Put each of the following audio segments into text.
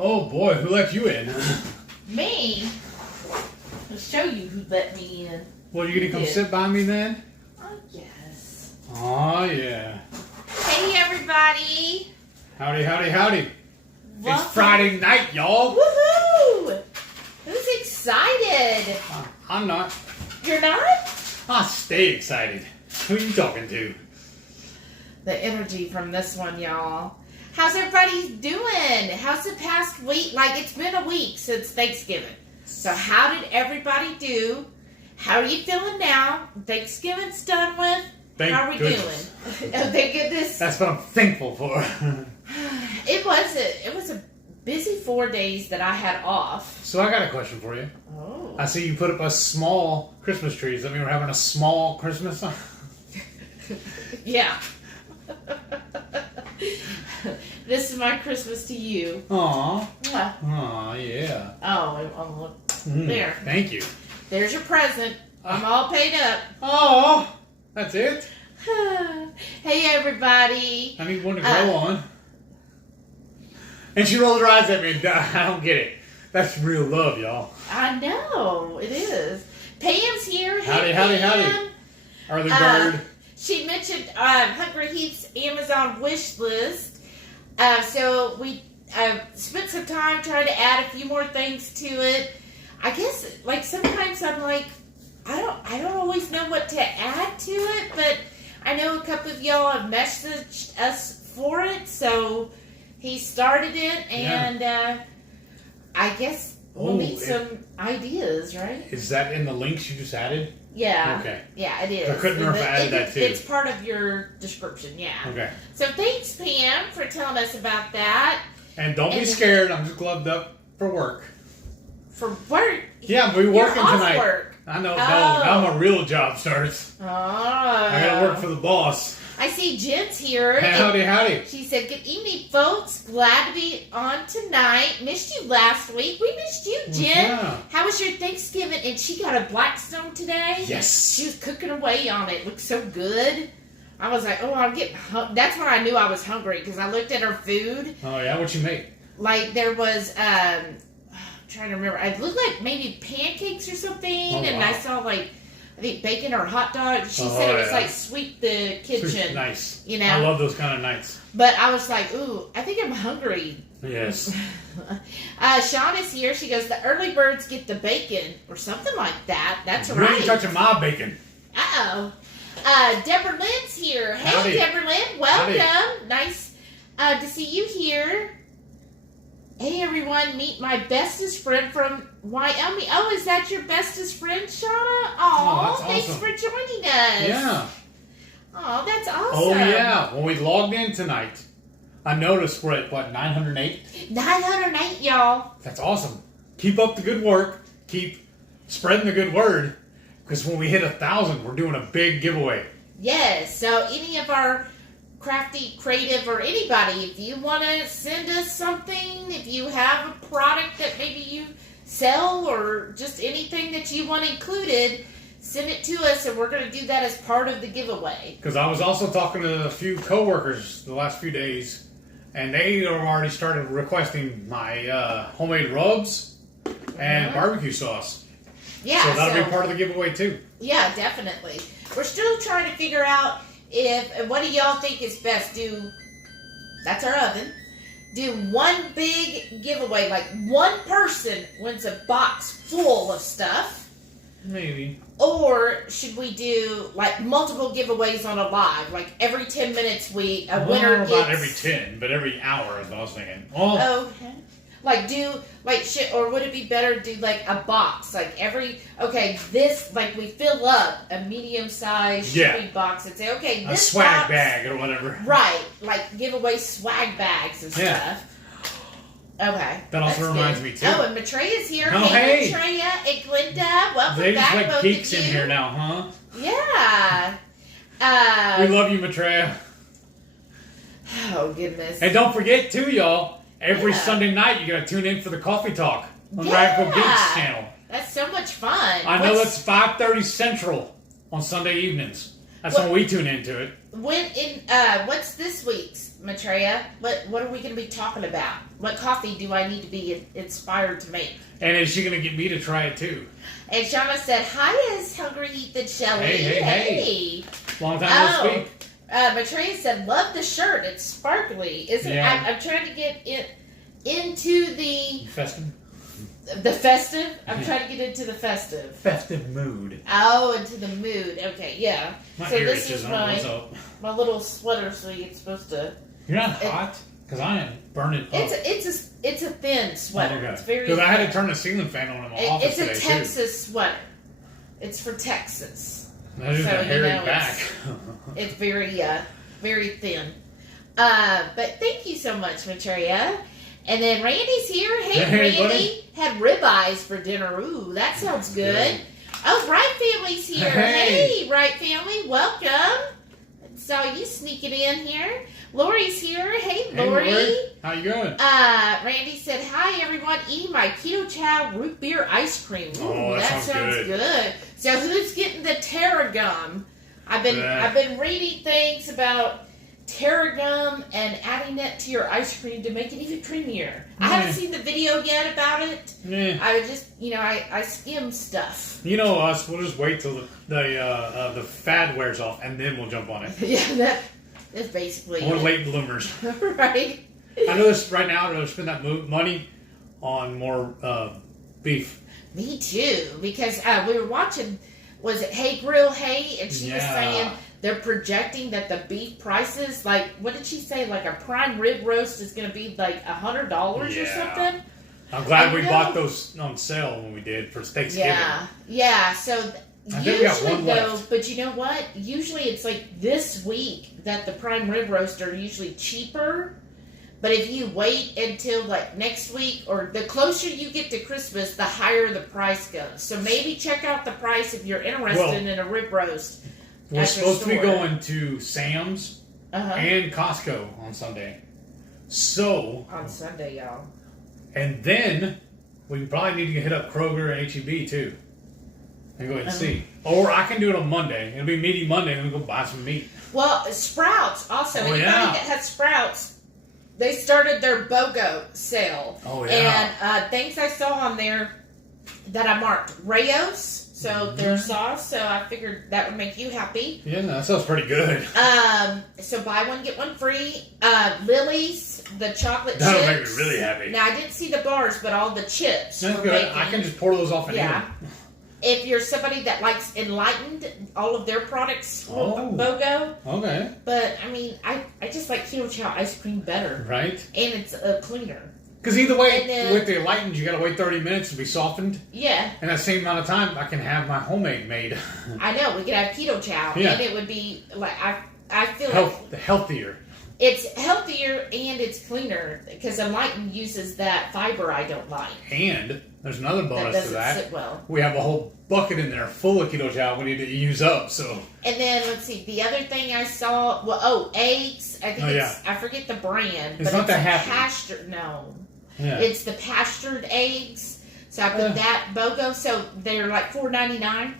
Oh boy, who let you in? Me? I'll show you who let me in. Well, you gonna come sit by me then? I guess. Oh yeah. Hey everybody! Howdy, howdy, howdy. Welcome. It's Friday night, y'all. Woohoo! Who's excited? I'm not. You're not? I stay excited. Who are you talking to? The energy from this one, y'all. How's everybody doing? How's the past week? Like, it's been a week since Thanksgiving. So how did everybody do? How are you feeling now? Thanksgiving's done with. How are we doing? Oh, thank goodness. That's what I'm thankful for. It was a busy 4 days that I had off. So I got a question for you. Oh. I see you put up a small Christmas tree. Does that mean we're having a small Christmas? Yeah. This is my Christmas to you. Aw. Mwah. Aw, yeah. Oh, look. There. Thank you. There's your present. I'm all paid up. Oh, that's it? Hey, everybody. I need one to grow on. And she rolled her eyes at me. I don't get it. That's real love, y'all. I know. It is. Pam's here. Howdy, Hey, howdy, Pam. howdy. Early bird. She mentioned HungryHeath's Amazon wish list. So we spent some time trying to add a few more things to it. I guess, like, sometimes I'm like, I don't always know what to add to it, but I know a couple of y'all have messaged us for it, so he started it, and I guess we'll need some ideas, right? Is that in the links you just added? Yeah. Okay. Yeah, it is. I couldn't remember if I added that too. It's part of your description, yeah. Okay. So thanks, Pam, for telling us about that. And don't be scared. I'm just gloved up for work. For work? Yeah, we're working You're off tonight. Work. I know. Oh. No, now my real job starts. Oh. I gotta work for the boss. I see Jen's here. Hey, howdy, howdy. She said, "Good evening, folks. Glad to be on tonight. Missed you last week. We missed you, Jen. Yeah. How was your Thanksgiving?" And she got a Blackstone today. Yes. She was cooking away on it. Looked so good. I was like, "Oh, I'm getting." That's when I knew I was hungry because I looked at her food. Oh yeah, what you make? Like there was, I'm trying to remember. It looked like maybe pancakes or something, and I saw like, I think bacon or hot dog. She said it was like sweep the kitchen. Sweet, nice. You know, I love those kind of nights. But I was like, ooh, I think I'm hungry. Yes. Sean is here. She goes, the early birds get the bacon or something like that. That's You right. ain't touching my bacon. Uh-oh. Deborah Lynn's here. Hey, Howdy. Deborah Lynn. Welcome. Howdy. Nice to see you here. Hey, everyone. Meet my bestest friend from Wyoming. Oh, is that your bestest friend, Shauna? Oh, thanks awesome. for joining us. Yeah. Oh, that's awesome. Oh yeah. When we logged in tonight, I noticed we're at what 908. 908, y'all. That's awesome. Keep up the good work. Keep spreading the good word. Because when we hit 1,000, we're doing a big giveaway. Yes. So any of our crafty, creative, or anybody, if you want to send us something, if you have a product that maybe you sell or just anything that you want included, send it to us and we're going to do that as part of the giveaway. Because I was also talking to a few coworkers the last few days, and they have already started requesting my homemade rubs and barbecue sauce. Yeah. So that'll be part of the giveaway too. Yeah, definitely. We're still trying to figure out what do y'all think is best? That's our oven. Do one big giveaway, like one person wins a box full of stuff. Maybe. Or should we do like multiple giveaways on a live? Like every 10 minutes a winner gets... Not every 10, but every hour is what I was thinking. Oh. Okay. Or would it be better to do like a box? Like we fill up a medium-sized shipping box and say, okay, this a swag box, bag or whatever. Right, like give away swag bags and stuff. Okay. That also reminds me too. Oh, and Matreya's here. Oh, hey, Matreya and Glenda. Welcome they back, just like both geeks of in you. here now, huh? Yeah. We love you, Matreya. Oh, goodness. And don't forget too, y'all. Every Sunday night, you gotta tune in for the Coffee Talk on Radical Geeks channel. That's so much fun. I know it's 5:30 Central on Sunday evenings. That's when we tune into it. What's this week's? Maitreya. What are we going to be talking about? What coffee do I need to be inspired to make? And is she going to get me to try it too? And Shauna said, "Hi, is HungryHeath and Shelly." Hey. Long time no speak. Maitreya said, "Love the shirt. It's sparkly, isn't it?" I'm trying to get it into the festive. The festive? I'm trying to get into the festive. Festive mood. Oh, into the mood. Okay, yeah. My so ear this itches is my little sweater, so it's supposed to. You're not hot? Because I am burning up. It's a thin sweater. Oh, okay. It's very. Because I had to turn the ceiling fan on in my office today, It's a Texas sweater. It's for Texas. That's just a hairy back. It's very, very thin. But thank you so much, Maitreya. And then Randy's here. Hey, Randy. Buddy. Had ribeyes for dinner. Ooh, that sounds good. Oh, Wright family's here. Hey. Hey, Wright family. Welcome. Saw you sneaking in here. Lori's here. Hey, Lori. Lori. How you going? Randy said, "Hi, everyone. Eating my Keto Chow root beer ice cream." Ooh, oh, that sounds good. So who's getting the Terragum? I've been reading things about Terragum and adding that to your ice cream to make it even creamier. I haven't seen the video yet about it. I just, I skim stuff. You know us. We'll just wait till the fad wears off, and then we'll jump on it. Yeah, that's basically We're it. late bloomers. Right? I know this right now. They'll spend that money on more beef. Me too, because we were watching, was it Hey Grill Hey? And she was saying they're projecting that the beef prices, like, what did she say? Like a prime rib roast is going to be like $100 or something? I'm glad we bought those on sale when we did for Thanksgiving. Yeah. So I think we got one though, left. but you know what? Usually it's like this week that the prime rib roast are usually cheaper. But if you wait until like next week, or the closer you get to Christmas, the higher the price goes. So maybe check out the price if you're interested in a rib roast. We're supposed to be going to Sam's and Costco on Sunday. So on Sunday, y'all. And then we probably need to hit up Kroger and HEB too. And go ahead and see. Or I can do it on Monday. It'll be meaty Monday and we'll go buy some meat. Well, Sprouts also. Anybody that has Sprouts, they started their BOGO sale. Oh, yeah. And things I saw on there that I marked Rayos, so their sauce, so I figured that would make you happy. Yeah, that sounds pretty good. So buy one, get one free. Lily's, the chocolate chips. That'll make me really happy. Now, I didn't see the bars, but all the chips. That's good. I can just pour those off and eat them. If you're somebody that likes Enlightened, all of their products will BOGO. Okay. But, I mean, I just like Keto Chow ice cream better. Right. And it's cleaner. Because either way, with the Enlightened, you got to wait 30 minutes to be softened. Yeah. And that same amount of time, I can have my homemade made. I know. We could have Keto Chow. Yeah. And it would be, like, I feel like... Healthier. It's healthier and it's cleaner because Enlightened uses that fiber I don't like. And there's another bonus to that. Sit well. We have a whole bucket in there full of Keto Chow we need to use up. So. And then let's see, the other thing I saw. Eggs. I think I forget the brand. It's but not the Happy. Pastured. No, it's the pastured eggs. So I put that BOGO. So they're like $4.99.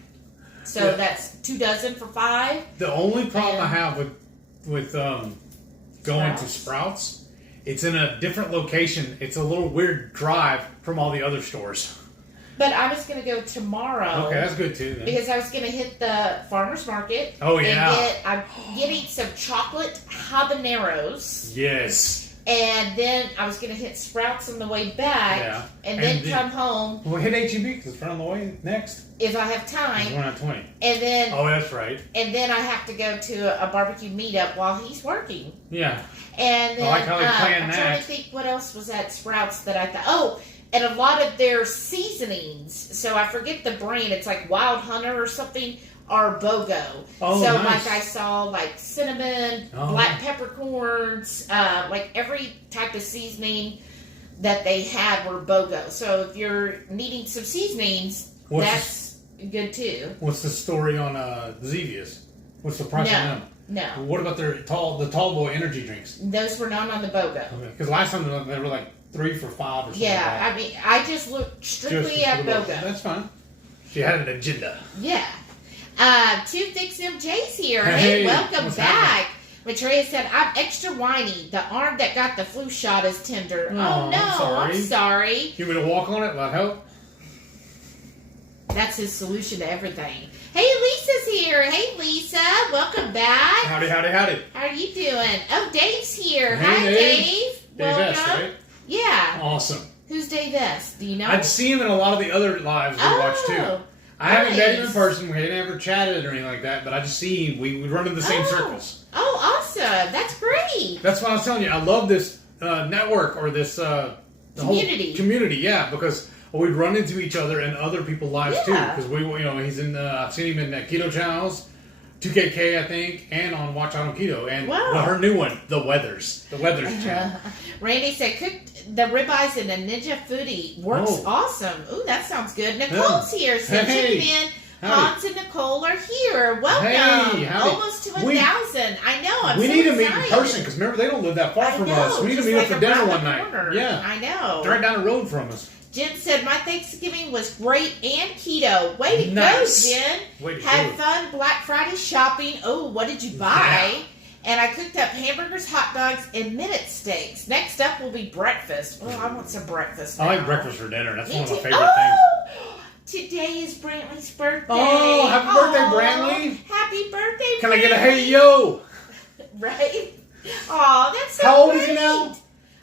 So that's 2 dozen for $5. The only problem I have with going to Sprouts, it's in a different location. It's a little weird drive from all the other stores. But I was going to go tomorrow. Okay, that's good too. Then. Because I was going to hit the farmer's market. Oh, yeah. I'm getting some chocolate habaneros. Yes. And then I was going to hit Sprouts on the way back. Yeah. And then come home. We'll hit HEB because it's right on the way next. If I have time. We're on 20. And then. Oh, that's right. And then I have to go to a barbecue meetup while he's working. Yeah. And then I like how they plan I'm that. trying to think what else was at Sprouts that I thought. Oh, and a lot of their seasonings. So I forget the brand. It's like Wild Hunter or something. Are BOGO. Oh, so nice. like I saw like cinnamon, black peppercorns, like every type of seasoning that they had were BOGO. So if you're needing some seasonings, that's good too. What's the story on Zevias? What's the price on them? No. What about the tall boy energy drinks? Those were not on the BOGO. Okay. Because last time they were like 3 for $5 or something. Yeah, like I mean, I just looked strictly at BOGO. That's fine. She had an agenda. Yeah. Two Fix MJ's here. Hey, welcome back. Maitreya said, I'm extra whiny. The arm that got the flu shot is tender. Oh, no, I'm sorry. You want me to walk on it? Will that help? That's his solution to everything. Hey, Lisa's here. Hey, Lisa. Welcome back. Howdy, howdy, howdy. How are you doing? Oh, Dave's here. Hey, Hi, Dave. Dave. Dave S, Welcome. right? Yeah. Awesome. Who's Dave S? Do you know? I'd see him in a lot of the other lives we watch too. I haven't met him in person. We never chatted or anything like that, but I just see him. We run in the same circles. Oh, awesome. That's great. That's what I was telling you. I love this network or this community. Whole community, yeah, because we'd run into each other and other people's lives too. Because he's in. I've seen him in Keto channels, 2KK, I think, and on Watch Out on Keto, and her new one, The Weathers channel. Randy said, cooked the ribeyes in a Ninja Foodie. Works awesome. Ooh, that sounds good. Nicole's here. So in. Hans and Nicole are here. Welcome. Almost to 1,000. I know. We need to meet in person because remember they don't live that far from us. We need to meet up for dinner one night. Yeah, I know. Right down the road from us. Jen said, my Thanksgiving was great and keto. Way to go, Jen. Had fun Black Friday shopping. Oh, what did you buy? Yeah. And I cooked up hamburgers, hot dogs, and minute steaks. Next up will be breakfast. Oh, I want some breakfast now. I like breakfast for dinner. That's one of my favorite things. Today is Brantley's birthday. Oh, happy birthday, Brantley. Happy birthday, Can I get a hey yo? Right? Oh, that's so How old great. is he now?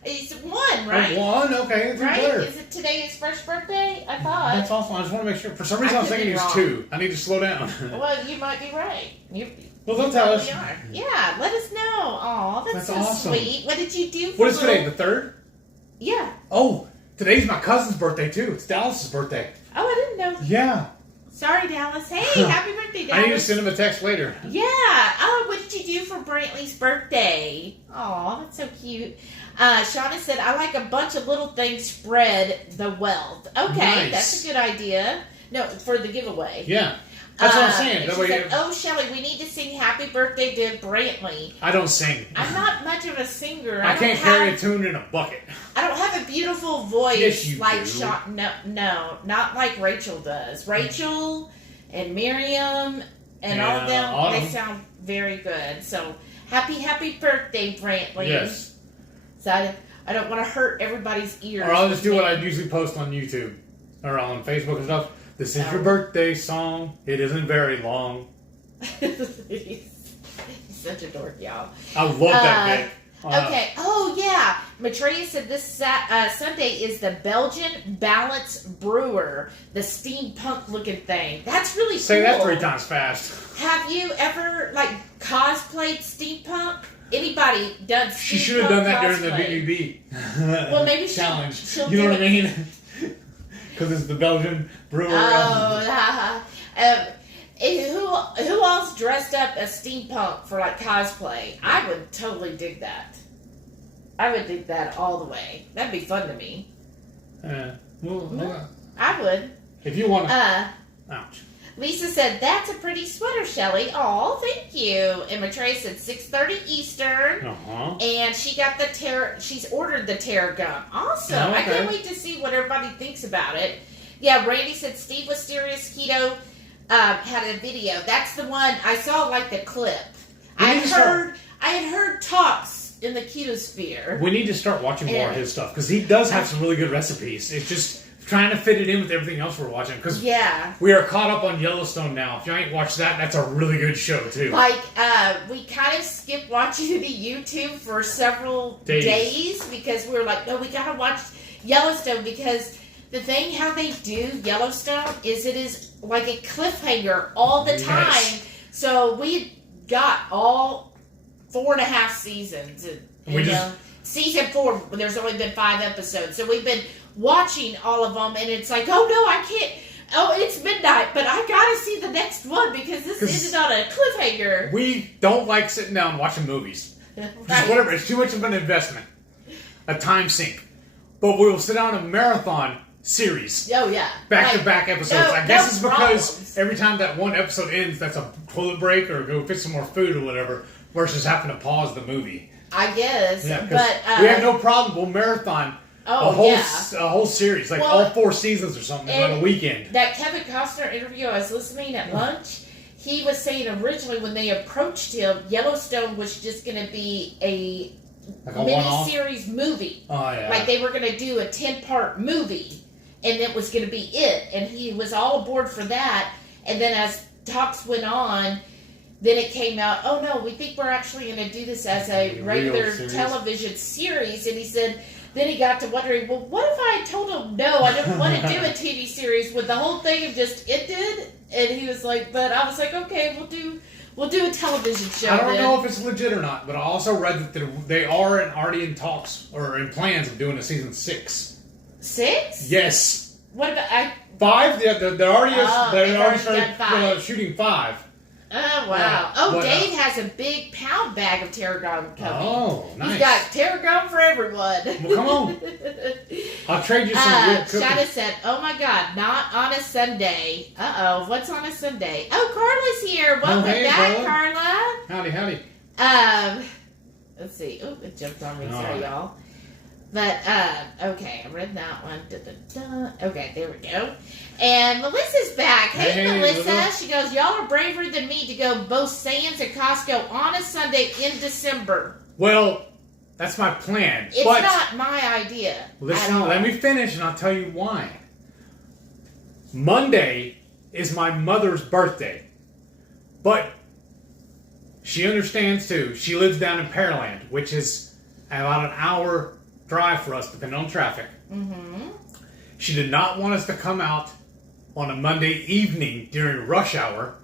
He's 1, right? 1, okay. That's right? better. Is it today his first birthday? I thought. That's awesome. I just want to make sure. For some reason, I was thinking he's 2. I need to slow down. Well, you might be right. Well, don't tell us. Yeah, let us know. Aw, that's so awesome. sweet. What did you do for What is today, the 3rd? Yeah. Oh, today's my cousin's birthday, too. It's Dallas's birthday. Oh, I didn't know. Yeah. Sorry, Dallas. Hey, happy birthday, Dallas. I need to send him a text later. Yeah. Oh, what did you do for Brantley's birthday? Aw, that's so cute. Shauna said, I like a bunch of little things spread the wealth. Okay, that's a good idea. No, for the giveaway. Yeah. That's what I'm saying. She said, oh, Shelly, we need to sing happy birthday to Brantley. I don't sing. I'm not much of a singer. I can't carry a tune in a bucket. I don't have a beautiful voice. Yes, you like do. No, not like Rachel does. Rachel and Miriam and all of them, they sound very good. So, happy birthday, Brantley. Yes. So, I don't want to hurt everybody's ears. Or I'll just do what I usually post on YouTube or on Facebook and stuff. This is your birthday song. It isn't very long. He's such a dork, y'all. I love that bit. Okay. Oh, yeah. Maitreya said this Sunday is the Belgian Balance Brewer, the steampunk looking thing. That's really cool. Say that 3 times fast. Have you ever, cosplayed steampunk? Anybody done steampunk She should have done that cosplay? during the BBB Well, maybe challenge. She'll You know what I it. mean? Because it's the Belgian brewer. Oh, who else dressed up as steampunk for cosplay? I would totally dig that. I would dig that all the way. That'd be fun to me. I would. If you want to. Ouch. Lisa said, that's a pretty sweater, Shelly. Oh, thank you. And Maitreya said 6:30 Eastern. Uh-huh. And she got she's ordered the Terror Gum. Awesome. Oh, okay. I can't wait to see what everybody thinks about it. Yeah, Randy said Steve Wisterious Keto had a video. That's the one, I saw the clip. I had heard talks in the Keto sphere. We need to start watching more of his stuff because he does have some really good recipes. It's just trying to fit it in with everything else we're watching because we are caught up on Yellowstone now. If you ain't watched that, that's a really good show too. We kind of skipped watching the YouTube for several days because we were like, no, we gotta watch Yellowstone because the thing how they do Yellowstone is it is like a cliffhanger all the time. Yes. So we got all 4.5 seasons. Season 4, there's only been 5 episodes. So we've been watching all of them, and it's like, oh no, I can't. Oh, it's midnight, but I gotta see the next one because this ended on a cliffhanger. We don't like sitting down and watching movies. Right. Whatever, it's too much of an investment, a time sink. But we'll sit down and marathon series. Oh yeah, back-to-back episodes. I guess it's because every time that one episode ends, that's a toilet break or go get some more food or whatever, versus having to pause the movie. I guess, yeah, but we have no problem. We'll marathon a whole series, all 4 seasons or something on a weekend. That Kevin Costner interview I was listening at lunch, he was saying originally when they approached him, Yellowstone was just going to be a mini-series movie. Oh, yeah. Like they were going to do a 10-part movie, and it was going to be it. And he was all aboard for that. And then as talks went on, then it came out, oh no, we think we're actually going to do this as a regular television series. And he said, then he got to wondering, well, what if I told him no, I didn't want to do a TV series? Would the whole thing have just ended? And he was like, but I was like, okay, we'll do a television show. I don't know if it's legit or not, but I also read that they are already in talks or in plans of doing a season 6. 6? Yes. What about 5? They're already started shooting 5. Oh, wow. Dave has a big pound bag of tarragon coming. Oh, nice. He's got tarragon for everyone. Well, come on. I'll trade you some real cookies. Shada said, oh my God, not on a Sunday. Uh-oh, what's on a Sunday? Oh, Carla's here. Welcome back, Carla. Howdy. Let's see. Oh, it jumped on me. Sorry, y'all. But, okay, I read that one. Okay, there we go. And Melissa's back. Hey, Melissa. She goes, y'all are braver than me to go both Sam's and Costco on a Sunday in December. Well, that's my plan. It's not my idea. Listen, let me finish and I'll tell you why. Monday is my mother's birthday. But she understands too. She lives down in Pearland, which is about an hour drive for us, depending on traffic. Mm-hmm. She did not want us to come out on a Monday evening during rush hour,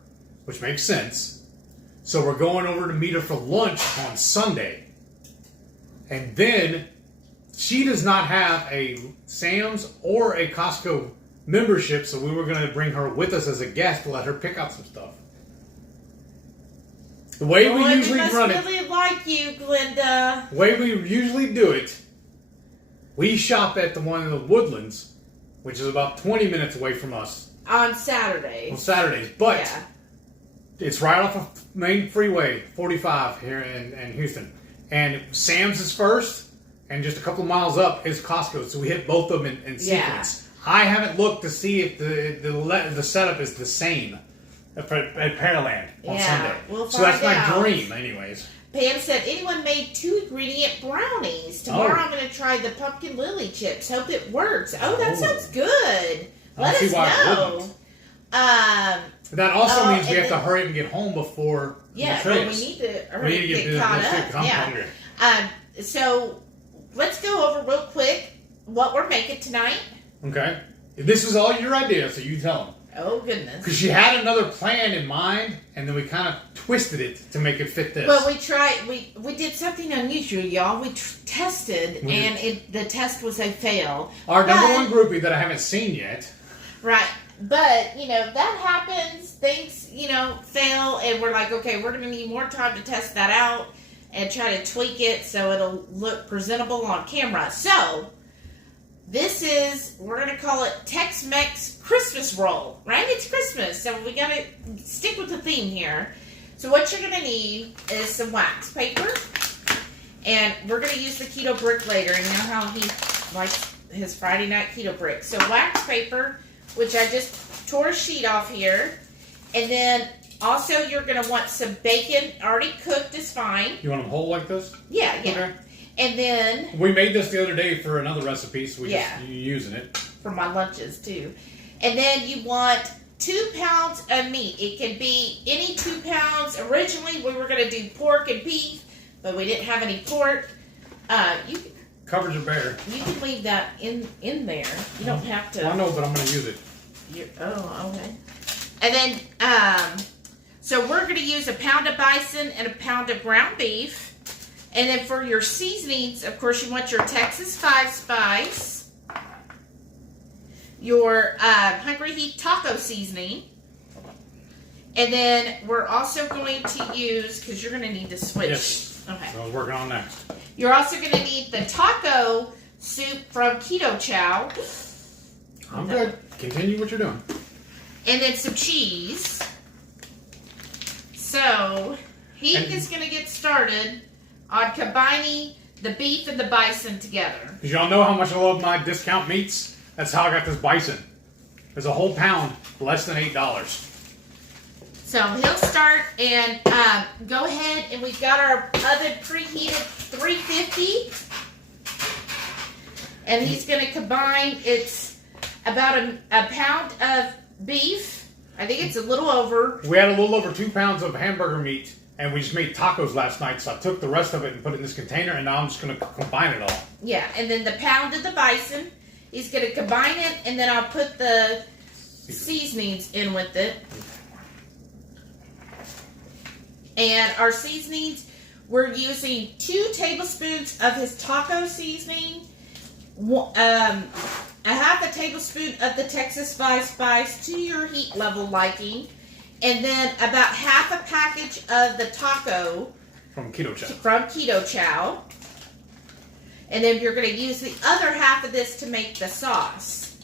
which makes sense. So we're going over to meet her for lunch on Sunday. And then she does not have a Sam's or a Costco membership, so we were going to bring her with us as a guest to let her pick out some stuff. The way we usually run it... I really like you, Glenda. The way we usually do it, we shop at the one in the Woodlands, which is about 20 minutes away from us. On Saturdays. On Saturdays. But it's right off of main freeway, 45 here in Houston. And Sam's is first, and just a couple miles up is Costco. So we hit both of them in sequence. I haven't looked to see if the setup is the same at Pearland on Sunday. So that's my dream, anyways. Pam said, anyone made 2-ingredient brownies? Tomorrow I'm going to try the pumpkin lily chips. Hope it works. Oh, that sounds good. Let us know. That also means we have to hurry up and get home before the trips. We need to hurry up and get caught up. I'm hungry. So let's go over real quick what we're making tonight. Okay. This is all your idea, so you tell them. Oh, goodness. Because she had another plan in mind, and then we kind of twisted it to make it fit this. Well, we did something unusual, y'all. We tested, and the test was a fail. Our number one groupie that I haven't seen yet. Right. But, that happens. Things, fail, and we're like, okay, we're going to need more time to test that out and try to tweak it so it'll look presentable on camera. So, we're going to call it Tex-Mex Christmas roll, right? It's Christmas, so we got to stick with the theme here. So what you're going to need is some wax paper, and we're going to use the keto brick later, and you know how he likes his Friday night keto brick. So wax paper, which I just tore a sheet off here, and then also you're going to want some bacon, already cooked is fine. You want them whole like this? Yeah. Okay. And then... We made this the other day for another recipe, so you're using it. For my lunches, too. And then you want 2 pounds of meat. It can be any 2 pounds. Originally, we were going to do pork and beef, but we didn't have any pork. Coverage are bare. You can leave that in there. You don't have to... I know, but I'm going to use it. Okay. And then, so we're going to use a pound of bison and a pound of ground beef. And then for your seasonings, of course, you want your Texas 5 spice, your HungryHeath taco seasoning, and then we're also going to use, because you're going to need to switch. Yes. Okay. I was working on next. You're also going to need the taco soup from Keto Chow. I'm good. Continue what you're doing. And then some cheese. So, Heath is going to get started on combining the beef and the bison together. Because y'all know how much I love my discount meats. That's how I got this bison. There's a whole pound, less than $8. So he'll start and go ahead, and we've got our oven preheated 350. And he's going to combine, it's about a pound of beef. I think it's a little over. We had a little over 2 pounds of hamburger meat, and we just made tacos last night, so I took the rest of it and put it in this container, and now I'm just going to combine it all. Yeah, and then the pound of the bison. He's going to combine it, and then I'll put the seasonings in with it. And our seasonings, we're using 2 tablespoons of his taco seasoning, a half a tablespoon of the Texas spice to your heat level liking, and then about half a package of the taco from Keto Chow. And then you're going to use the other half of this to make the sauce.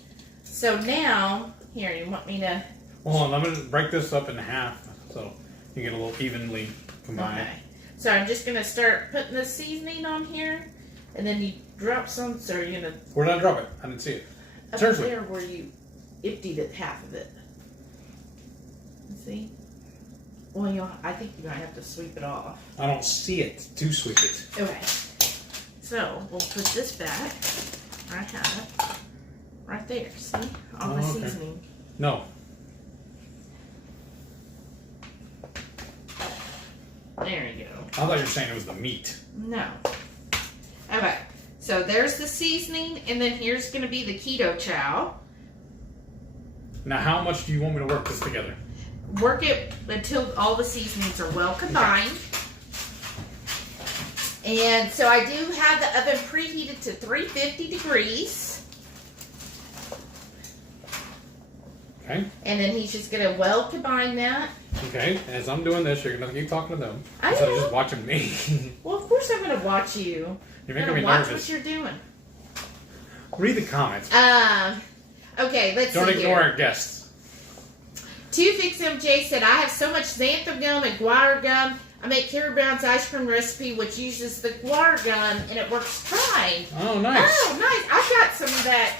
So now, here, you want me to... Hold on, I'm going to break this up in half so you get a little evenly combined. Okay. So I'm just going to start putting the seasoning on here, and then you drop some, so you're going to... Where did I drop it? I didn't see it. Up there where you emptied it, half of it. See? Well, I think you might have to sweep it off. I don't see it to sweep it. Okay. So, we'll put this back. I have it. Right there, see? All the seasoning. No. There you go. I thought you were saying it was the meat. No. Okay. So, there's the seasoning, and then here's going to be the Keto Chow. Now, how much do you want me to work this together? Work it until all the seasonings are well combined. Okay. And so I do have the oven preheated to 350 degrees. Okay. And then he's just going to well combine that. Okay. As I'm doing this, you're going to keep talking to them. Instead of just watching me. Well, of course I'm going to watch you. You're making me nervous. nervous. Watch what you're doing. Read the comments. Okay, let's see. Don't ignore our guests. 2FixMJ said, I have so much xanthan gum and guar gum. I make Carrie Brown's ice cream recipe, which uses the guar gum, and it works fine. Oh, nice. Oh, nice. I got some of that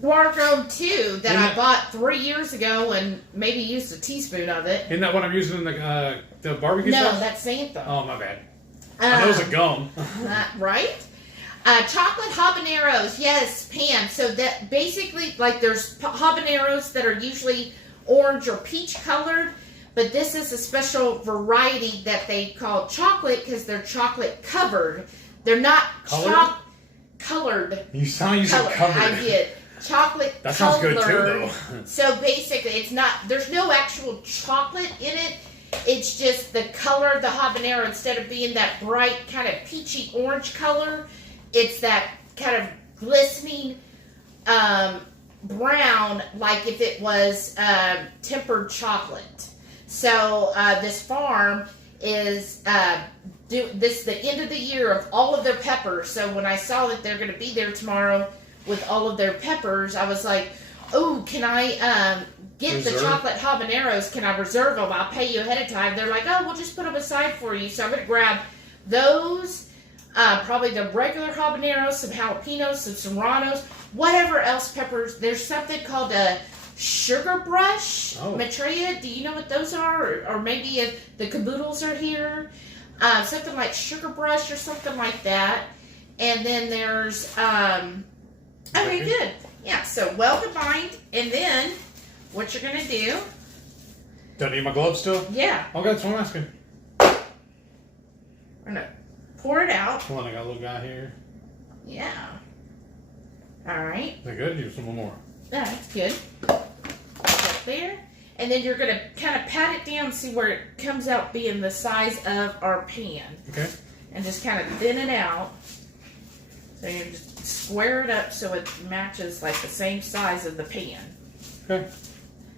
guar gum, too, that I bought 3 years ago and maybe used a teaspoon of it. Isn't that what I'm using in the barbecue sauce? No, that's xanthan. Oh, my bad. I know it's a gum. Right? Chocolate habaneros. Yes, Pam. So that basically, like, there's habaneros that are usually orange or peach colored, but this is a special variety that they call chocolate because they're chocolate covered. They're not colored. You sound like you said covered. I did. Chocolate that colored. Sounds good too, though. So basically, it's not. There's no actual chocolate in it. It's just the color of the habanero. Instead of being that bright kind of peachy orange color, it's that kind of glistening brown, like if it was tempered chocolate. So this farm is the end of the year of all of their peppers. So when I saw that they're going to be there tomorrow with all of their peppers, I was like, oh, can I get the chocolate habaneros? Can I reserve them? I'll pay you ahead of time. They're like, oh, we'll just put them aside for you. So I'm going to grab those, probably the regular habaneros, some jalapenos, some serranos, whatever else peppers. There's something called a sugar brush, Maitreya. Do you know what those are? Or maybe if the caboodles are here. Something like sugar brush or something like that. And then there's, okay, good. Yeah, so well combined. And then what you're going to do. Do I need my gloves still? Yeah. Okay, that's what I'm asking. We're going to pour it out. Hold on, I got a little guy here. Yeah. All right. Is that good? Use some more. Yeah, that's good. Right there. And then you're going to kind of pat it down, see where it comes out being the size of our pan. Okay. And just kind of thin it out. So you just square it up so it matches like the same size of the pan. Okay.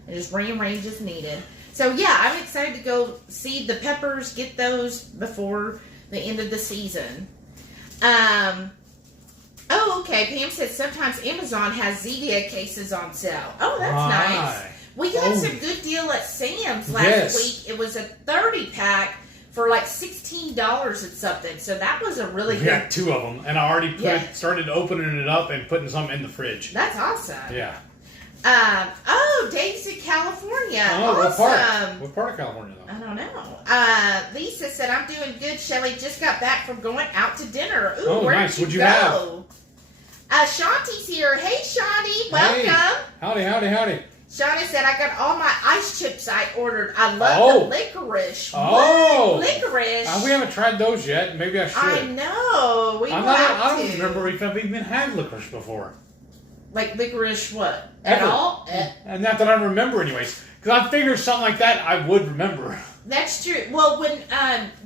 And just rearrange as needed. So yeah, I'm excited to go see the peppers, get those before the end of the season. Oh, okay. Pam says sometimes Amazon has Zevia cases on sale. Oh, that's nice. We got some good deal at Sam's last week. It was a 30-pack for like $16 and something. So that was a really good... We got 2 of them. And I already started opening it up and putting some in the fridge. That's awesome. Yeah. Dave's in California. Oh, awesome. What part of California, though? I don't know. Lisa said, I'm doing good. Shelly just got back from going out to dinner. Ooh, where nice. did you go? Shanti's here. Hey, Shanti. Welcome. Hey. Howdy. Shanti said, I got all my ice chips I ordered. I love the licorice. Oh. What? Licorice? We haven't tried those yet. Maybe I should. I know. I don't remember if I've even had licorice before. Like licorice what? Ever. At all? And not that I remember anyways. Because I figured something like that I would remember. That's true. Well, when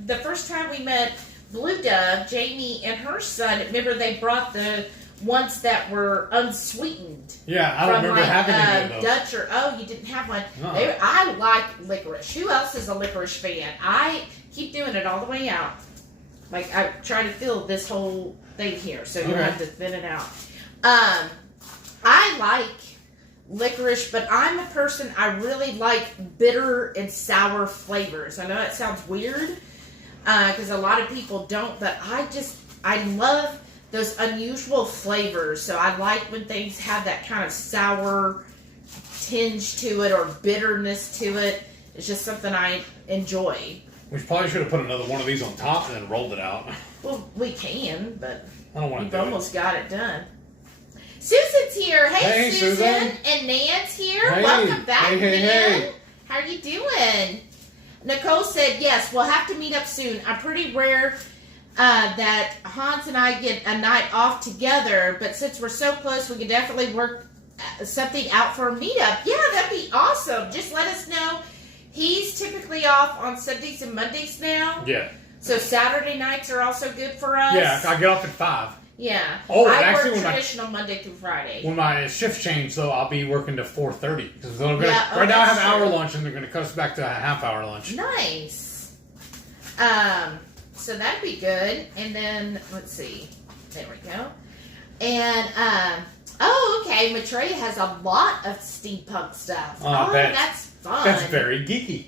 the first time we met Blue Dove, Jamie and her son, remember they brought the ones that were unsweetened. Yeah, I don't remember having any of those. Dutch you didn't have one. I like licorice. Who else is a licorice fan? I keep doing it all the way out. Like, I try to fill this whole thing here, so you have to thin it out. I like licorice, but I'm a person, I really like bitter and sour flavors. I know that sounds weird, because a lot of people don't, but I love those unusual flavors. So I like when things have that kind of sour tinge to it or bitterness to it. It's just something I enjoy. We probably should have put another one of these on top and then rolled it out. Well, we can, but I don't want to we've almost got it done. Susan's here. Hey, Susan. And Nan's here. Hey. Welcome back, Nan. Hey. How are you doing? Nicole said, yes, we'll have to meet up soon. I'm pretty rare that Hans and I get a night off together, but since we're so close, we can definitely work something out for a meetup. Yeah, that'd be awesome. Just let us know. He's typically off on Sundays and Mondays now. Yeah. So Saturday nights are also good for us. Yeah, I get off at 5. Yeah. I work traditional Monday through Friday. When my shift change, though, I'll be working to 4:30. Because right now I have hour lunch, and they're going to cut us back to a half-hour lunch. Nice. So that'd be good. And then, let's see. There we go. And, okay. Maitreya has a lot of steampunk stuff. That's fun. That's very geeky.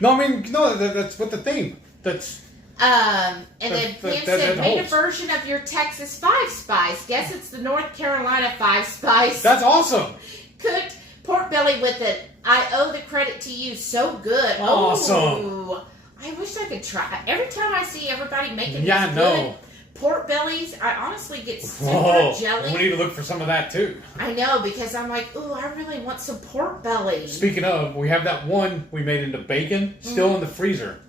No, that's what the theme. That's... and then Pam said, made a version of your Texas 5 Spice. Guess it's the North Carolina 5 Spice. That's awesome. Cooked pork belly with it. I owe the credit to you. So good. Awesome. Ooh, I wish I could try. Every time I see everybody making good pork bellies, I honestly get super jelly. We need to look for some of that too. I know, because I'm like, ooh, I really want some pork belly. Speaking of, we have that one we made into bacon still in the freezer.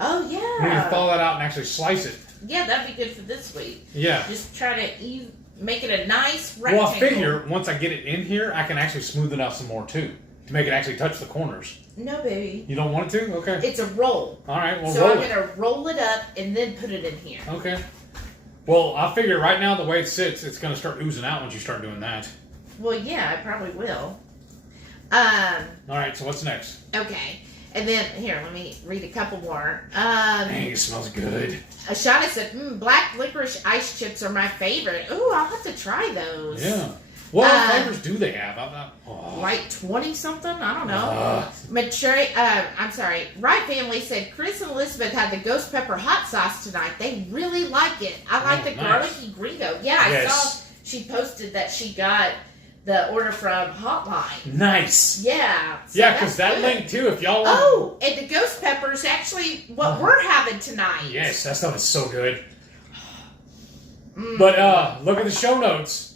Oh, yeah. We need to thaw that out and actually slice it. Yeah, that'd be good for this week. Yeah. Just try to make it a nice rectangle. Well, I figure once I get it in here, I can actually smooth it out some more too. To make it actually touch the corners. No, baby. You don't want it to? Okay. It's a roll. All right, well, so I'm going to roll it up and then put it in here. Okay. Well, I figure right now the way it sits, it's going to start oozing out once you start doing that. Well, yeah, I probably will. All right, so what's next? Okay. And then, here, let me read a couple more. Dang, it smells good. Shauna said, black licorice ice chips are my favorite. Ooh, I'll have to try those. Yeah. What flavors do they have? Like 20-something? I don't know. I'm sorry. Right Family said, Chris and Elizabeth had the ghost pepper hot sauce tonight. They really like it. I like the garlicky gringo. Yeah, I saw she posted that she got the order from Hotline. Nice. Yeah. So yeah, because that link too, if y'all want. Oh, and the ghost pepper is actually what we're having tonight. Yes, that stuff is so good. But look at the show notes.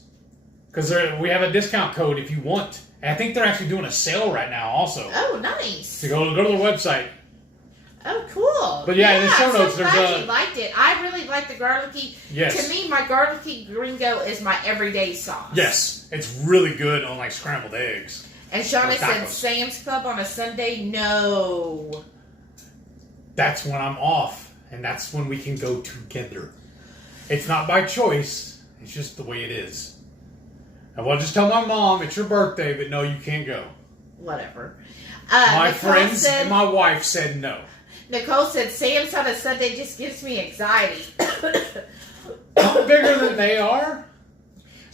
Because we have a discount code if you want. And I think they're actually doing a sale right now also. Oh, nice. So go to their website. Oh, cool. But yeah, in the show notes, there's you liked it. I really like the garlicky. Yes. To me, my garlicky gringo is my everyday sauce. Yes. It's really good on like scrambled eggs. And Shauna said, Sam's Club on a Sunday? No. That's when I'm off. And that's when we can go together. It's not by choice. It's just the way it is. And well, just tell my mom it's your birthday, but no, you can't go. Whatever. My friends and my wife said no. Nicole said, Sam's on a Sunday just gives me anxiety. I'm bigger than they are.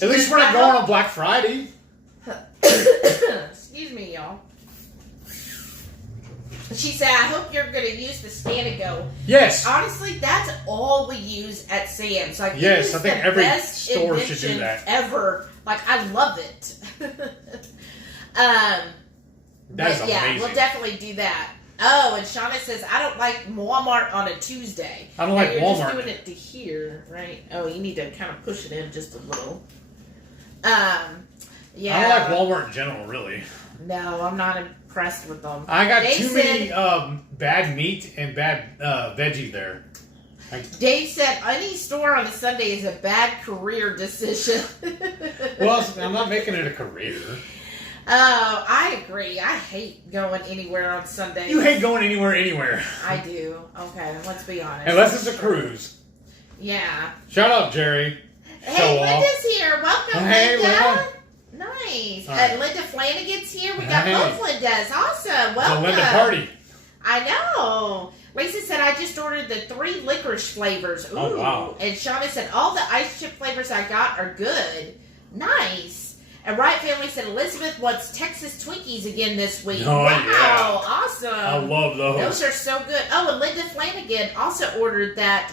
At least we're not going on Black Friday. Excuse me, y'all. She said, I hope you're going to use the Scan & Go. Yes. Honestly, that's all we use at Sam's. Like, yes, I think every store should do that. Ever. Like, I love it. That's amazing. We'll definitely do that. Oh, and Shauna says, I don't like Walmart on a Tuesday. I don't like Walmart. Walmart. You're just doing it to here, right? Oh, you need to kind of push it in just a little. Yeah. I don't like Walmart in general, really. No, I'm not impressed with them. I got too many bad meat and bad veggie there. Dave said, any store on a Sunday is a bad career decision. Well, I'm not making it a career. Oh, I agree. I hate going anywhere on Sundays. You hate going anywhere. I do. Okay, let's be honest. Unless it's a cruise. Yeah. Shut up, Jerry. Hey, Linda's here. Welcome, hey, Linda. Linda. Nice. Right. Linda Flanagan's here. We got both Lindas. Awesome. Welcome. It's a Linda party. I know. Lisa said, I just ordered the 3 licorice flavors. Ooh. Oh, wow. And Shauna said, all the ice chip flavors I got are good. Nice. And Wright Family said, Elizabeth wants Texas Twinkies again this week. Oh, wow. Yeah. Awesome. I love those. Those are so good. Oh, and Linda Flanagan also ordered that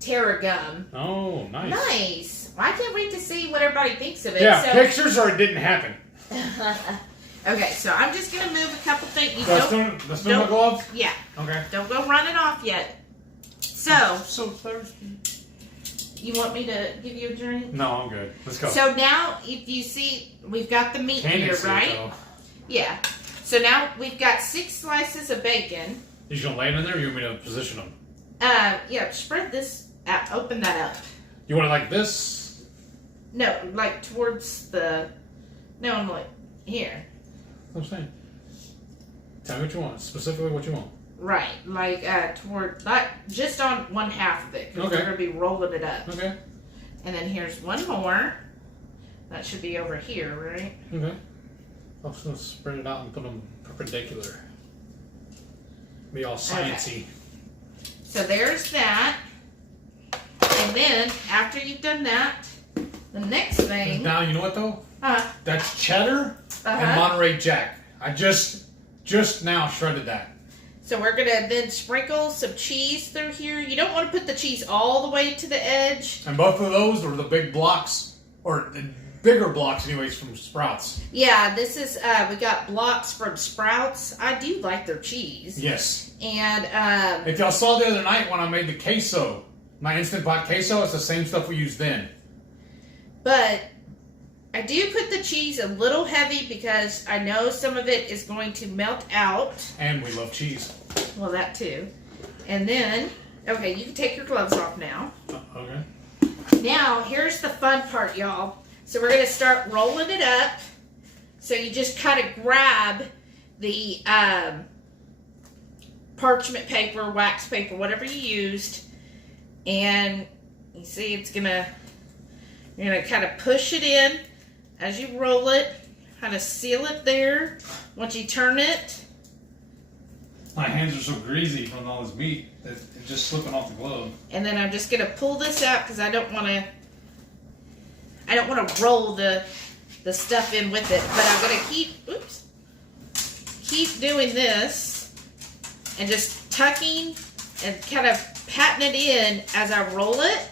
Terra gum. Oh, nice. Nice. Well, I can't wait to see what everybody thinks of it. Yeah, so, pictures or it didn't happen. Okay, so I'm just going to move a couple things. Let's do my gloves? Yeah. Okay. Don't go running off yet. So. I'm so thirsty. You want me to give you a drink? No, I'm good. Let's go. So now, if you see, we've got the meat here, right? Yeah. So now we've got 6 slices of bacon. You just gonna lay it in there, or you want me to position them? Yeah, spread this out. Open that up. You want it like this? No, like towards the... No, I'm like, here. What I'm saying. Tell me what you want. Specifically what you want. Right, like toward, like, just on one half of it, because we're going to be rolling it up. Okay. And then here's one more. That should be over here, right? Okay. I'm just going to spread it out and put them perpendicular. Be all sciencey. Okay. So there's that. And then, after you've done that, the next thing... Now, you know what, though? That's cheddar and Monterey Jack. I just now shredded that. So we're going to then sprinkle some cheese through here. You don't want to put the cheese all the way to the edge. And both of those are the big blocks, or the bigger blocks anyways, from Sprouts. Yeah, this is, we got blocks from Sprouts. I do like their cheese. Yes. And, if y'all saw the other night when I made the queso, my Instant Pot queso, it's the same stuff we used then. But I do put the cheese a little heavy because I know some of it is going to melt out. And we love cheese. Well, that too. And then, okay, you can take your gloves off now. Okay. Now, here's the fun part, y'all. So we're going to start rolling it up. So you just kind of grab the parchment paper, wax paper, whatever you used. And you see it's going to, you're going to kind of push it in. As you roll it, kind of seal it there. Once you turn it. My hands are so greasy from all this meat that it's just slipping off the glove. And then I'm just going to pull this out because I don't want to roll the stuff in with it. But I'm going to keep doing this and just tucking and kind of patting it in as I roll it.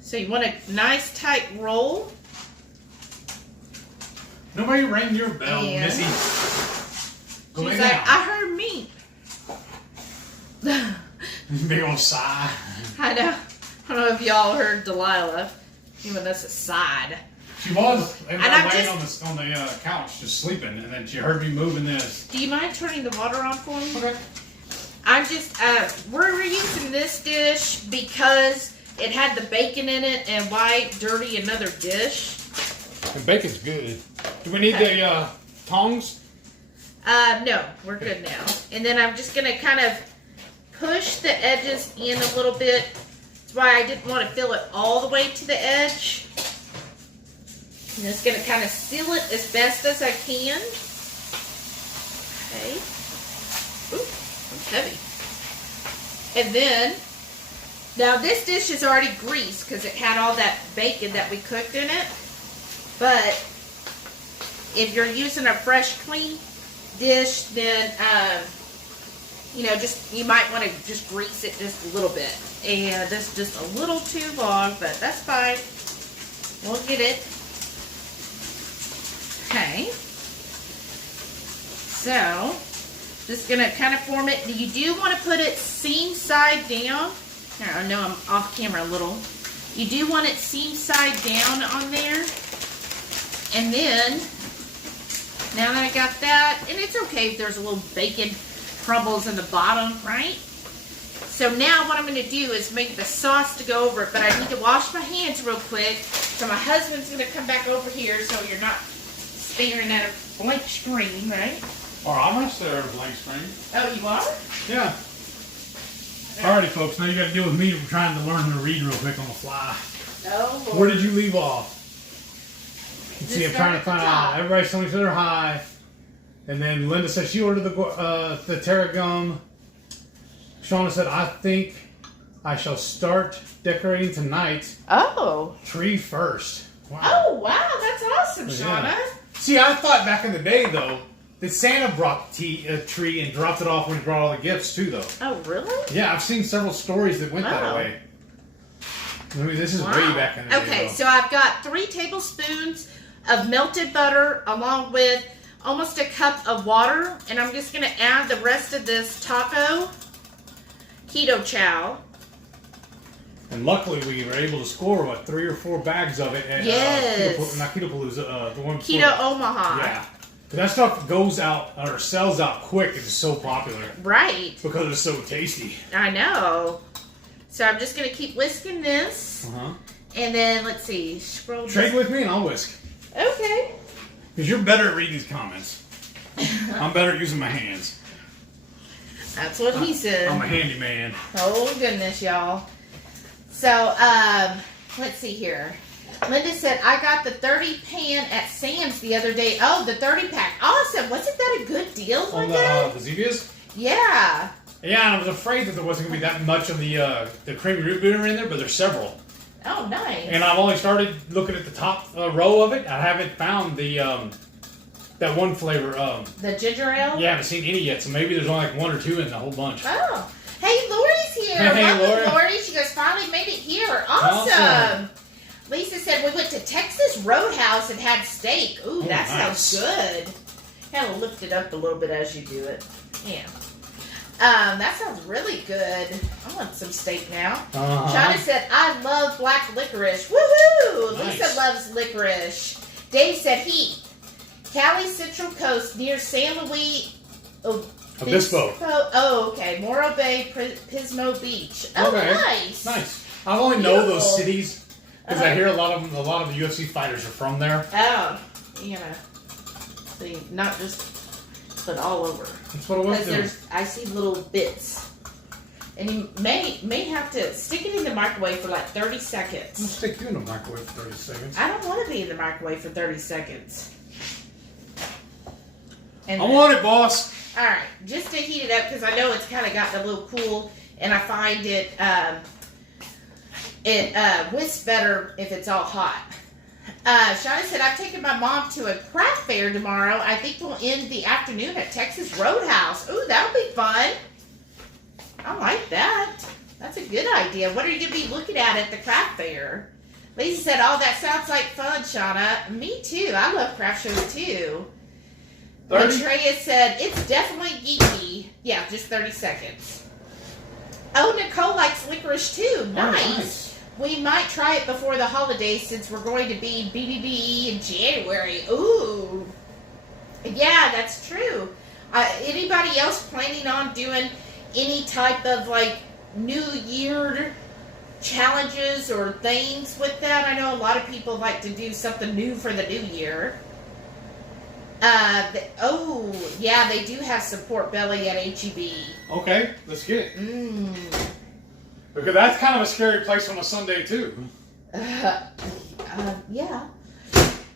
So you want a nice tight roll. Nobody rang your bell, Missy. Go She's like, down. I heard me. Big old sigh. I know. I don't know if y'all heard Delilah giving us a side. She was. And I'm laying on the couch just sleeping, and then she heard me moving this. Do you mind turning the water on for me? Okay. I'm just, we're reusing this dish because it had the bacon in it, and why dirty another dish? The bacon's good. Do we need the tongs? No, we're good now. And then I'm just going to kind of push the edges in a little bit. That's why I didn't want to fill it all the way to the edge. I'm just going to kind of seal it as best as I can. Okay. Ooh, that's heavy. And then, now this dish is already greased because it had all that bacon that we cooked in it. But if you're using a fresh, clean dish, then, you might want to just grease it just a little bit. And that's just a little too long, but that's fine. We'll get it. Okay. So, just going to kind of form it. You do want to put it seam side down. Here, I know I'm off camera a little. You do want it seam side down on there. And then, now that I got that, and it's okay if there's a little bacon crumbles in the bottom, right? So now what I'm going to do is make the sauce to go over it, but I need to wash my hands real quick. So my husband's going to come back over here so you're not staring at a blank screen, right? Or I'm going to stare at a blank screen. Oh, you are? Yeah. Alrighty, folks. Now you got to deal with me trying to learn to read real quick on the fly. Oh, Lord. Where did you leave off? You see, I'm trying to find out. Everybody's telling each other hi. And then Linda said she ordered the Terra gum. Shauna said, I think I shall start decorating tonight. Oh. Tree first. Wow. Oh, wow. That's awesome, Shauna. Yeah. See, I thought back in the day, though, that Santa brought a tree and dropped it off when he brought all the gifts, too, though. Oh, really? Yeah, I've seen several stories that went that way. I mean, this is way back in the day. Okay, so I've got 3 tablespoons of melted butter along with almost a cup of water. And I'm just going to add the rest of this taco keto chow. And luckily, we were able to score, 3 or 4 bags of it at not Keto Palooza, the one Keto Omaha. Yeah. But that stuff goes out, or sells out quick. It's so popular. Right. Because it's so tasty. I know. So I'm just going to keep whisking this. Uh-huh. And then, let's see. Scroll Trade with me and I'll whisk. Okay. Because you're better at reading these comments. I'm better at using my hands. That's what he said. I'm a handyman. Oh, goodness, y'all. So, let's see here. Linda said, I got the 30 pan at Sam's the other day. Oh, the 30 pack. Awesome. Wasn't that a good deal, Linda? On the Zevias? Yeah. Yeah, and I was afraid that there wasn't going to be that much of the creamy root beer in there, but there's several. Oh, nice. And I've only started looking at the top row of it. I haven't found the that one flavor. The ginger ale? Yeah, I haven't seen any yet, so maybe there's only like 1 or 2 in the whole bunch. Oh. Hey, Lori's here. Hey, Welcome, Lori. She goes, finally made it here. Awesome. Lisa said, we went to Texas Roadhouse and had steak. Ooh, that sounds good. Kind of lift it up a little bit as you do it. Yeah. That sounds really good. I want some steak now. Shauna said, I love black licorice. Woohoo! Nice. Lisa loves licorice. Dave said, Heath. Cali Central Coast near San Luis Obispo. Oh, okay. Morro Bay, Pismo Beach. Oh, okay. Nice. Nice. I only know those cities because I hear a lot of the UFC fighters are from there. Oh, you know, see, not just, but all over. That's what it was. Because I see little bits, and you may have to stick it in the microwave for like 30 seconds. I'll stick you in the microwave for 30 seconds. I don't want to be in the microwave for 30 seconds. And I want it, boss. All right, just to heat it up because I know it's kind of gotten a little cool, and I find it whisks better if it's all hot. Shauna said, I've taken my mom to a craft fair tomorrow. I think we'll end the afternoon at Texas Roadhouse. Ooh, that'll be fun. I like that. That's a good idea. What are you going to be looking at the craft fair? Lisa said, oh, that sounds like fun, Shauna. Me too. I love craft shows too. Andrea said, it's definitely geeky. Yeah, just 30 seconds. Oh, Nicole likes licorice too. Nice. We might try it before the holidays since we're going to be BBB in January. Ooh. Yeah, that's true. Anybody else planning on doing any type of like New Year challenges or things with that? I know a lot of people like to do something new for the new year. Yeah, they do have some pork belly at HEB. Okay, let's get it. Because that's kind of a scary place on a Sunday, too. Yeah.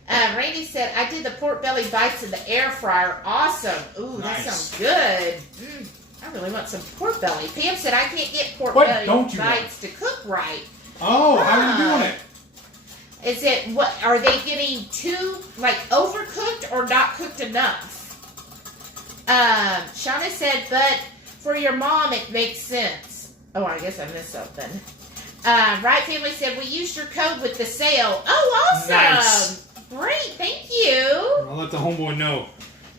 Randy said, I did the pork belly bites in the air fryer. Awesome. Ooh, nice. That sounds good. I really want some pork belly. Pam said, I can't get pork belly bites to cook right. Oh, how are you doing it? Is it, what, are they getting too, like, overcooked or not cooked enough? Shauna said, but for your mom, it makes sense. Oh, I guess I missed something. Right Family said, we used your code with the sale. Oh, awesome. Nice. Great, thank you. I'll let the homeboy know.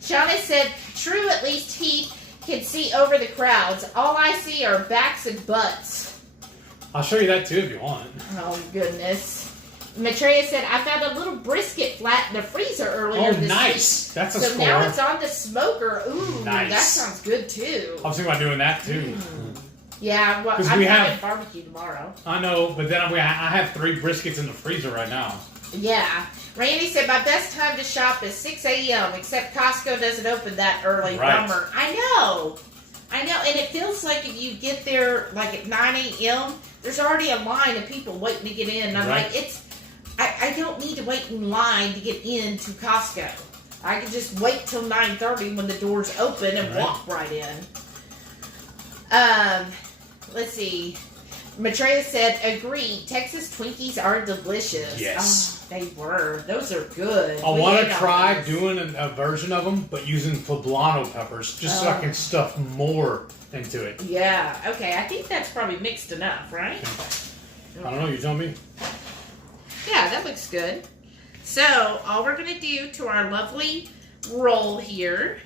Shauna said, true, at least Heath can see over the crowds. All I see are backs and butts. I'll show you that too if you want. Oh, goodness. Maitreya said, I found a little brisket flat in the freezer earlier this nice. week. That's a so score. now it's on the smoker. Ooh, nice. That sounds good too. I was thinking about doing that too. Yeah, well, I'm having barbecue tomorrow. I know, but then I have 3 briskets in the freezer right now. Yeah. Randy said, my best time to shop is 6 a.m., except Costco doesn't open that early. Right. Bummer. I know. And it feels like if you get there like at 9 a.m., there's already a line of people waiting to get in. And I'm like, I don't need to wait in line to get into Costco. I can just wait till 9:30 when the doors open and walk right in. Let's see. Maitreya said, agreed, Texas Twinkies are delicious. Yes. Oh, they were. Those are good. I want to try doing a version of them, but using poblano peppers, just so I can stuff more into it. Yeah. Okay, I think that's probably mixed enough, right? I don't know, you tell me. Yeah, that looks good. So, all we're going to do to our lovely roll here,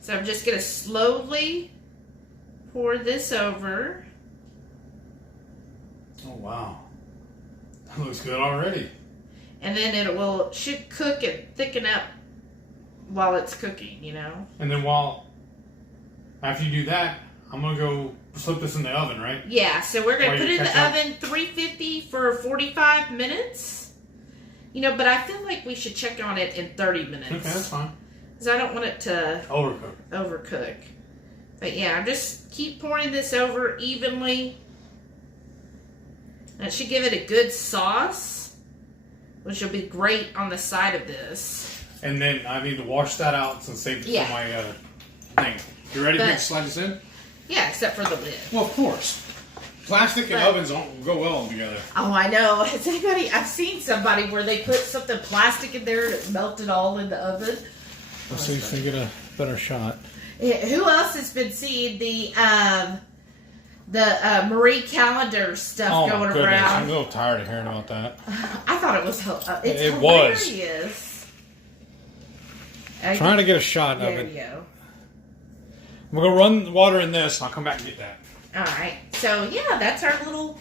so I'm just going to slowly pour this over. Oh, wow. That looks good already. And then should cook and thicken up while it's cooking, you know? And then after you do that, I'm going to go slip this in the oven, right? Yeah, so we're going to put it in the oven 350 for 45 minutes. You know, but I feel like we should check on it in 30 minutes. Okay, that's fine. Because I don't want it to overcook. But yeah, just keep pouring this over evenly. That should give it a good sauce, which will be great on the side of this. And then I need to wash that out and save it for my thing. You ready to slide this in? Yeah, except for the lid. Well, of course. Plastic and ovens don't go well together. Oh, I know. I've seen somebody where they put something plastic in there and it melted all in the oven. Let's see if we get a better shot. Who else has been seeing the Marie Calendar stuff going around? I'm a little tired of hearing about that. I thought it was it hilarious. Trying to get a shot of it. There you go. I'm going to run the water in this, and I'll come back and get that. All right. So, yeah, that's our little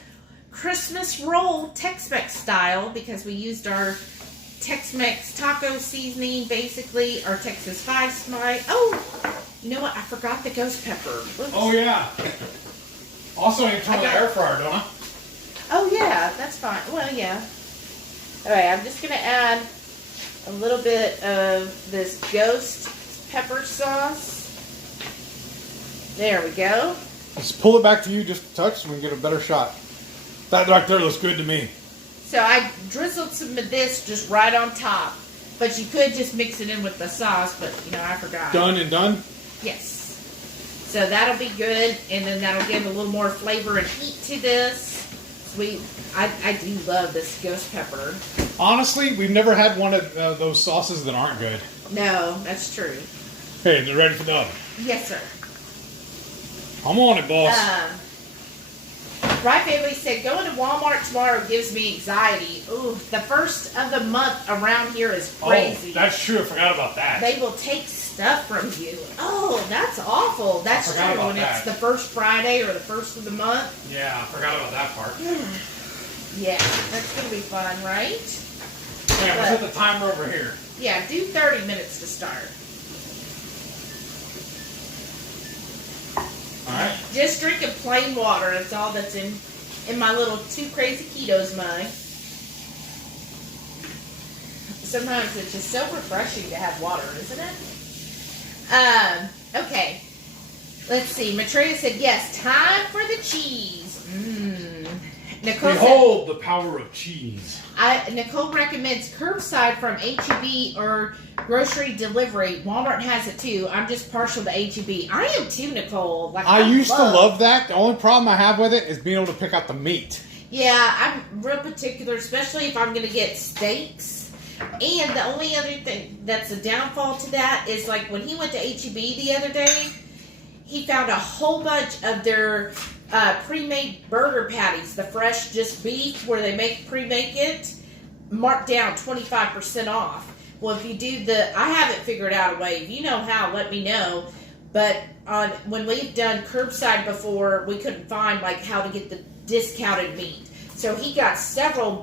Christmas roll, Tex-Mex style, because we used our Tex-Mex taco seasoning, basically, our Texas 5 Spice. Oh, you know what? I forgot the ghost pepper. Oops. Oh, yeah. Also, I need to turn on the air fryer, don't I? Oh, yeah. That's fine. Well, yeah. All right. I'm just going to add a little bit of this ghost pepper sauce. There we go. Just pull it back to you just a touch so we can get a better shot. That right there looks good to me. So I drizzled some of this just right on top. But you could just mix it in with the sauce, but, you know, I forgot. Done and done? Yes. So that'll be good, and then that'll give a little more flavor and heat to this. Sweet. I do love this ghost pepper. Honestly, we've never had one of those sauces that aren't good. No, that's true. Hey, they're ready for the oven. Yes, sir. I'm on it, boss. Right Family said, going to Walmart tomorrow gives me anxiety. Ooh, the first of the month around here is crazy. Oh, that's true. I forgot about that. They will take stuff from you. Oh, that's awful. That's true when it's the first Friday or the first of the month. Yeah, I forgot about that part. Yeah, that's going to be fun, right? Yeah, we'll set the timer over here. Yeah, do 30 minutes to start. Alright. Just drinking plain water. That's all that's in my little Two Crazy Ketos mug. Sometimes it's just so refreshing to have water, isn't it? Okay. Let's see. Maitreya said, yes, time for the cheese. Nicole Behold the power of cheese. Nicole recommends curbside from H-E-B or grocery delivery. Walmart has it too. I'm just partial to H-E-B. I am too, Nicole. Like I used to love that. The only problem I have with it is being able to pick out the meat. Yeah, I'm real particular, especially if I'm going to get steaks. And the only other thing that's a downfall to that is like when he went to H-E-B the other day, he found a whole bunch of their pre-made burger patties, the fresh just beef where they pre-make it, marked down 25% off. Well, if you do I haven't figured out a way. If you know how, let me know. But when we've done curbside before, we couldn't find like how to get the discounted meat. So he got several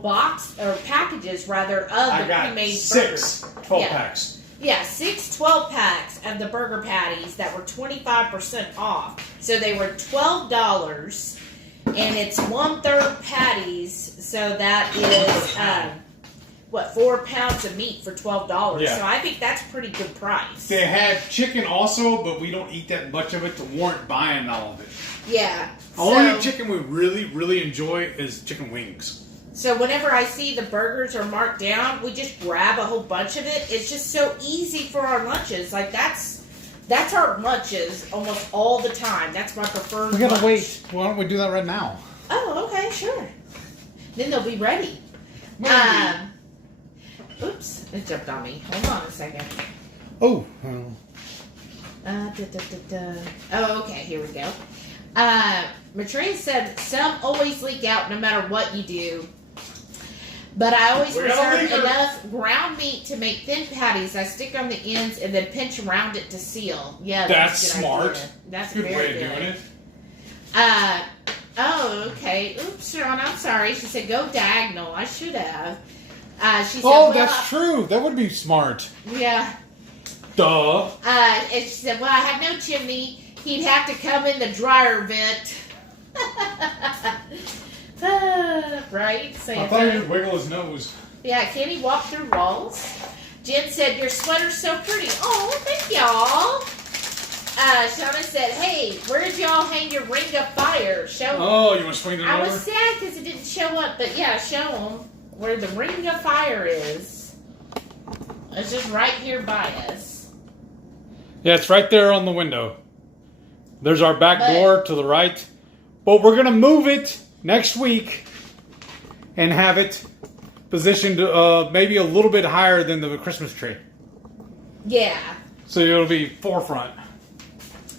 packages rather of the pre-made burgers. 12 packs. Yeah, 6 12 packs of the burger patties that were 25% off. So they were $12, and it's 1/3 patties. So that is 4 pounds of meat for $12. Yeah. So I think that's a pretty good price. They had chicken also, but we don't eat that much of it to warrant buying all of it. Yeah. The only chicken we really, really enjoy is chicken wings. So whenever I see the burgers are marked down, we just grab a whole bunch of it. It's just so easy for our lunches. Like that's our lunches almost all the time. That's my preferred We gotta lunch. wait. Why don't we do that right now? Oh, okay, sure. Then they'll be ready. Oops, it jumped on me. Hold on a second. Oh. Oh, okay, here we go. Matrina said, some always leak out no matter what you do. But I always reserve enough ground meat to make thin patties. I stick on the ends and then pinch around it to seal. Yeah, that's smart. Idea. That's good very way of good. doing it. Oh, okay. Oops, Sharon, I'm sorry. She said go diagonal. I should have. She said, oh, that's true. That would be smart. Yeah. Duh. And she said, well, I have no chimney. He'd have to come in the dryer vent. Right? I thought he would wiggle his nose. Yeah, can he walk through walls? Jen said, your sweater's so pretty. Oh, thank y'all. Shauna said, hey, where did y'all hang your ring of fire? Show them. Oh, you want to swing it over? I was sad because it didn't show up, but yeah, show them where the ring of fire is. It's just right here by us. Yeah, it's right there on the window. There's our back door to the right. But we're going to move it next week and have it positioned maybe a little bit higher than the Christmas tree. Yeah. So it'll be forefront.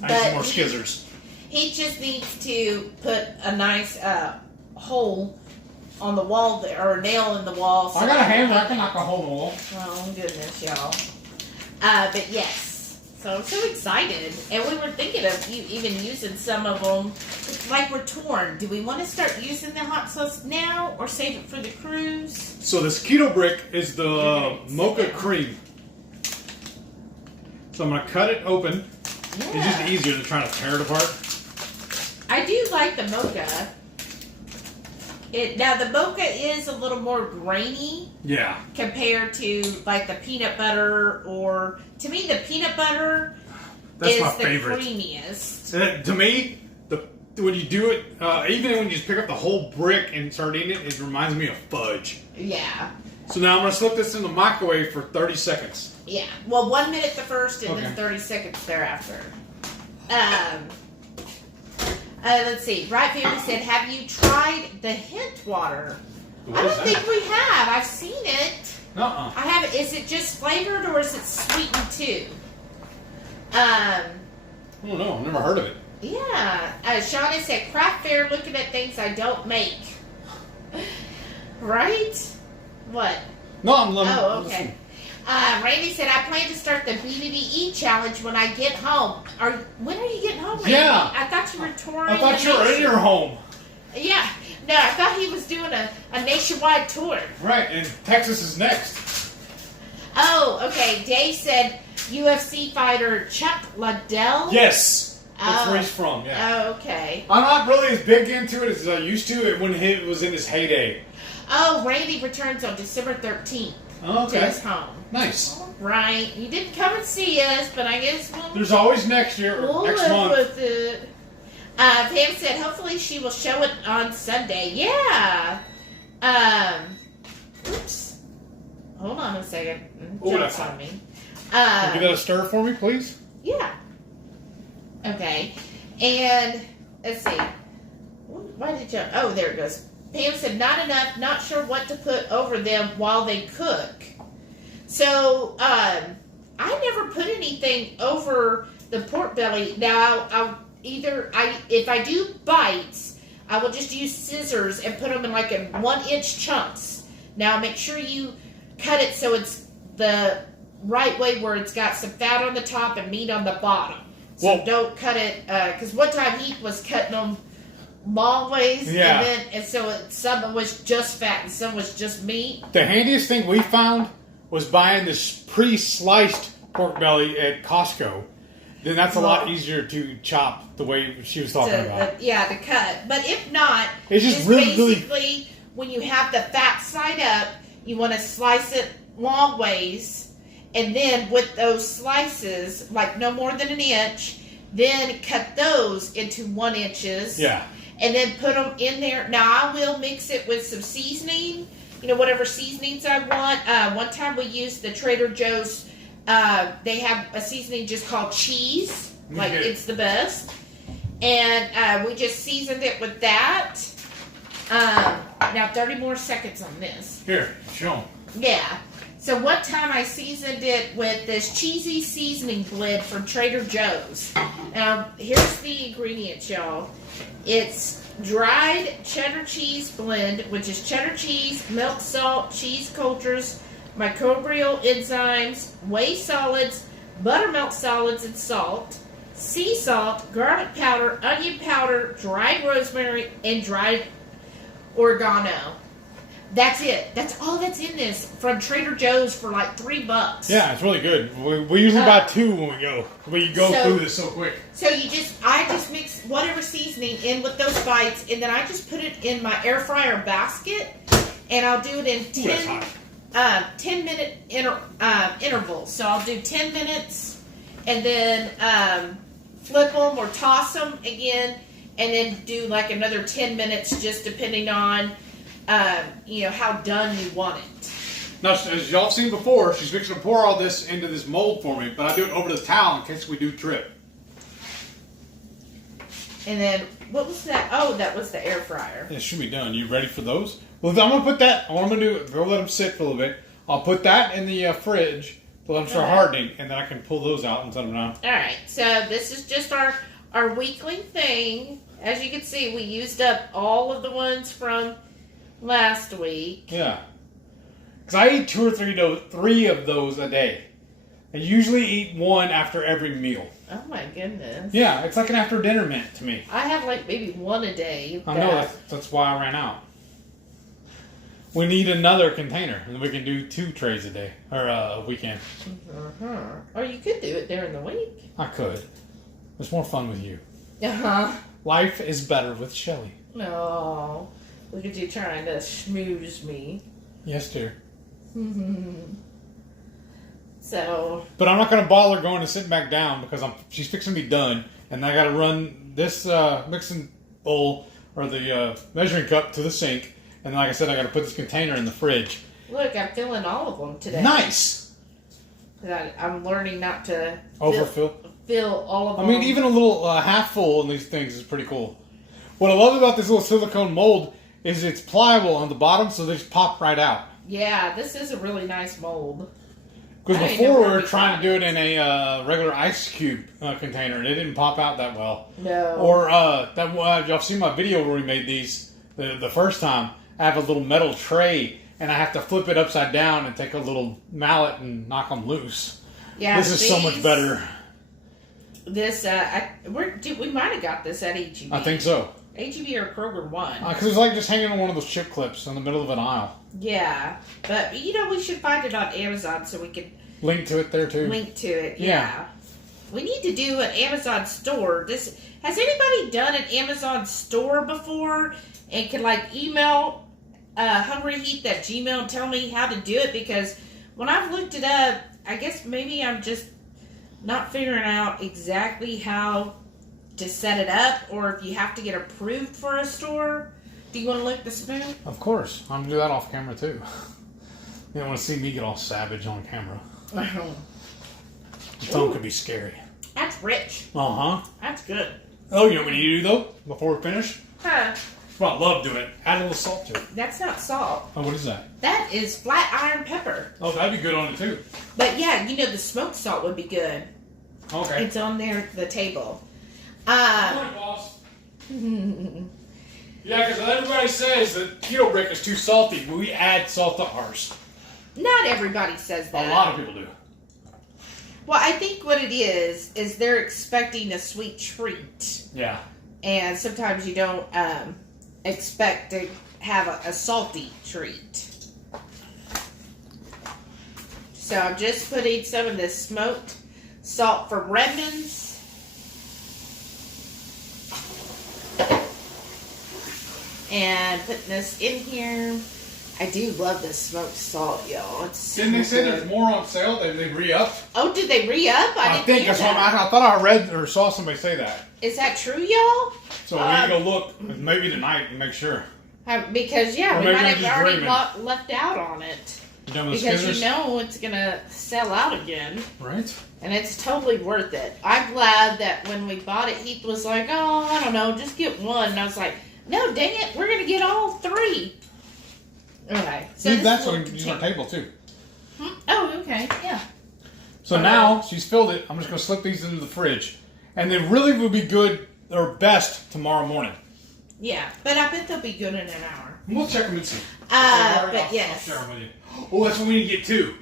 I need some more skizzers. He just needs to put a nice hole on the wall there, or a nail in the wall. I got a hammer. I can knock a hole in the wall. Oh, goodness, y'all. But yes. So I'm so excited. And we were thinking of even using some of them. Like we're torn. Do we want to start using the hot sauce now or save it for the cruise? So this keto brick is the mocha cream. So I'm going to cut it open. Yeah. It's just easier than trying to tear it apart. I do like the mocha. Now the mocha is a little more grainy. Yeah. Compared to like the peanut butter, or to me the peanut butter That's my is the favorite. creamiest. To me, when you do it, even when you just pick up the whole brick and start eating it, it reminds me of fudge. Yeah. So now I'm going to slip this in the microwave for 30 seconds. Yeah. Well, 1 minute the first and then 30 seconds thereafter. Let's see. Right Family said, have you tried the hint water? I don't think we have. I've seen it. Uh-uh. I haven't. Is it just flavored or is it sweetened too? I don't know. I've never heard of it. Yeah. Shauna said, craft fair looking at things I don't make. Right? What? No, I'm Oh, okay. Randy said, I plan to start the BBBE challenge when I get home. When are you getting home, Randy? Yeah. I thought you were touring. I thought you were in your home. Yeah. No, I thought he was doing a nationwide tour. Right, and Texas is next. Oh, okay. Dave said UFC fighter Chuck Liddell. Yes. That's where he's from, yeah. Oh, okay. I'm not really as big into it as I used to when it was in his heyday. Oh, Randy returns on December 13th. Oh, okay. To his home. Nice. Right. You didn't come and see us, but I guess there's always next year, we'll next live month. with it. Pam said, hopefully she will show it on Sunday. Yeah. Oops. Hold on a second. Jumps on me. Give that a stir for me, please. Yeah. Okay. And let's see. Why did it jump? Oh, there it goes. Pam said, not enough, not sure what to put over them while they cook. So, I never put anything over the pork belly. Now, if I do bites, I will just use scissors and put them in 1-inch chunks. Now, make sure you cut it so it's the right way where it's got some fat on the top and meat on the bottom. So don't cut it, because one time Heath was cutting them long ways, and so some was just fat and some was just meat. The handiest thing we found was buying this pre-sliced pork belly at Costco. Then that's a lot easier to chop the way she was talking about. To cut. But if not, it's just really, basically when you have the fat side up, you want to slice it long ways. And then with those slices, like no more than an inch, then cut those into 1 inches. Yeah. And then put them in there. Now, I will mix it with some seasoning, whatever seasonings I want. One time we used the Trader Joe's, they have a seasoning just called cheese. Like, it's the best. And we just seasoned it with that. Now, 30 more seconds on this. Here, show them. Yeah. So one time I seasoned it with this cheesy seasoning blend from Trader Joe's. Now, here's the ingredients, y'all. It's dried cheddar cheese blend, which is cheddar cheese, milk, salt, cheese cultures, microbial enzymes, whey solids, buttermilk solids and salt, sea salt, garlic powder, onion powder, dried rosemary, and dried oregano. That's it. That's all that's in this from Trader Joe's for like $3. Yeah, it's really good. We usually buy 2 when we go. We go through this so quick. So I just mix whatever seasoning in with those bites, and then I just put it in my air fryer basket, and I'll do it in 10-minute intervals. So I'll do 10 minutes, and then flip them or toss them again, and then do like another 10 minutes, just depending on how done you want it. Now, as y'all seen before, she's fixing to pour all this into this mold for me, but I do it over the towel in case we do trip. And then, what was that? Oh, that was the air fryer. It should be done. You ready for those? Well, I'm going to put that, what I'm going to do, go let them sit for a little bit. I'll put that in the fridge, let them start hardening, and then I can pull those out and set them down. Alright, so this is just our weekly thing. As you can see, we used up all of the ones from last week. Yeah. Because I eat 2 or 3 of those a day. I usually eat 1 after every meal. Oh my goodness. Yeah, it's like an after dinner mint to me. I have like maybe 1 a day. I know, that's why I ran out. We need another container, and we can do 2 trays a day, or a weekend. Or you could do it during the week. I could. It's more fun with you. Uh-huh. Life is better with Shelly. No. Look at you trying to schmooze me. Yes, dear. So. But I'm not going to bother going and sitting back down because she's fixing to be done, and I got to run this mixing bowl or the measuring cup to the sink, and like I said, I got to put this container in the fridge. Look, I'm filling all of them today. Nice. I'm learning not to fill all of them. I mean, even a little half full in these things is pretty cool. What I love about this little silicone mold is it's pliable on the bottom, so they just pop right out. Yeah, this is a really nice mold. Because before we were trying to do it in a regular ice cube container, and it didn't pop out that well. No. Or y'all seen my video where we made these the first time. I have a little metal tray, and I have to flip it upside down and take a little mallet and knock them loose. Yeah, this is so much better. This we might have got this at HEB. I think so. HEB or Kroger one. Because it's like just hanging on one of those chip clips in the middle of an aisle. Yeah, but we should find it on Amazon so we can link to it there too. Link to it, yeah. We need to do an Amazon store. Has anybody done an Amazon store before and can email HungryHeath at Gmail and tell me how to do it? Because when I've looked it up, I guess maybe I'm just not figuring out exactly how to set it up, or if you have to get approved for a store. Do you want to lick the spoon? Of course. I'm going to do that off camera too. You don't want to see me get all savage on camera. The tongue could be scary. That's rich. Uh-huh. That's good. Oh, you know what we need to do though, before we finish? Huh. Well, I love doing it. Add a little salt to it. That's not salt. Oh, what is that? That is flat iron pepper. Oh, that'd be good on it too. But yeah, the smoked salt would be good. Okay. It's on there at the table. Morning, boss. Yeah, because everybody says that keto brick is too salty, but we add salt to ours. Not everybody says that. A lot of people do. Well, I think what it is they're expecting a sweet treat. Yeah. And sometimes you don't expect to have a salty treat. So I'm just putting some of this smoked salt from Redmond's. And putting this in here. I do love this smoked salt, y'all. Didn't they say there's more on sale? They re-upped? Oh, did they re-up? I didn't hear that. I thought I read or saw somebody say that. Is that true, y'all? So we need to go look maybe tonight and make sure. Because, we might have already left out on it. Because you know it's going to sell out again. Right. And it's totally worth it. I'm glad that when we bought it, Heath was like, oh, I don't know, just get one. And I was like, no, dang it, we're going to get all 3. Okay. So that's what we use on our table, too. Oh, okay, yeah. So now she's filled it. I'm just going to slip these into the fridge. And they really will be good or best tomorrow morning. Yeah, but I bet they'll be good in an hour. We'll check them and see. But yes. I'll share them with you. Oh, that's what we need to get too.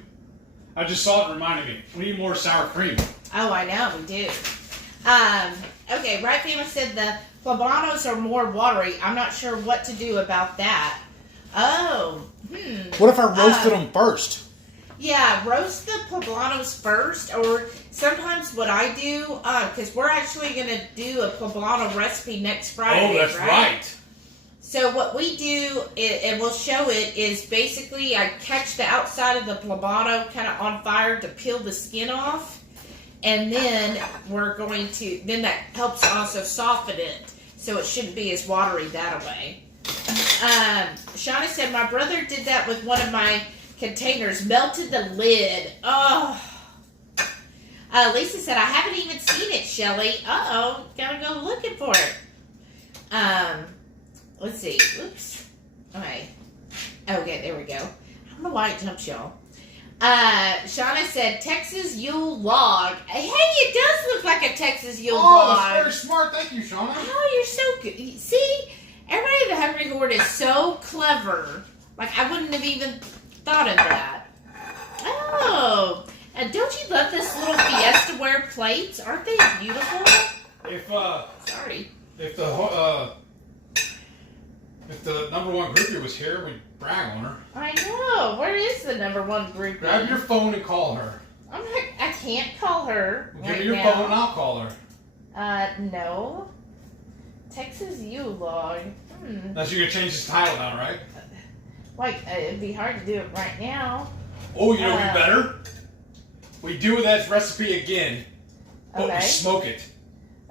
I just saw it and reminded me. We need more sour cream. Oh, I know, we do. Okay, Right Family said the poblanos are more watery. I'm not sure what to do about that. Oh, What if I roasted them first? Yeah, roast the poblanos first, or sometimes what I do, because we're actually going to do a poblano recipe next Friday. Oh, that's right. So what we do, and we'll show it, is basically I catch the outside of the poblano kind of on fire to peel the skin off, and then then that helps also soften it, so it shouldn't be as watery that way. Shauna said, my brother did that with one of my containers, melted the lid. Oh. Lisa said, I haven't even seen it, Shelly. Uh-oh, gotta go looking for it. Let's see. Oops. Okay. Okay, there we go. I don't know why it jumps, y'all. Shauna said, Texas Yule log. Hey, it does look like a Texas Yule log. Oh, that's very smart. Thank you, Shauna. Oh, you're so good. See? Everybody in the Hungry Horde is so clever. Like, I wouldn't have even thought of that. Oh. And don't you love this little Fiesta-ware plates? Aren't they beautiful? Sorry. If the number one groupie was here, we'd brag on her. I know. Where is the number one groupie? Grab your phone and call her. I can't call her. Give me your phone and I'll call her. No. Texas Yule log. Unless you're going to change this title now, right? Like, it'd be hard to do it right now. Oh, you know what would be better? We do that recipe again, but we smoke it.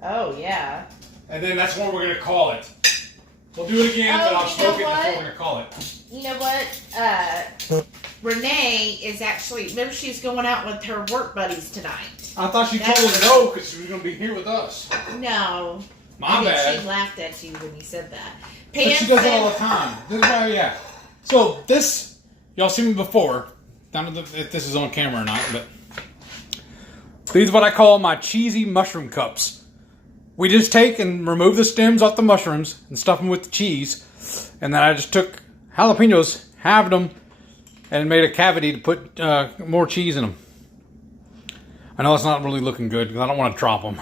Oh, yeah. And then that's what we're going to call it. We'll do it again, but I'll smoke it before we're going to call it. You know what? Renee is actually, remember she's going out with her work buddies tonight. I thought she told us no because she was going to be here with us. No. My bad. She laughed at you when you said that. But she does it all the time. This is why, yeah. So this, y'all seen me before. I don't know if this is on camera or not, but these are what I call my cheesy mushroom cups. We just take and remove the stems off the mushrooms and stuff them with the cheese. And then I just took jalapenos, halved them, and made a cavity to put more cheese in them. I know it's not really looking good because I don't want to drop them.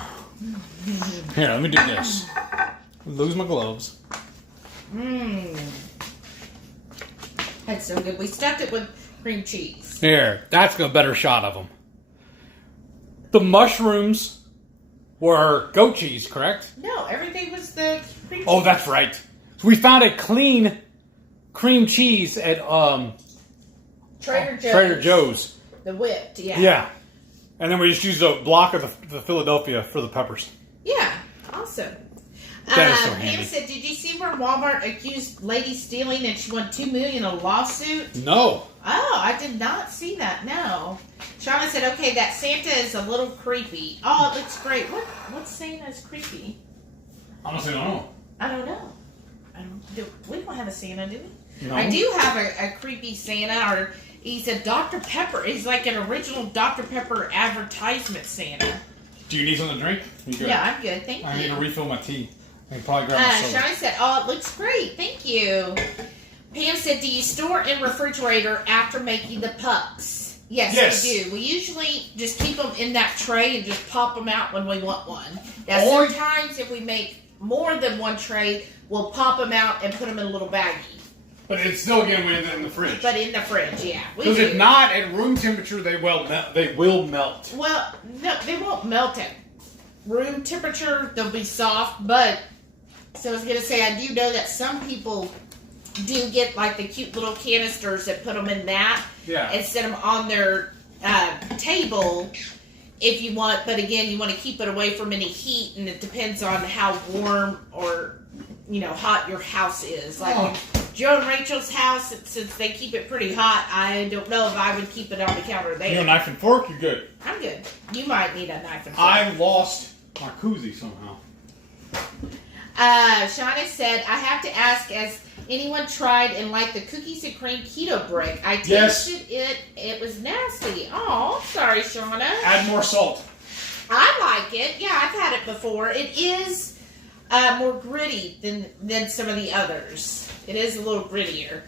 Here, let me do this. Lose my gloves. That's so good. We stuffed it with cream cheese. Here, that's a better shot of them. The mushrooms were goat cheese, correct? No, everything was the cream cheese. Oh, that's right. So we found a clean cream cheese at Trader Joe's. The whipped, yeah. Yeah. And then we just used a block of the Philadelphia for the peppers. Yeah, awesome. That is so handy. Pam said, did you see where Walmart accused lady stealing and she won $2 million in a lawsuit? No. Oh, I did not see that, no. Shauna said, okay, that Santa is a little creepy. Oh, it looks great. What Santa is creepy? Honestly, I don't know. I don't know. We don't have a Santa, do we? No. I do have a creepy Santa, or he's a Dr. Pepper. He's like an original Dr. Pepper advertisement Santa. Do you need something to drink? You good? Yeah, I'm good. Thank you. I need to refill my tea. I can probably grab my soda. Shauna said, oh, it looks great. Thank you. Pam said, do you store in refrigerator after making the pucks? Yes, we do. We usually just keep them in that tray and just pop them out when we want one. Now, sometimes if we make more than one tray, we'll pop them out and put them in a little baggie. But it's still again in the fridge. But in the fridge, yeah. Because if not, at room temperature, they will melt. Well, no, they won't melt at room temperature. They'll be soft, but... So I was going to say, I do know that some people do get like the cute little canisters that put them in that. Yeah. And set them on their table if you want. But again, you want to keep it away from any heat, and it depends on how warm or, hot your house is. Like... Joe and Rachel's house, since they keep it pretty hot, I don't know if I would keep it on the counter there. You need a knife and fork? You're good. I'm good. You might need a knife and fork. I lost my koozie somehow. Shauna said, I have to ask, has anyone tried and liked the cookies and cream keto brick? I tasted it. It was nasty. Oh, sorry, Shauna. Add more salt. I like it. Yeah, I've had it before. It is more gritty than some of the others. It is a little grittier.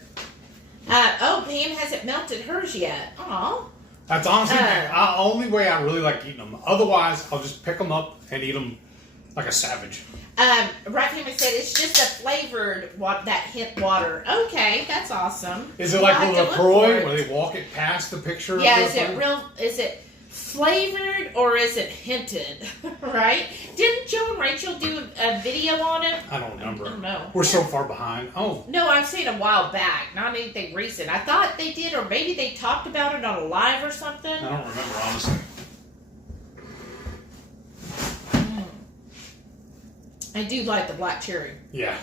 Pam hasn't melted hers yet. Aw. That's honestly the only way I really like eating them. Otherwise, I'll just pick them up and eat them like a savage. Right Family said it's just a flavored that hint water. Okay, that's awesome. Is it like the LaCroix where they walk it past the picture? Yeah, is it flavored or is it hinted? Right? Didn't Joe and Rachel do a video on it? I don't remember. I don't know. We're so far behind. Oh. No, I've seen a while back, not anything recent. I thought they did, or maybe they talked about it on a live or something. I don't remember, honestly. I do like the black cherry. Yeah.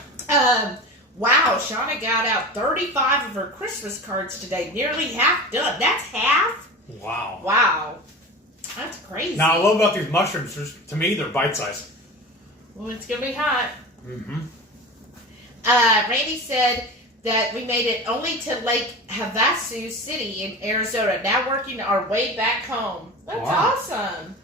Wow, Shauna got out 35 of her Christmas cards today. Nearly half done. That's half? Wow. Wow. That's crazy. Now, I love about these mushrooms. To me, they're bite-sized. Well, it's going to be hot. Mm-hmm. Randy said that we made it only to Lake Havasu City in Arizona. Now working our way back home. That's awesome.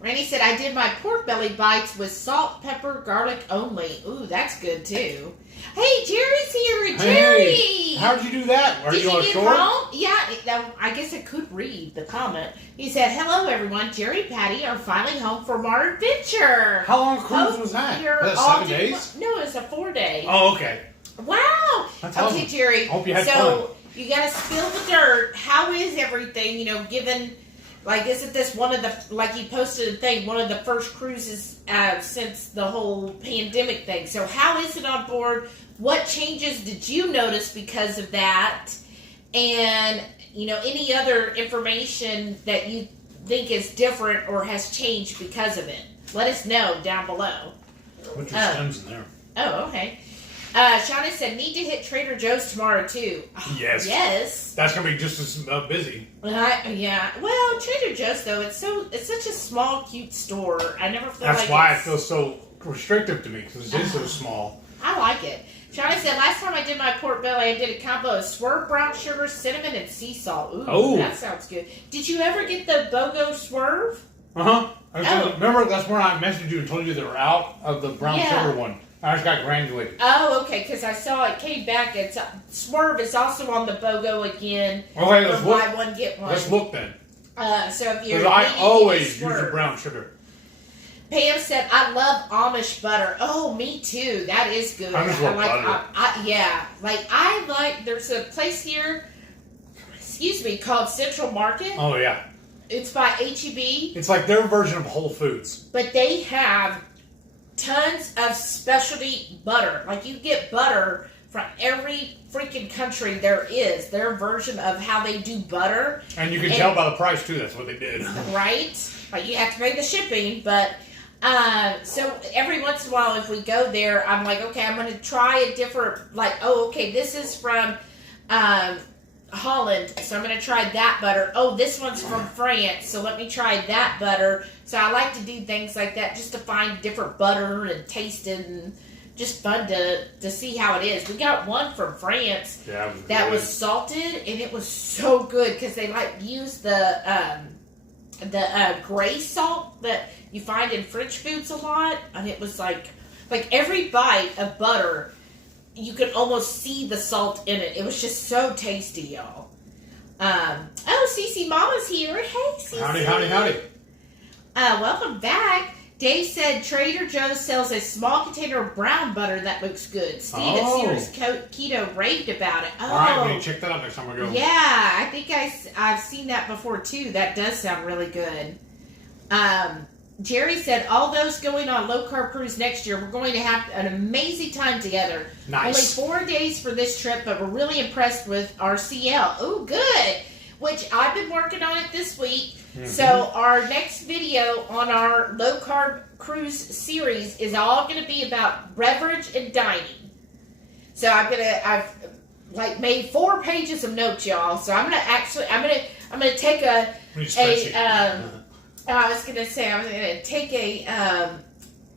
Randy said, I did my pork belly bites with salt, pepper, garlic only. Ooh, that's good, too. Hey, Jerry's here. Jerry! Hey, how'd you do that? Did you get home? Yeah, I guess I could read the comment. He said, hello, everyone. Jerry and Patty are finally home from our adventure. How long a cruise was that? Was that 7 days? No, it was a 4 day. Oh, okay. Wow. That's awesome. Okay, Jerry. Hope you had fun. You got to spill the dirt. How is everything, given... Like, isn't this one of the, like you posted a thing, one of the first cruises since the whole pandemic thing. So how is it on board? What changes did you notice because of that? And, any other information that you think is different or has changed because of it? Let us know down below. Put your stems in there. Oh, okay. Shauna said, need to hit Trader Joe's tomorrow, too. Yes. Yes. That's going to be just as busy. Yeah. Well, Trader Joe's, though, it's such a small, cute store. I never feel That's why it feels so restrictive to me, because it is so small. I like it. Shauna said, last time I did my pork belly, I did a combo of swerve brown sugar, cinnamon, and sea salt. Ooh, that sounds good. Did you ever get the BOGO swerve? Uh-huh. Remember, that's when I messaged you and told you they were out of the brown sugar one. I just got granulated. Oh, okay, because I saw it came back. It's Swerve is also on the BOGO again. Okay, let's look. Buy one, get one. Let's look then. So if you're... Because I always use the brown sugar. Pam said, I love Amish butter. Oh, me too. That is good. I just love butter. I like, there's a place here, called Central Market. Oh, yeah. It's by H-E-B. It's like their version of Whole Foods. But they have tons of specialty butter. Like, you get butter from every freaking country there is. Their version of how they do butter. And you can tell by the price, too. That's what they did. Right? Like, you have to pay the shipping, but... so every once in a while, if we go there, I'm like, okay, I'm going to try a different, this is from Holland, so I'm going to try that butter. Oh, this one's from France, so let me try that butter. So I like to do things like that just to find different butter and taste it, and just fun to see how it is. We got one from France that was salted, and it was so good because they use the gray salt that you find in French foods a lot, and it was like every bite of butter you could almost see the salt in it. It was just so tasty, y'all. Cece Mama's here. Hey, Cece. Howdy. Welcome back. Dave said Trader Joe's sells a small container of brown butter that looks good. Steve at Sears Keto raved about it. Oh. All right, we need to check that out next time we go. Yeah, I think I've seen that before too. That does sound really good. Jerry said all those going on low carb cruise next year, we're going to have an amazing time together. Nice. Only 4 days for this trip, but we're really impressed with our CL. Oh, good. Which I've been working on it this week. Mm-hmm. So our next video on our low carb cruise series is all going to be about beverage and dining. So I've made 4 pages of notes, y'all. So I'm gonna take I was gonna take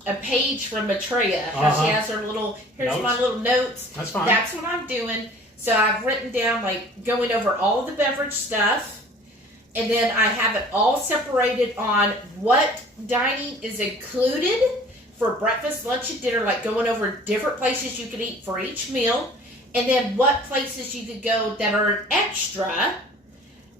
a page from Maitreya. She has her little notes. My little notes. That's fine. That's what I'm doing. So I've written down going over all of the beverage stuff. And then I have it all separated on what dining is included for breakfast, lunch, and dinner, going over different places you could eat for each meal. And then what places you could go that are an extra,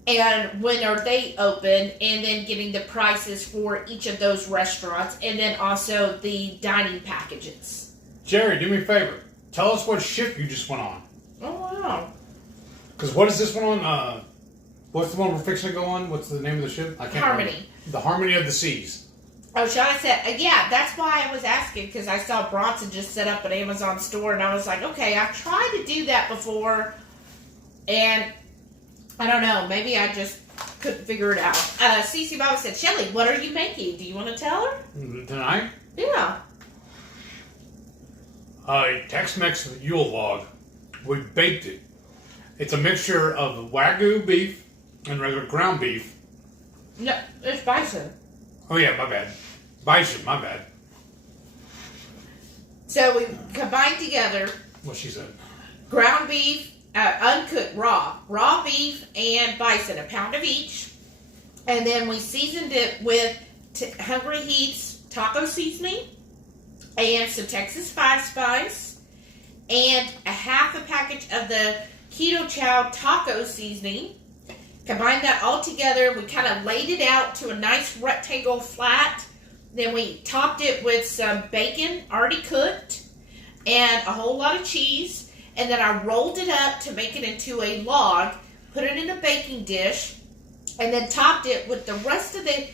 and when are they open, and then getting the prices for each of those restaurants, and then also the dining packages. Jerry, do me a favor. Tell us what ship you just went on. Oh, wow. Because what is this one on? What's the one we're fixing to go on? What's the name of the ship? I can't Harmony. remember. The Harmony of the Seas. Oh, Shauna said, yeah, that's why I was asking, because I saw Bronson just set up an Amazon store, and I was like, okay, I've tried to do that before, and I don't know, maybe I just couldn't figure it out. Cece Baba said, Shelly, what are you making? Do you want to tell her? Tonight? Yeah. TexMex Yule log. We baked it. It's a mixture of Wagyu beef and regular ground beef. No, it's bison. Oh yeah, my bad. Bison, my bad. So we combined together. What she said. Ground beef, uncooked raw beef, and bison, a pound of each. And then we seasoned it with HungryHeath's taco seasoning and some Texas 5-Spice and a half a package of the Keto Chow taco seasoning. Combined that all together. We kind of laid it out to a nice rectangle flat. Then we topped it with some bacon already cooked and a whole lot of cheese. And then I rolled it up to make it into a log, put it in a baking dish, and then topped it with the rest of the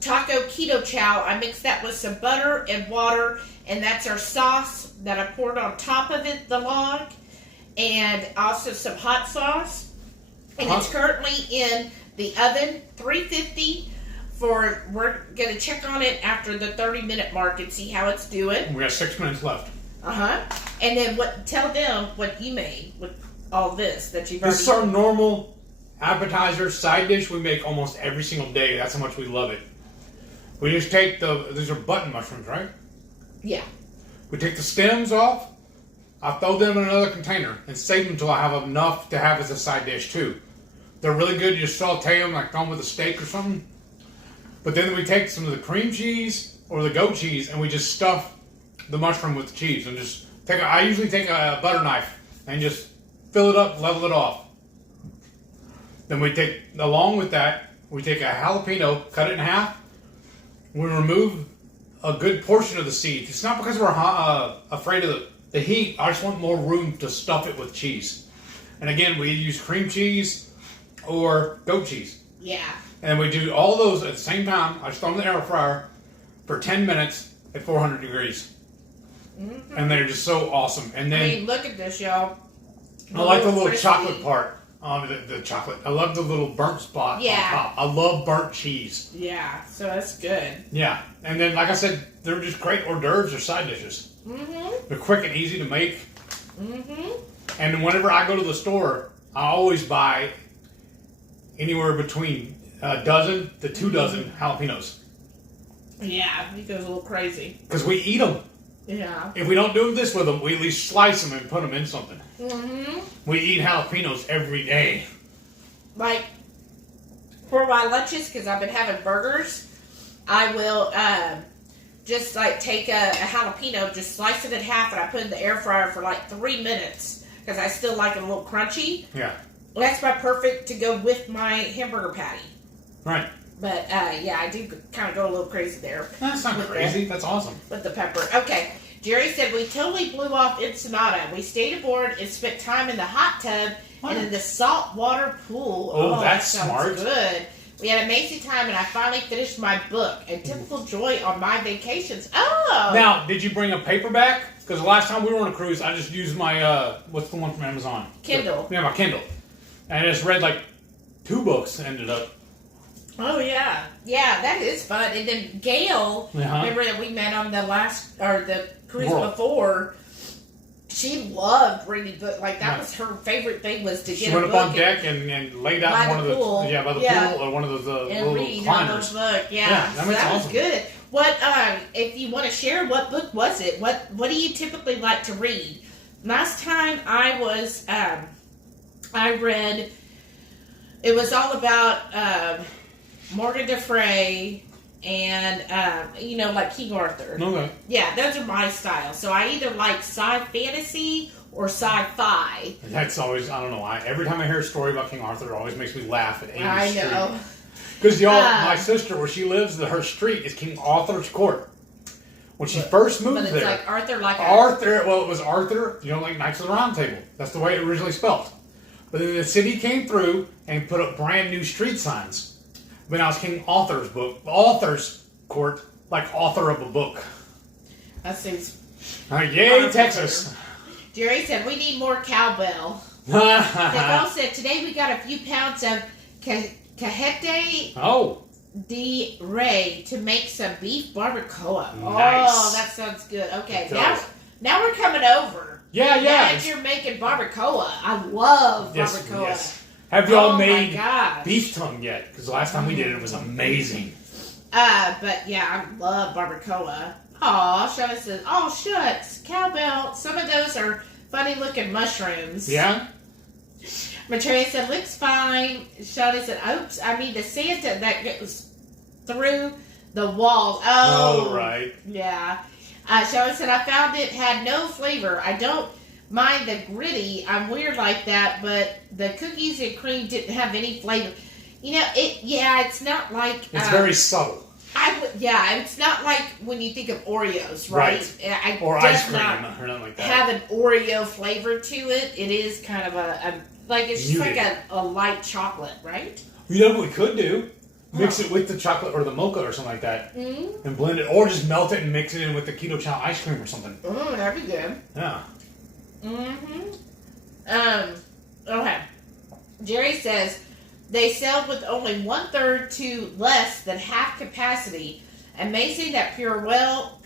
taco Keto Chow. I mixed that with some butter and water, and that's our sauce that I poured on top of it, the log, and also some hot sauce. And it's currently in the oven, 350. We're going to check on it after the 30-minute mark and see how it's doing. We got 6 minutes left. And then tell them what you made with all this that you've already. This is our normal appetizer side dish we make almost every single day. That's how much we love it. We just take these are button mushrooms, right? Yeah. We take the stems off. I throw them in another container and save them until I have enough to have as a side dish too. They're really good. You just saute them throw them with a steak or something. But then we take some of the cream cheese or the goat cheese and we just stuff the mushroom with the cheese and just I usually take a butter knife and just fill it up, level it off. Then along with that, we take a jalapeno, cut it in half. We remove a good portion of the seeds. It's not because we're afraid of the heat. I just want more room to stuff it with cheese. And again, we use cream cheese or goat cheese. Yeah. And we do all those at the same time. I just throw them in the air fryer for 10 minutes at 400 degrees. Mm-hmm. And they're just so awesome. And then look at this, y'all. I like the little chocolate part. The chocolate. I love the little burnt spot on top. I love burnt cheese. Yeah, so that's good. Yeah. And then, like I said, they're just great hors d'oeuvres or side dishes. Mm-hmm. They're quick and easy to make. Mm-hmm. And whenever I go to the store, I always buy anywhere between a dozen to 2 dozen jalapenos. Yeah, he goes a little crazy. Because we eat them. Yeah. If we don't do this with them, we at least slice them and put them in something. Mm-hmm. We eat jalapenos every day. For my lunches, because I've been having burgers, I will just like take a jalapeno, just slice it in half, and I put it in the air fryer for like 3 minutes because I still like it a little crunchy. Yeah. That's my perfect to go with my hamburger patty. Right. But yeah, I do kind of go a little crazy there. That's not crazy. That's awesome. With the pepper. Okay. Jerry said we totally blew off Ensenada. We stayed aboard and spent time in the hot tub and in the saltwater pool. Oh, that's that smart. Good. We had an amazing time, and I finally finished my book. A typical joy on my vacations. Oh. Now, did you bring a paperback? Because the last time we were on a cruise, I just used my what's the one from Amazon? Kindle. Yeah, my Kindle, and I just read like 2 books. Ended up. Oh yeah, yeah, that is fun. And then Gail, remember that we met on the cruise before. She loved reading books. Like that was her favorite thing was to get a book. She went up on deck and laid out in one of the pool. Yeah, by the pool or one of those little recliners. Book. Yeah, that so that awesome. was good. What if you want to share? What book was it? What do you typically like to read? Last time I was, I read. It was all about Morgan Le Fay and like King Arthur. Okay. Yeah, those are my style. So I either like fantasy or sci-fi. That's always, I don't know why. Every time I hear a story about King Arthur, it always makes me laugh at 80th I Street. know. Because my sister, where she lives, her street is King Arthur's Court. When she first moved but it's there. Like Arthur, it was Arthur, like Knights of the Round Table. That's the way it originally spelled. But then the city came through and put up brand new street signs. But now it's King Arthur's Author's Court, like author of a book. That seems... Yay, Texas! Jerry said, we need more cowbell. Nicole said, today we got a few pounds of cajete de ray to make some beef barbacoa. Nice. Oh, that sounds good. Okay, now we're coming over. Yeah. Now you're making barbacoa. I love barbacoa. Yes. Have y'all made my beef tongue yet? Because the last time we did it was amazing. But yeah, I love barbacoa. Aw, Shelly says, oh shucks, cowbell. Some of those are funny looking mushrooms. Yeah? Materia said, looks fine. Shelly said, oops, I mean the Santa that goes through the walls. Oh, right. Yeah. Shelly said, I found it had no flavor. I don't mind the gritty. I'm weird like that, but the cookies and cream didn't have any flavor. It's not like... It's very subtle. It's not like when you think of Oreos, right? Or ice cream or nothing like that. Have an Oreo flavor to it. It is kind of it's just like a light chocolate, right? You know what we could do? Mix it with the chocolate or the mocha or something like that. Mm-hmm. And blend it. Or just melt it and mix it in with the Keto Chow ice cream or something. That'd be good. Yeah. Okay. Jerry says, they sailed with only 1/3 to less than half capacity. Amazing that Purell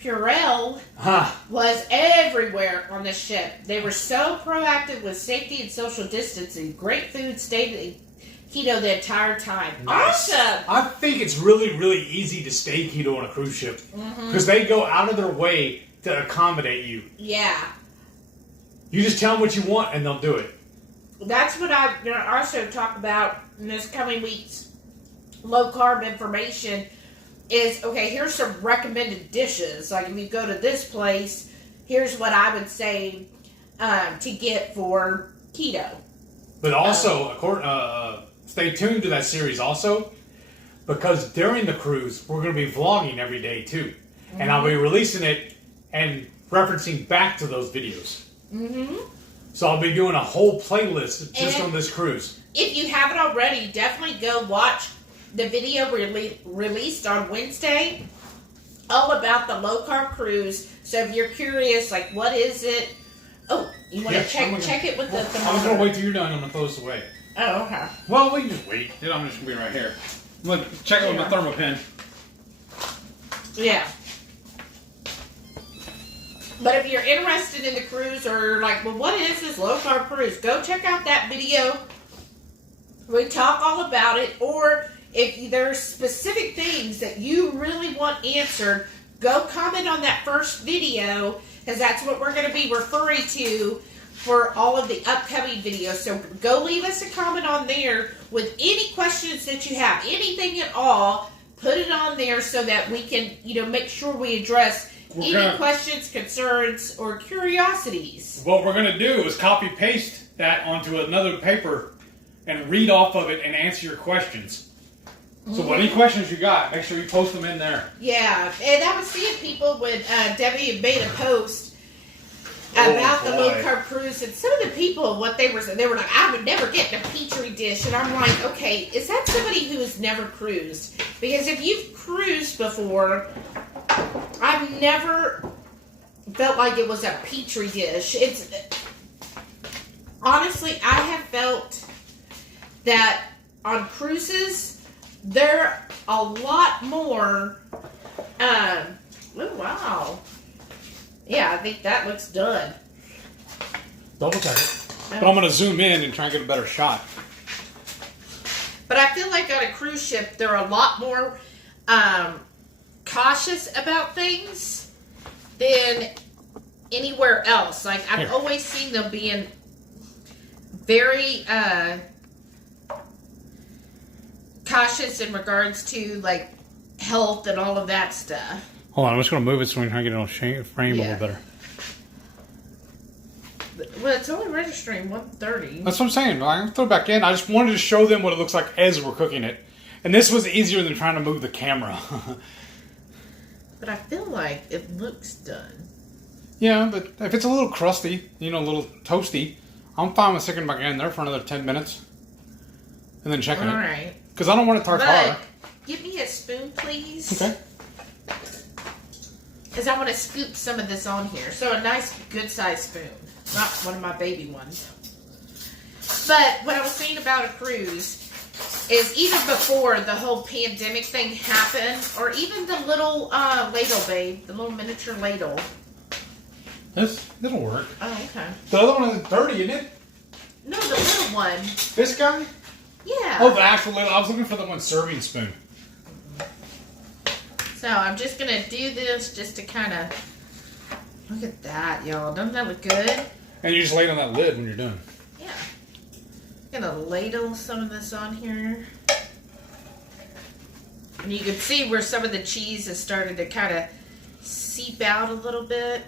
was everywhere on the ship. They were so proactive with safety and social distancing. Great food, stayed in keto the entire time. Nice. Awesome! I think it's really, really easy to stay keto on a cruise ship. Because they go out of their way to accommodate you. Yeah. You just tell them what you want and they'll do it. That's what I'm going to also talk about in this coming week's low carb information is, okay, here's some recommended dishes. Like if you go to this place, here's what I would say to get for keto. But also, stay tuned to that series also, because during the cruise, we're going to be vlogging every day too. And I'll be releasing it and referencing back to those videos. So I'll be doing a whole playlist just on this cruise. If you haven't already, definitely go watch the video released on Wednesday all about the low carb cruise. So if you're curious, like what is it? Oh, you want to check it with the thermometer? I'm going to wait till you're done. I'm going to throw this away. Oh, okay. Well, we can just wait. I'm just going to be right here. Look, check it with my thermopen. Yeah. But if you're interested in the cruise or like, well, what is this low carb cruise? Go check out that video. We talk all about it. Or if there's specific things that you really want answered, go comment on that first video because that's what we're going to be referring to for all of the upcoming videos. So go leave us a comment on there with any questions that you have, anything at all. put it on there so that we can, make sure we address any questions, concerns, or curiosities. What we're going to do is copy-paste that onto another paper and read off of it and answer your questions. So any questions you got, make sure you post them in there. Yeah, and I was seeing people when Debbie had made a post about the low-carb cruise, and some of the people, what they were like, I would never get in a Petri dish. And I'm like, okay, is that somebody who has never cruised? Because if you've cruised before, I've never felt like it was a Petri dish. It's honestly, I have felt that on cruises, they're a lot more, oh wow. Yeah, I think that looks done. Double check it. But I'm going to zoom in and try and get a better shot. But I feel like on a cruise ship, they're a lot more cautious about things than anywhere else. Like, I've always seen them being very cautious in regards to, like, health and all of that stuff. Hold on, I'm just going to move it so we can get it on frame a little better. Well, it's only registering 130. That's what I'm saying. I can throw it back in. I just wanted to show them what it looks like as we're cooking it. And this was easier than trying to move the camera. But I feel like it looks done. Yeah, but if it's a little crusty, a little toasty, I'm fine with sticking it back in there for another 10 minutes. And then checking it. All right. Because I don't want it tartare. Give me a spoon, please. Okay. Because I want to scoop some of this on here. So a nice, good-sized spoon. Not one of my baby ones. But what I was saying about a cruise is even before the whole pandemic thing happened, or even the little ladle, babe, the little miniature ladle. It'll work. Oh, okay. The other one is 30, isn't it? No, the little one. This guy? Yeah. Oh, the actual ladle. I was looking for the one serving spoon. So I'm just going to do this just to kind of... Look at that, y'all. Doesn't that look good? And you just lay it on that lid when you're done. Yeah. I'm going to ladle some of this on here. And you can see where some of the cheese has started to kind of seep out a little bit.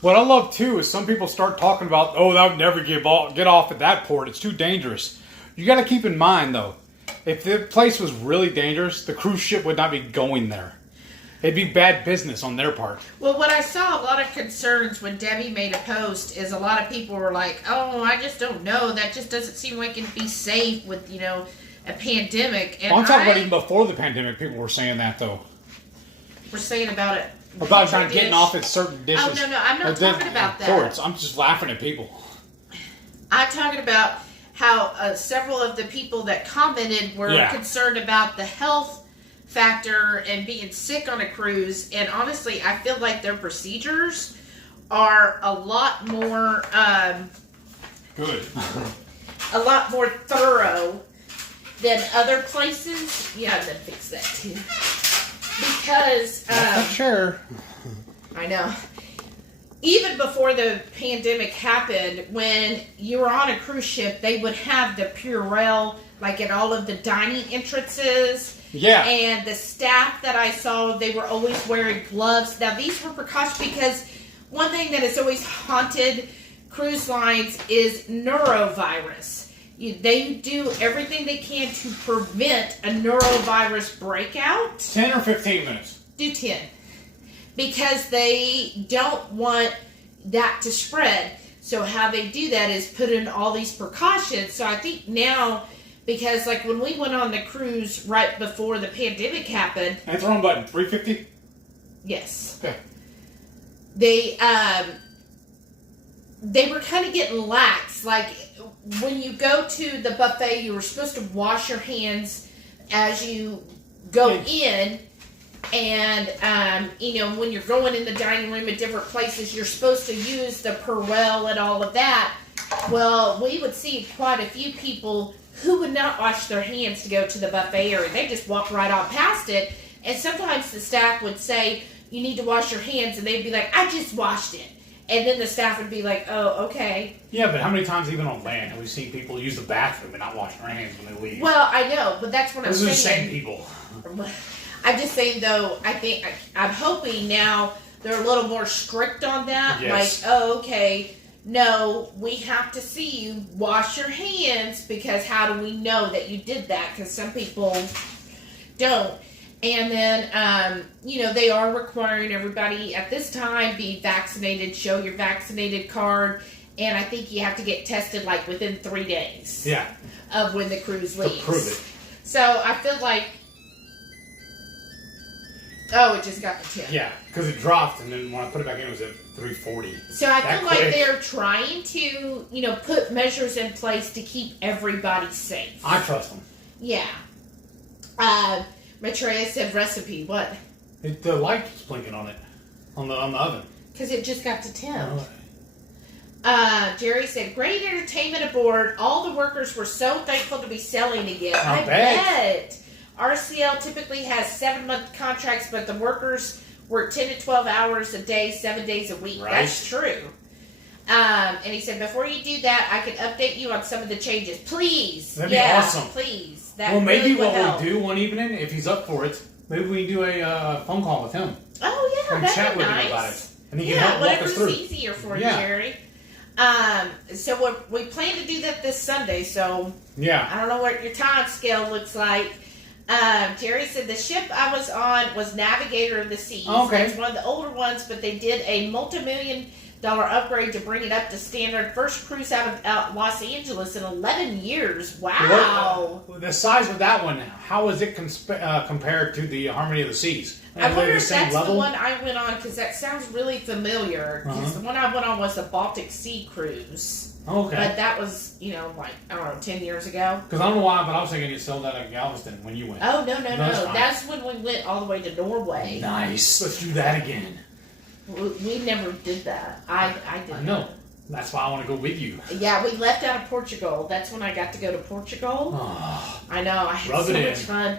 What I love, too, is some people start talking about, that would never get off at that port. It's too dangerous. You got to keep in mind, though, if the place was really dangerous, the cruise ship would not be going there. It'd be bad business on their part. Well, what I saw a lot of concerns when Debbie made a post is a lot of people were like, I just don't know. That just doesn't seem like it'd be safe with, a pandemic. And I'm talking about even before the pandemic, people were saying that, though. We're saying about it. About trying getting off at certain dishes. Oh, no, I'm not talking about that. I'm just laughing at people. I'm talking about how several of the people that commented were concerned about the health factor and being sick on a cruise, and honestly, I feel like their procedures are a lot more good, a lot more thorough than other places. Yeah, I'm gonna fix that too because sure. I know. Even before the pandemic happened, when you were on a cruise ship, they would have the Purell like at all of the dining entrances. Yeah. And the staff that I saw, they were always wearing gloves. Now, these were precautions because one thing that has always haunted cruise lines is neurovirus. They do everything they can to prevent a neurovirus breakout. 10 or 15 minutes. Do 10. Because they don't want that to spread. So how they do that is put in all these precautions. So I think now... Because, like, when we went on the cruise right before the pandemic happened... And it's wrong button. 350? Yes. Okay. They were kind of getting lax. Like, when you go to the buffet, you were supposed to wash your hands as you go in. And, when you're going in the dining room at different places, you're supposed to use the Purell and all of that. Well, we would see quite a few people... who would not wash their hands to go to the buffet area. They just walked right on past it. And sometimes the staff would say, you need to wash your hands. And they'd be like, I just washed it. And then the staff would be like, oh, okay. Yeah, but how many times even on land have we seen people use the bathroom and not wash their hands when they leave? Well, I know, but that's what I'm saying. Those are the same people. I'm just saying, though, I'm hoping now they're a little more strict on that. Yes. Like, oh, okay, no, we have to see you wash your hands, because how do we know that you did that? Because some people don't. And then, they are requiring everybody at this time be vaccinated, show your vaccinated card, and I think you have to get tested like within 3 days. Yeah. Of when the cruise leaves. To prove it. So I feel like, it just got the 10. Yeah, because it dropped, and then when I put it back in, it was at 340. So I feel like they're trying to, put measures in place to keep everybody safe. I trust them. Yeah. Maitreya said recipe. What? The light's blinking on it, on the oven. Because it just got to 10. Oh. Jerry said, great entertainment aboard. All the workers were so thankful to be sailing again. I bet. RCL typically has 7-month contracts, but the workers work 10 to 12 hours a day, 7 days a week. Right. That's true. And he said, before you do that, I can update you on some of the changes. Please. That'd be awesome. Please. Maybe really what help. we'll do one evening, if he's up for it, maybe we can do a phone call with him. Oh, yeah, and that'd chat be with nice. him about it. And he can help walk us through. Whatever's easier for you, Jerry. So we plan to do that this Sunday, so I don't know what your time scale looks like. Jerry said the ship I was on was Navigator of the Seas. Okay. It's one of the older ones, but they did a multi-million-dollar upgrade to bring it up to standard. First cruise out of Los Angeles in 11 years. Wow. The size of that one, how is it compared to the Harmony of the Seas? I wonder if that's the one I went on, because that sounds really familiar. Because the one I went on was the Baltic Sea cruise. Okay. But that was, 10 years ago. Because I don't know why, but I was thinking you sold that at Galveston when you went. Oh, no. That's when we went all the way to Norway. Nice. Let's do that again. We never did that. I did. I know. That's why I want to go with you. Yeah, we left out of Portugal. That's when I got to go to Portugal. Oh, I know. I had so much fun.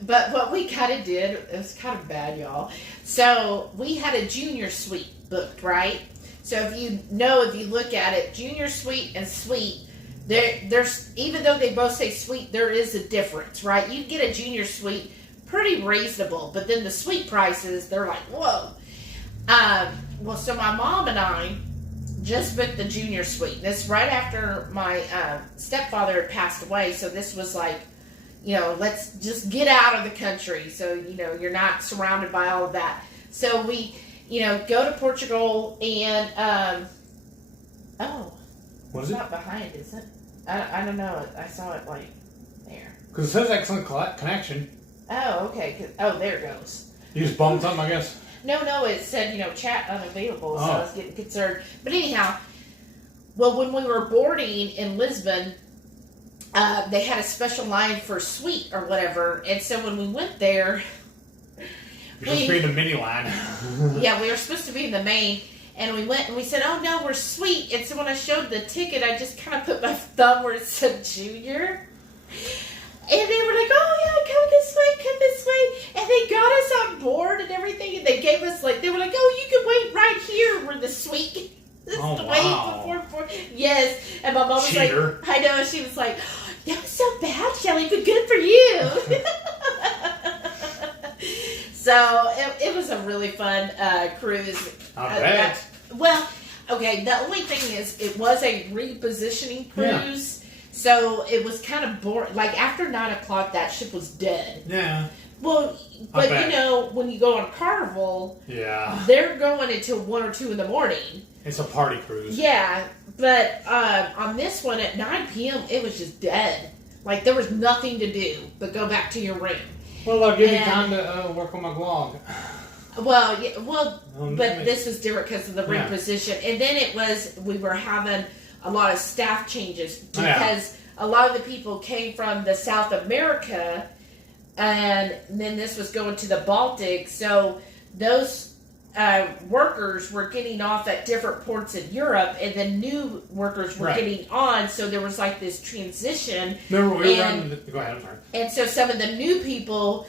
But what we kind of did, it was kind of bad, y'all. So we had a junior suite booked, right? So if you look at it, junior suite and suite, there's even though they both say suite, there is a difference, right? You get a junior suite pretty reasonable, but then the suite prices, they're like, whoa. So my mom and I just booked the junior suite. This right after my stepfather had passed away, so this was like, let's just get out of the country. So, you're not surrounded by all of that. So we, go to Portugal and, what is it's not behind, is it? I don't know. I saw it like there. Because it says excellent connection. Oh, okay. There it goes. You just bumped something, I guess? No, it said, chat unavailable, so I was getting concerned. But anyhow, when we were boarding in Lisbon, they had a special line for suite or whatever, and so when we went there... You're supposed to be in the mini line. Yeah, we were supposed to be in the main, and we went and we said, oh no, we're suite, and so when I showed the ticket, I just kind of put my thumb where it said junior, and they were like, oh yeah, come this way, and they got us on board and everything, and they gave us they were like, oh, you can wait right here where the suite is before. Yes, and my mom was Cheater. like, I know, she was like, that was so bad, Shelly, but good for you. So it was a really fun cruise. I bet. The only thing is it was a repositioning cruise, so it was kind of boring. Like after 9 o'clock, that ship was dead. Yeah. Well, but when you go on Carnival, they're going until 1 or 2 in the morning. It's a party cruise. Yeah, but on this one at 9 p.m., it was just dead. Like there was nothing to do but go back to your room. Well, I'll give you time to work on my blog. But this was different because of the reposition. And then we were having a lot of staff changes because a lot of the people came from the South America, and then this was going to the Baltic. So those workers were getting off at different ports in Europe, and then new workers were getting on. So there was like this transition. Remember, go ahead, I'm sorry. And so some of the new people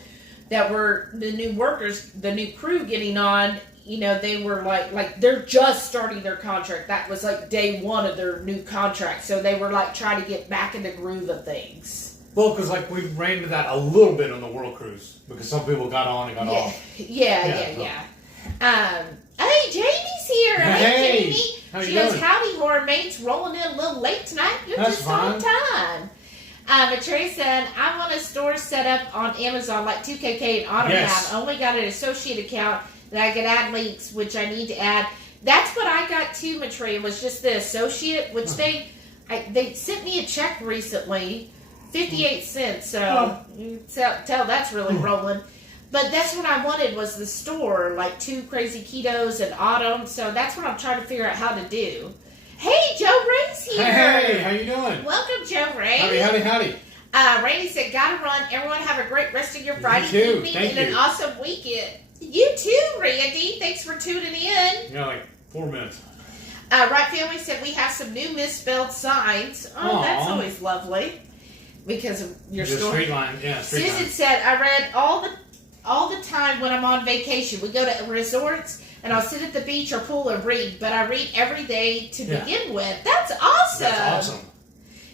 that were the new workers, the new crew getting on, they were like they're just starting their contract. That was like day 1 of their new contract. So they were like trying to get back in the groove of things. Well, because like we ran into that a little bit on the World Cruise because some people got on and got off. Yeah. Hey, Jamie's here. Hey, Jamie. How She you goes, doing? howdy, horror mates. Rolling in a little late tonight. You're That's just fine. on time. But Trey said, I want a store set up on Amazon like 2KK and Autumn have. I only got an associate account that I could add links, which I need to add. That's what I got too, Matrey, was just the associate, which they sent me a check recently, 58 cents. So you tell that's really rolling. But that's what I wanted was the store, like 2 Crazy Ketos and Autumn. So that's what I'm trying to figure out how to do. Hey, Joe Ray's here. Hey, how you doing? Welcome, Joe Ray. Howdy. Randy said, gotta run. Everyone have a great rest of your Friday evening Thank and you. an awesome weekend. You too, Randy. Thanks for tuning in. Like 4 minutes. Right Family said we have some new misspelled signs. Oh, Aww. that's always lovely. Because of your story. Straight line, Susan said, I read all the time when I'm on vacation. We go to resorts and I'll sit at the beach or pool and read, but I read every day to begin with. That's awesome. That's awesome.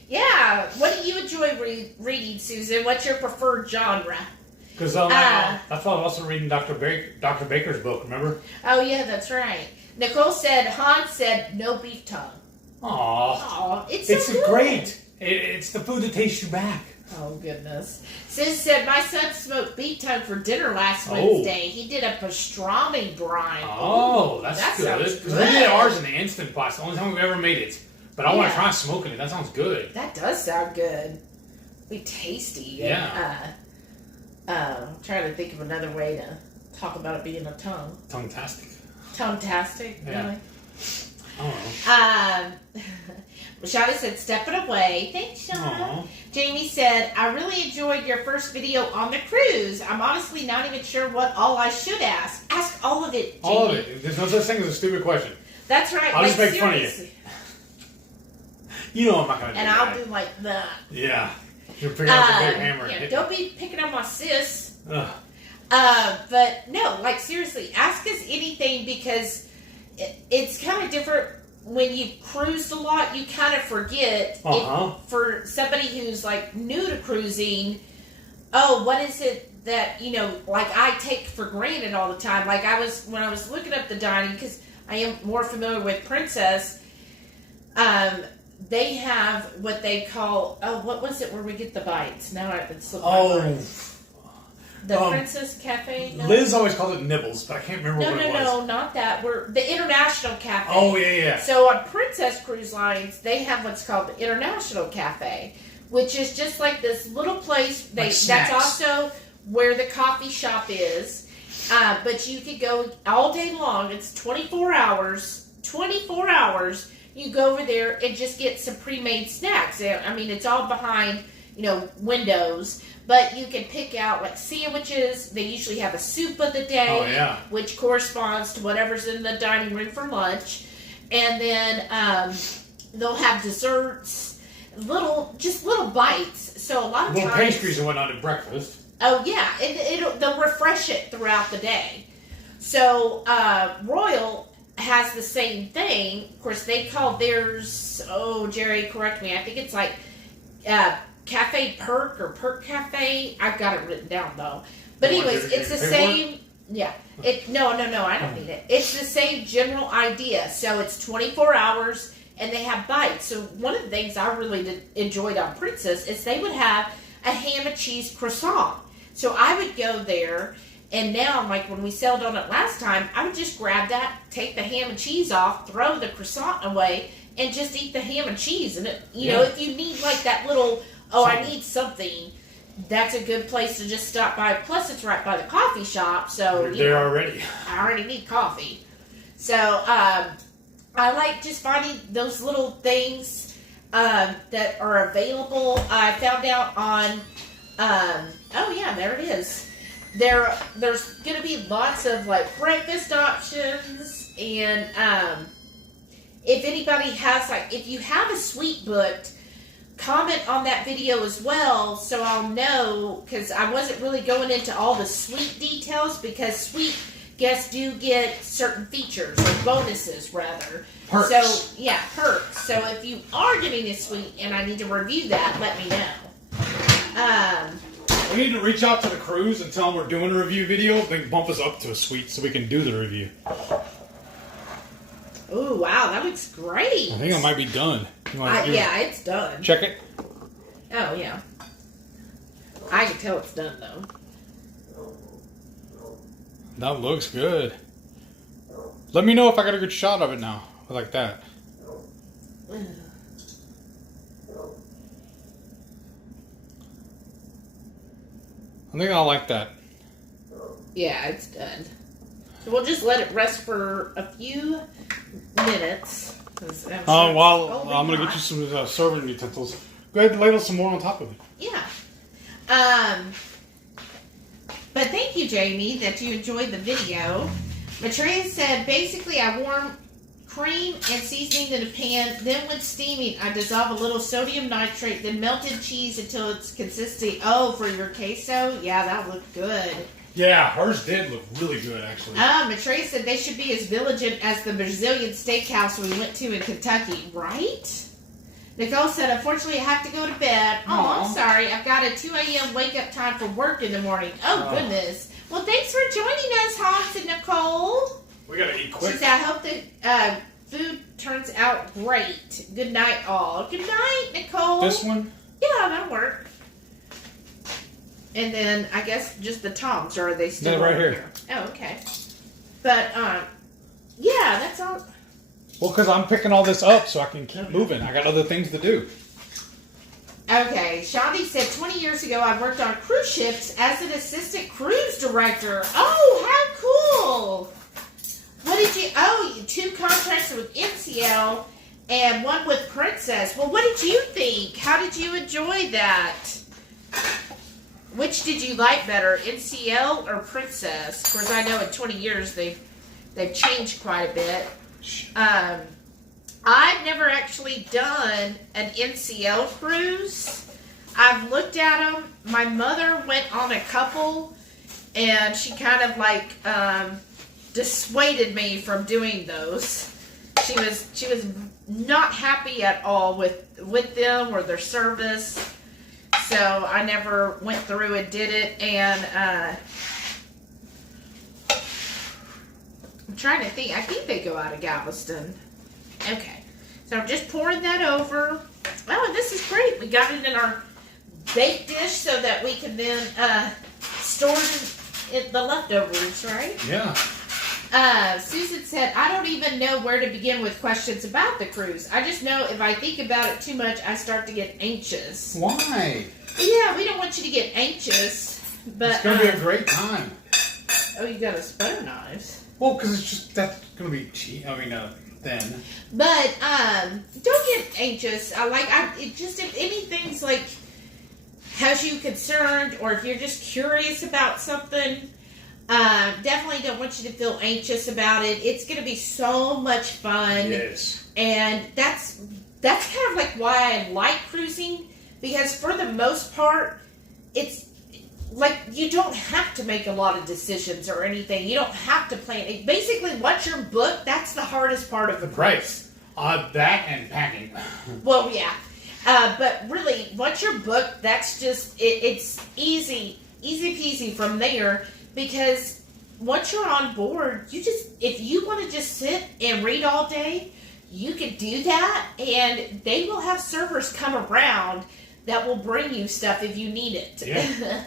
Yeah. What do you enjoy reading, Susan? What's your preferred genre? Because I thought I was also reading Dr. Baker's book, remember? Oh, yeah, that's right. Nicole said, Hans said, no beef tongue. Aw. It's so good. Great. It's the food that tastes you back. Oh, goodness. Sis said, my son smoked beef tongue for dinner last Wednesday. He did a pastrami brine. Oh, that's good. Sounds Because we did ours in the Instant Pot. It's the only time we've ever made it. But I want to try smoking it. That sounds good. That does sound good. Be tasty. Yeah. I'm trying to think of another way to talk about it being a tongue. Tongue-tastic. Tongue-tastic, Yeah. really? I don't know. Shauna said, step it away. Thanks, Shauna. Jamie said, I really enjoyed your first video on the cruise. I'm honestly not even sure what all I should ask. Ask all of it, Jamie. All of it. There's no such thing as a stupid question. That's right. I'll just make fun of you. You know I'm not going to do and that. I'll do like that. Yeah. You're picking up the big hammer. Yeah, don't be picking on my sis. Ugh. But no, like seriously, ask us anything because it's kind of different when you cruised a lot. You kind of forget. For somebody who's like new to cruising, what is it that like I take for granted all the time? Like when I was looking up the dining because I am more familiar with Princess. They have what they call what was it where we get the bites? Now it's the Princess Cafe. No? Liz always calls it Nibbles, but I can't remember what it was. No, not that. We're the International Cafe. Oh yeah. So on Princess Cruise Lines, they have what's called the International Cafe, which is just like this little place. That's also where the coffee shop is. But you could go all day long. It's 24 hours. 24 hours. You go over there and just get some pre-made snacks. I mean, it's all behind, windows. But you can pick out, like, sandwiches. They usually have a soup of the day, which corresponds to whatever's in the dining room for lunch. And then they'll have desserts, little bites. So a lot of times... Little pastries and whatnot at breakfast. Oh, yeah. They'll refresh it throughout the day. So Royal has the same thing. Of course, they call theirs, Jerry, correct me, I think it's like Cafe Perk or Perk Cafe. I've got it written down, though. But anyways, it's the same... Yeah. No, I don't need it. It's the same general idea. So it's 24 hours, and they have bites. So one of the things I really enjoyed on Princess is they would have a ham and cheese croissant. So I would go there... And now, like when we sailed on it last time, I would just grab that, take the ham and cheese off, throw the croissant away, and just eat the ham and cheese. And, if you need like that little, I need something, that's a good place to just stop by. Plus, it's right by the coffee shop, so... You're there already. I already need coffee. So, I like just finding those little things that are available. I found out on... there it is. There's going to be lots of like breakfast options, and if anybody has if you have a suite booked, comment on that video as well so I'll know, because I wasn't really going into all the suite details because suite guests do get certain features or bonuses rather. Perks. So perks. So if you are getting a suite and I need to review that, let me know. We need to reach out to the crews and tell them we're doing a review video. Then bump us up to a suite so we can do the review. Oh, wow. That looks great. I think it might be done. Yeah, it's done. Check it. Oh, yeah. I can tell it's done, though. That looks good. Let me know if I got a good shot of it now. Like that. I think I like that. Yeah, it's done. So we'll just let it rest for a few minutes. I'm going to get you some serving utensils. Go ahead and ladle some more on top of it. Yeah. But thank you, Jamie, that you enjoyed the video. Matreya said, basically, I warm cream and seasoning in a pan. Then when steaming, I dissolve a little sodium nitrate, then melted cheese until it's consistency. Oh, for your queso? Yeah, that looked good. Yeah, hers did look really good, actually. Matreya said they should be as vigilant as the Brazilian steakhouse we went to in Kentucky, right? Nicole said, unfortunately, I have to go to bed. Oh, I'm sorry. I've got a 2 a.m. wake-up time for work in the morning. Oh, goodness. Well, thanks for joining us, Hobbs and Nicole. We got to eat quick. She said, I hope the food turns out great. Good night, all. Good night, Nicole. This one? Yeah, that'll work. And then, I guess, just the toms, or are they still right here? Oh, okay. But, yeah, that's all. Well, because I'm picking all this up so I can keep moving. I got other things to do. Okay, Shandi said 20 years ago I worked on cruise ships as an assistant cruise director. Oh, how cool! What did you... Oh, 2 contracts with NCL and 1 with Princess. Well, what did you think? How did you enjoy that? Which did you like better, NCL or Princess? Of course, I know in 20 years they've changed quite a bit. I've never actually done an NCL cruise. I've looked at them. My mother went on a couple, and she kind of like dissuaded me from doing those. She was not happy at all with them or their service, so I never went through and did it. And I'm trying to think. I think they go out of Galveston. Okay. So I'm just pouring that over. Oh, and this is great. We got it in our bake dish so that we can then store the leftovers, right? Yeah. Susan said, I don't even know where to begin with questions about the cruise. I just know if I think about it too much, I start to get anxious. Why? Yeah, we don't want you to get anxious. But it's going to be a great time. Oh, you got a butter knives. Well, because it's just, that's going to be cheap. I mean, thin. But, don't get anxious. If anything's like, has you concerned, or if you're just curious about something, definitely don't want you to feel anxious about it. It's going to be so much fun. Yes. And that's kind of like why I like cruising, because for the most part, it's, like, you don't have to make a lot of decisions or anything. You don't have to plan. Basically, once you're booked, that's the hardest part of the cruise. Right. That and packing. Well, yeah. But really, once you're booked, that's just, it's easy peasy from there, because once you're on board, if you want to just sit and read all day, you can do that, and they will have servers come around that will bring you stuff if you need it. Yeah.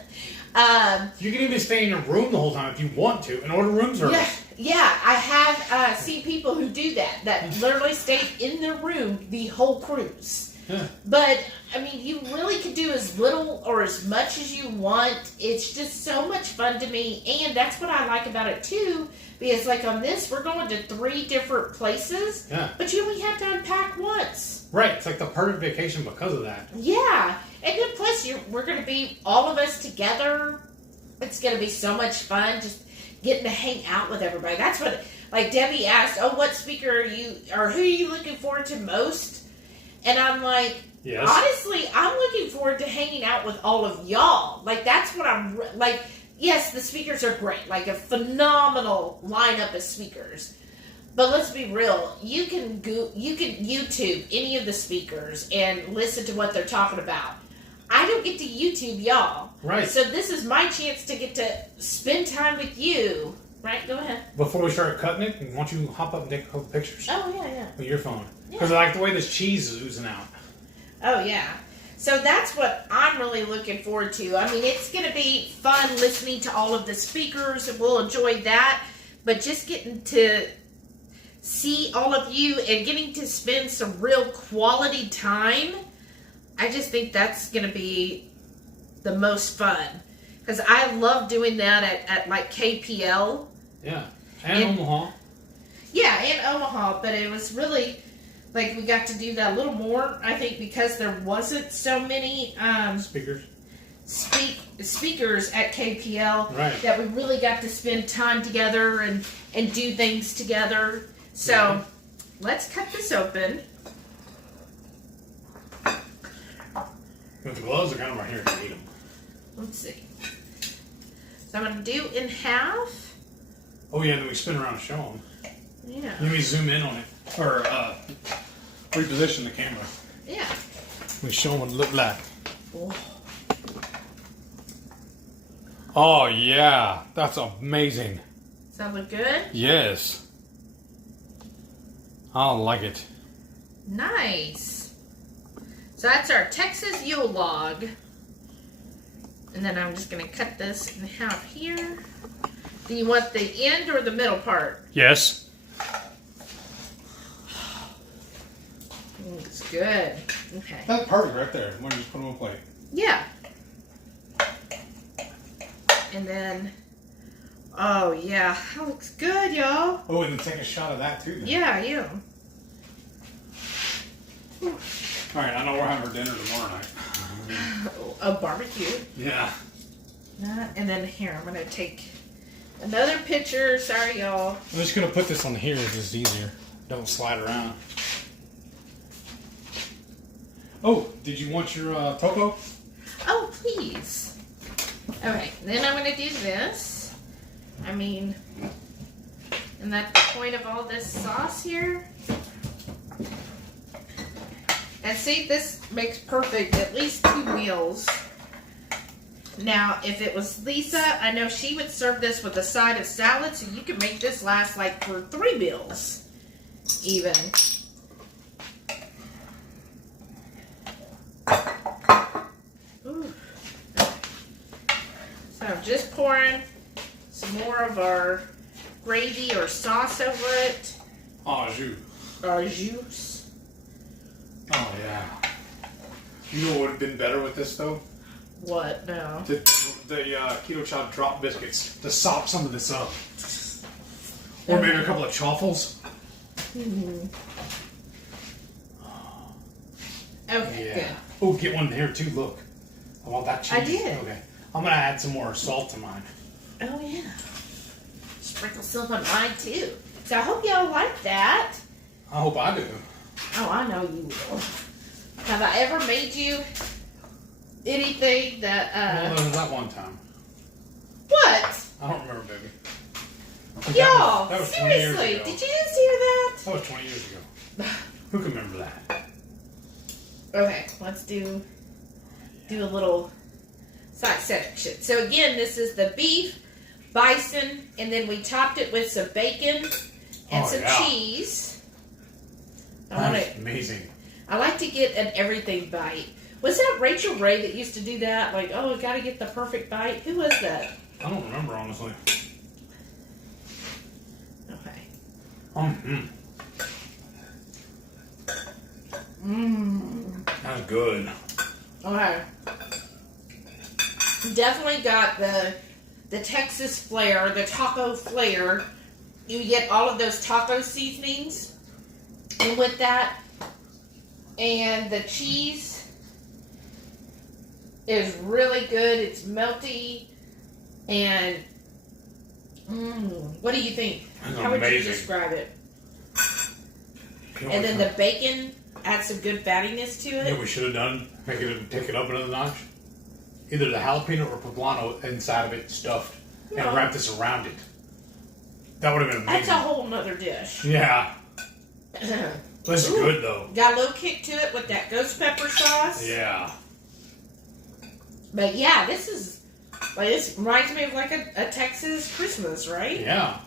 You can even stay in a room the whole time if you want to and order room service. Yeah, I have seen people who do that literally stay in their room the whole cruise. Yeah. But, I mean, you really can do as little or as much as you want. It's just so much fun to me, and that's what I like about it, too, because, like, on this, we're going to 3 different places, but you only have to unpack once. Right, it's like the perfect vacation because of that. Yeah, and then plus, we're going to be, all of us together. It's going to be so much fun, just getting to hang out with everybody. That's what, like, Debbie asked, what speaker are you, or who are you looking forward to most? And I'm like, yes. Honestly, I'm looking forward to hanging out with all of y'all. Like, that's what I'm, like, yes, the speakers are great. Like, a phenomenal lineup of speakers. But let's be real. You can YouTube any of the speakers and listen to what they're talking about. I don't get to YouTube y'all. Right. So this is my chance to get to spend time with you. Right? Go ahead. Before we start cutting it, why don't you hop up and take a couple pictures? Oh, yeah. With your phone. Because I like the way this cheese is oozing out. Oh, yeah. So that's what I'm really looking forward to. I mean, it's going to be fun listening to all of the speakers, and we'll enjoy that. But just getting to see all of you and getting to spend some real quality time, I just think that's going to be the most fun. Because I love doing that at like KPL. Yeah. And Omaha. Yeah, and Omaha. But it was really... Like, we got to do that a little more, I think, because there wasn't so many speakers at KPL that we really got to spend time together and do things together. So, let's cut this open. With the gloves, I got them right here. I need them. Let's see. So, I'm going to do in half. Oh, yeah, then we spin around and show them. Yeah. Let me zoom in on it. Or reposition the camera. Yeah. We show them what it looked like. Oh. Oh, yeah. That's amazing. Does that look good? Yes. I like it. Nice. So that's our Texas Yule log. And then I'm just going to cut this in half here. Do you want the end or the middle part? Yes. It's good. Okay. That's perfect right there. Why don't you just put them on a plate? Yeah. And then, oh yeah, that looks good, y'all. Oh, and then take a shot of that too. Then. Yeah, you. All right, I know we're having our dinner tomorrow night. A barbecue. Yeah. And then here, I'm gonna take another picture. Sorry, y'all. I'm just gonna put this on here. It's just easier. Don't slide around. Oh, did you want your topo? Oh, please. Okay, then I'm going to do this. I mean, and that's the point of all this sauce here. And see, this makes perfect, at least 2 meals. Now, if it was Lisa, I know she would serve this with a side of salad, so you could make this last like for 3 meals, even. Ooh. So I'm just pouring some more of our gravy or sauce over it. Au jus. Our juice. Oh, yeah. You know what would have been better with this, though? What? No. The Keto Chapter drop biscuits to sop some of this up. Or maybe a couple of chaffles. Mm-hmm. Okay, yeah. good. Oh, get one here, too. Look. I want that cheese. I did. Okay. I'm going to add some more salt to mine. Oh, yeah. Sprinkle some on mine, too. So I hope y'all like that. I hope I do. Oh, I know you will. Have I ever made you anything that, Well, there was that one time. What? I don't remember, baby. Y'all, that was 20 years seriously, ago. did you just hear that? That was 20 years ago. Who can remember that? Okay, let's do a little side section. So again, this is the beef, bison, and then we topped it with some bacon and some cheese. That's amazing. I like to get an everything bite. Was that Rachel Ray that used to do that? Like, oh, we got to get the perfect bite. Who was that? I don't remember, honestly. Okay. That's good. Okay. Definitely got the Texas flair, the taco flair. You get all of those taco seasonings and with that. And the cheese is really good. It's melty. And what do you think? How would you describe it? And then the bacon adds some good fattiness to it. Yeah, we should have done. Take it up another notch. Either the jalapeno or poblano inside of it stuffed and wrap this around it. That would have been amazing. That's a whole nother dish. Yeah. This is good though. Got a little kick to it with that ghost pepper sauce. Yeah. But yeah, this reminds me of like a Texas Christmas, right? Yeah.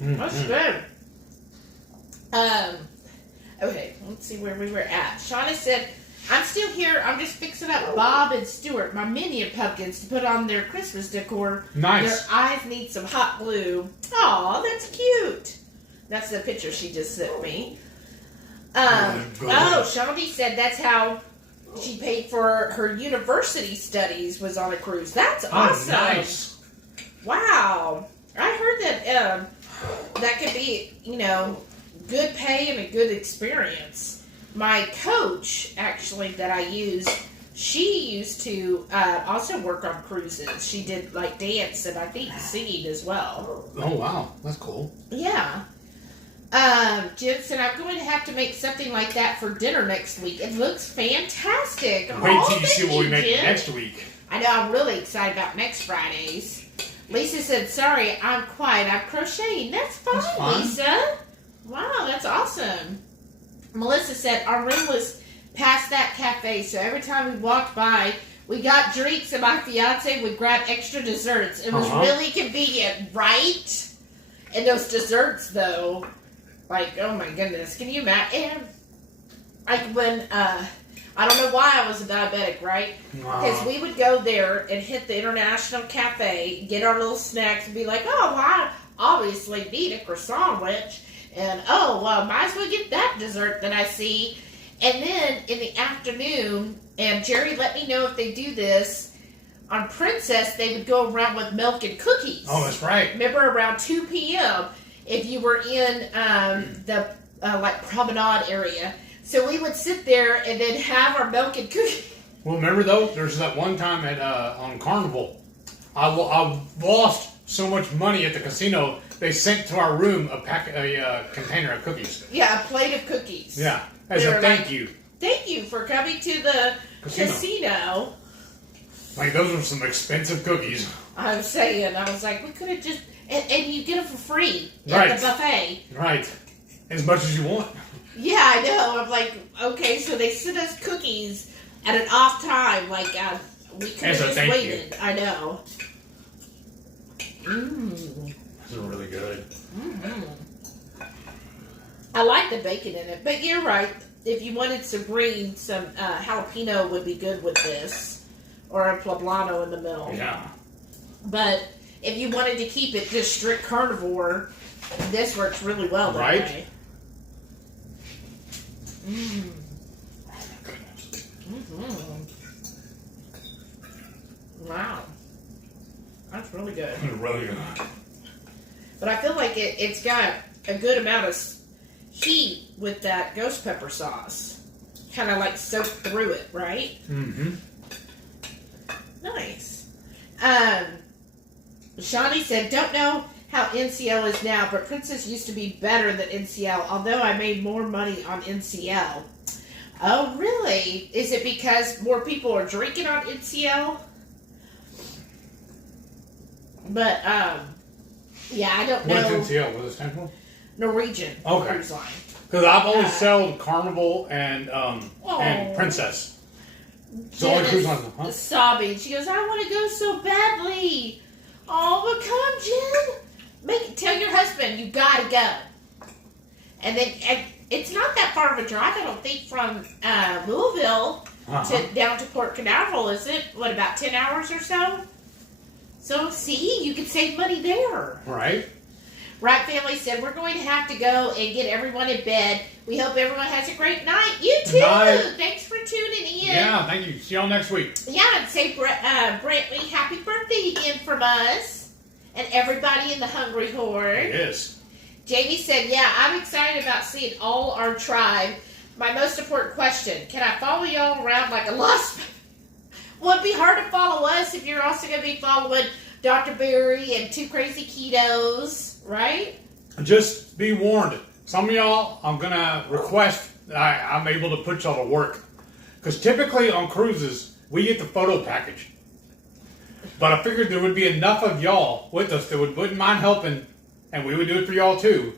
That's good. Okay, let's see where we were at. Shauna said, I'm still here. I'm just fixing up Bob and Stuart, my minion pumpkins, to put on their Christmas decor. Nice. Their eyes need some hot glue. Aw, that's cute. That's the picture she just sent me. Shawnee said that's how she paid for her university studies, was on a cruise. That's awesome. Nice. Wow. I heard that that could be, good pay and a good experience. My coach, actually, that I use, she used to also work on cruises. She did, like, dance and I think singing as well. Oh, wow. That's cool. Yeah. Jim said, I'm going to have to make something like that for dinner next week. It looks fantastic. Wait till you see what we make next week. I know, I'm really excited about next Fridays. Lisa said, sorry, I'm quiet. I'm crocheting. That's fine, Lisa. Wow, that's awesome. Melissa said, our room was past that cafe, so every time we walked by, we got drinks and my fiance would grab extra desserts. It was really convenient, right? And those desserts, though, like, oh my goodness, can you imagine? And, like, when, I don't know why I was a diabetic, right? Because we would go there and hit the International Cafe, get our little snacks, and be like, oh, well, I obviously need a croissant sandwich. And, might as well get that dessert that I see. And then in the afternoon, and Jerry let me know if they do this, on Princess, they would go around with milk and cookies. Oh, that's right. Remember, around 2 p.m., if you were in the, promenade area. So we would sit there and then have our milk and cookies. Well, remember, though, there's that one time on Carnival, I lost so much money at the casino, they sent to our room a container of cookies. Yeah, a plate of cookies. Yeah, as a thank you. Thank you for coming to the casino. Like, those were some expensive cookies. I was saying, I was like, we could have just, and you get them for free the at buffet. Right. As much as you want. Yeah, I know. I'm like, okay, so they sent us cookies at an off time. Like, we could have just waited. You. I know. These are really good. I like the bacon in it, but you're right. If you wanted some green, some jalapeno would be good with this, or a poblano in the middle. Yeah. But if you wanted to keep it just strict carnivore, this works really well that way. Wow. That's really good. Really good. But I feel like it's got a good amount of heat with that ghost pepper sauce. Kind of like soaked through it, right? Mm-hmm. Nice. Shawnee said, don't know how NCL is now, but Princess used to be better than NCL, although I made more money on NCL. Oh, really? Is it because more people are drinking on NCL? But, yeah, I don't know. What is NCL? What does it stand for? Norwegian Cruise Line. Because I've always sold Carnival and Princess. So only cruise lines, sobbing. She goes, I want to go so badly. Oh, but come, Jen. Tell your husband you gotta go. And then it's not that far of a drive, I don't think, from Louisville down to Port Canaveral, is it? What, about 10 hours or so? So, see, you could save money there. Right. Right Family said, we're going to have to go and get everyone in bed. We hope everyone has a great night. You too. Night. Thanks for tuning in. Yeah, thank you. See y'all next week. Yeah, and say, Brantley, happy birthday again from us. And everybody in the Hungry Horde. Yes. Jamie said, yeah, I'm excited about seeing all our tribe. My most important question, can I follow y'all around like a lost... Well, it'd be hard to follow us if you're also going to be following Dr. Berry and Two Crazy Ketos, right? Just be warned. Some of y'all, I'm going to request that I'm able to put y'all to work. Because typically on cruises, we get the photo package. But I figured there would be enough of y'all with us that wouldn't mind helping, and we would do it for y'all too,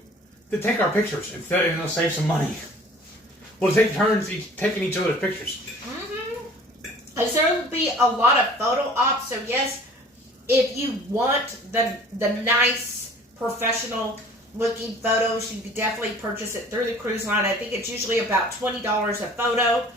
to take our pictures instead, and it'll save some money. We'll take turns taking each other's pictures. Mm-hmm. And so there will be a lot of photo ops. So yes, if you want the nice professional looking photos, you can definitely purchase it through the cruise line. I think it's usually about $20 a photo.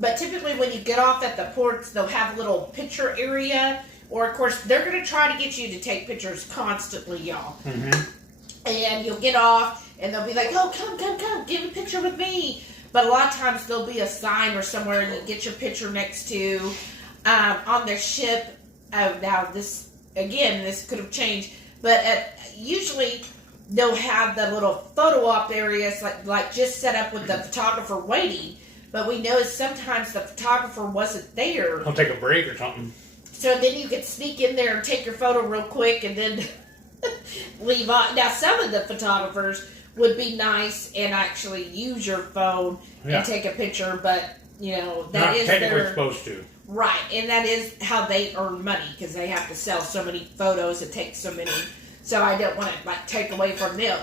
But typically when you get off at the ports, they'll have a little picture area. Or, of course, they're going to try to get you to take pictures constantly, y'all. Mm-hmm. And you'll get off, and they'll be like, oh, come, get a picture with me. But a lot of times there'll be a sign or somewhere, and you get your picture next to on their ship. Now, this could have changed. But usually they'll have the little photo op areas, like just set up with the photographer waiting. But we noticed sometimes the photographer wasn't there. I'll take a break or something. So then you could sneak in there and take your photo real quick and then leave on. Now, some of the photographers would be nice and actually use your phone and take a picture, but, that not is technically supposed to. Right, and that is how they earn money, because they have to sell so many photos and take so many. So I don't want to, take away from them.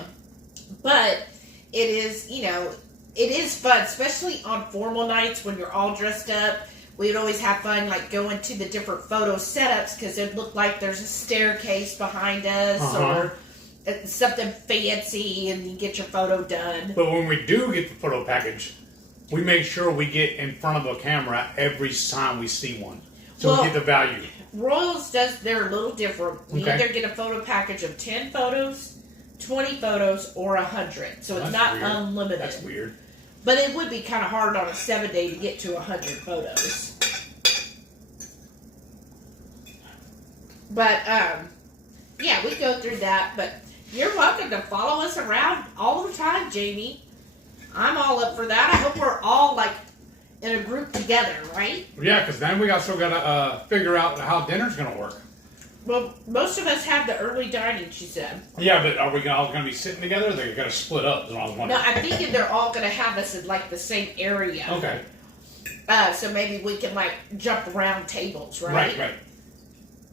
But it is, it is fun, especially on formal nights when you're all dressed up. We would always have fun, going to the different photo setups, because it looked like there's a staircase behind us or something fancy, and you get your photo done. But when we do get the photo package, we make sure we get in front of a camera every time we see one, so we get the value. Royals does they're a little different. You either get a photo package of 10 photos, 20 photos, or 100. So it's not unlimited. That's weird. But it would be kind of hard on a 7-day to get to 100 photos. But, we go through that. But you're welcome to follow us around all the time, Jamie. I'm all up for that. I hope we're all, in a group together, right? Yeah, because then we still got to figure out how dinner's going to work. Well, most of us have the early dining, she said. Yeah, but are we all going to be sitting together, or they're going to split up? Is what I was wondering. No, I'm thinking they're all going to have us in, the same area. Okay. So maybe we can, jump around tables, right? Right.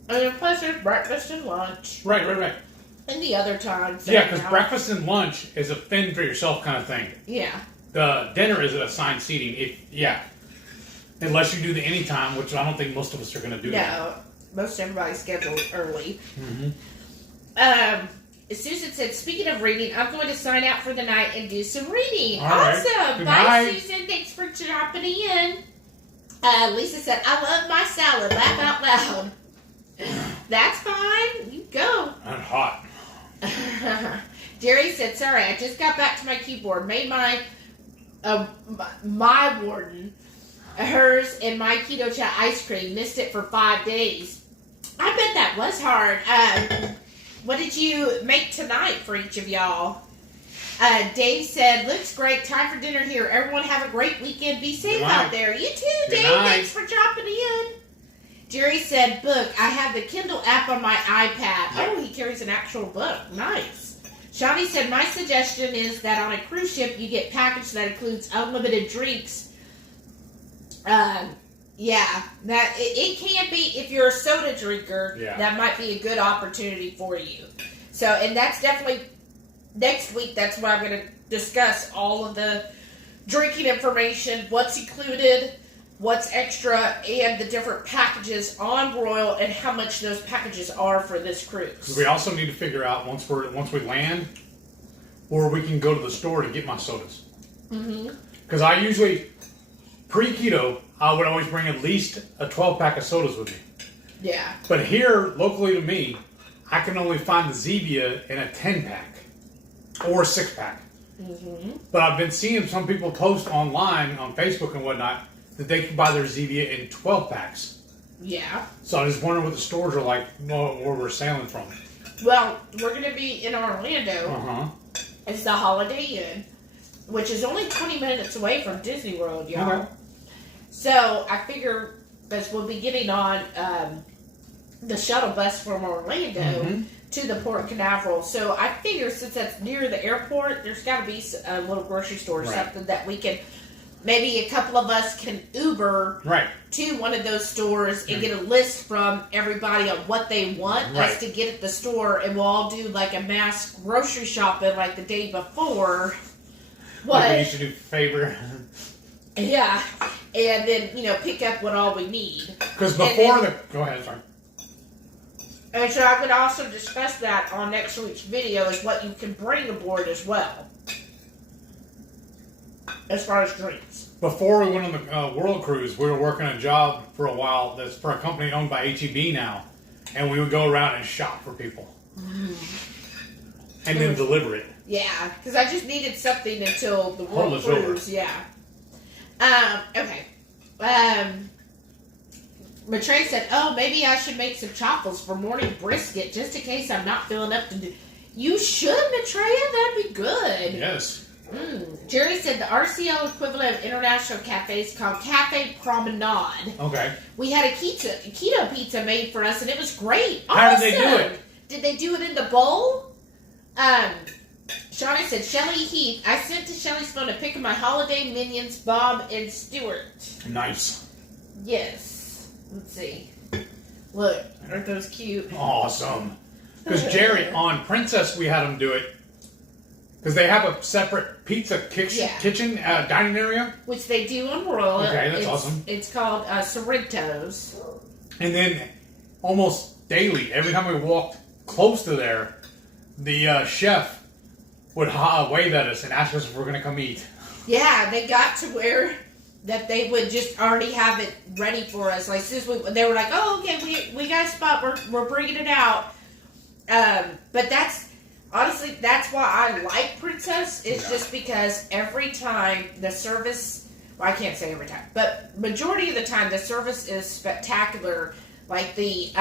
And plus there's breakfast and lunch. Right. And the other times. Yeah, because breakfast and lunch is a fend for yourself kind of thing. Yeah. The dinner is assigned seating. Unless you do the anytime, which I don't think most of us are going to do. No, most everybody's scheduled early. Mm-hmm. Susan said, speaking of reading, I'm going to sign out for the night and do some reading. All awesome. Right. Bye, Susan. Thanks for dropping in. Lisa said, I love my salad. Laugh out loud. That's fine. You go. I'm hot. Jerry said, sorry, I just got back to my keyboard. Made my warden, hers, and my Keto Chat ice cream. Missed it for 5 days. I bet that was hard. What did you make tonight for each of y'all? Dave said, looks great. Time for dinner here. Everyone have a great weekend. Be safe out there. You too, Dave. Thanks for dropping in. Jerry said, book. I have the Kindle app on my iPad. Oh, he carries an actual book. Nice. Shawnee said, my suggestion is that on a cruise ship, you get package that includes unlimited drinks. That it can be, if you're a soda drinker, that might be a good opportunity for you. So, and that's definitely, next week, that's where I'm going to discuss all of the drinking information, what's included, what's extra, and the different packages on Royal, and how much those packages are for this cruise. We also need to figure out, once we land, where we can go to the store to get my sodas. Because I usually, pre-keto, I would always bring at least a 12-pack of sodas with me. Yeah. But here, locally to me, I can only find the Zevia in a 10-pack or a 6-pack. But I've been seeing some people post online on Facebook and whatnot that they can buy their Zevia in 12-packs. Yeah. So I just wonder what the stores are like where we're sailing from. Well, we're going to be in Orlando. It's the Holiday Inn, which is only 20 minutes away from Disney World, y'all. Okay. So I figure, as we'll be getting on the shuttle bus from Orlando to the Port Canaveral. So I figure, since that's near the airport, there's got to be a little grocery store or something that we can, maybe a couple of us can Uber to one of those stores and get a list from everybody on what they want us to get at the store, and we'll all do like a mass grocery shopping like the day before. What? Like we used to do favor. Yeah, and then pick up what all we need. Because go ahead, sorry. And so I would also discuss that on next week's video, is what you can bring aboard as well, as far as drinks. Before we went on the World Cruise, we were working a job for a while that's for a company owned by HEB now, and we would go around and shop for people, and then deliver it. Yeah, because I just needed something until the World Cruise. Yeah. Okay. Matrey said, "Oh, maybe I should make some chaffles for morning brisket, just in case I'm not feeling up to do." You should, Maitreya. That'd be good. Yes. Jerry said the RCL equivalent of international cafe is called Cafe Promenade. Okay. We had a keto pizza made for us, and it was great. How Awesome. did they do it? Did they do it in the bowl? Shauna said, Shelly Heath. I sent to Shelly's phone a pic of my holiday minions, Bob and Stuart. Nice. Yes. Let's see. Look, aren't those cute? Awesome. Because Jerry, on Princess, we had them do it. Because they have a separate pizza kitchen dining area. Which they do on Royal. Okay, that's awesome. It's called Sorrento's. And then, almost daily, every time we walked close to there, the chef would wave at us and ask us if we're going to come eat. Yeah, they got to where that they would just already have it ready for us. Like, they were like, "Oh, okay, we got a spot. We're bringing it out." But honestly, that's why I like Princess. It's just because every time the service, well, I can't say every time, but majority of the time the service is spectacular. Like the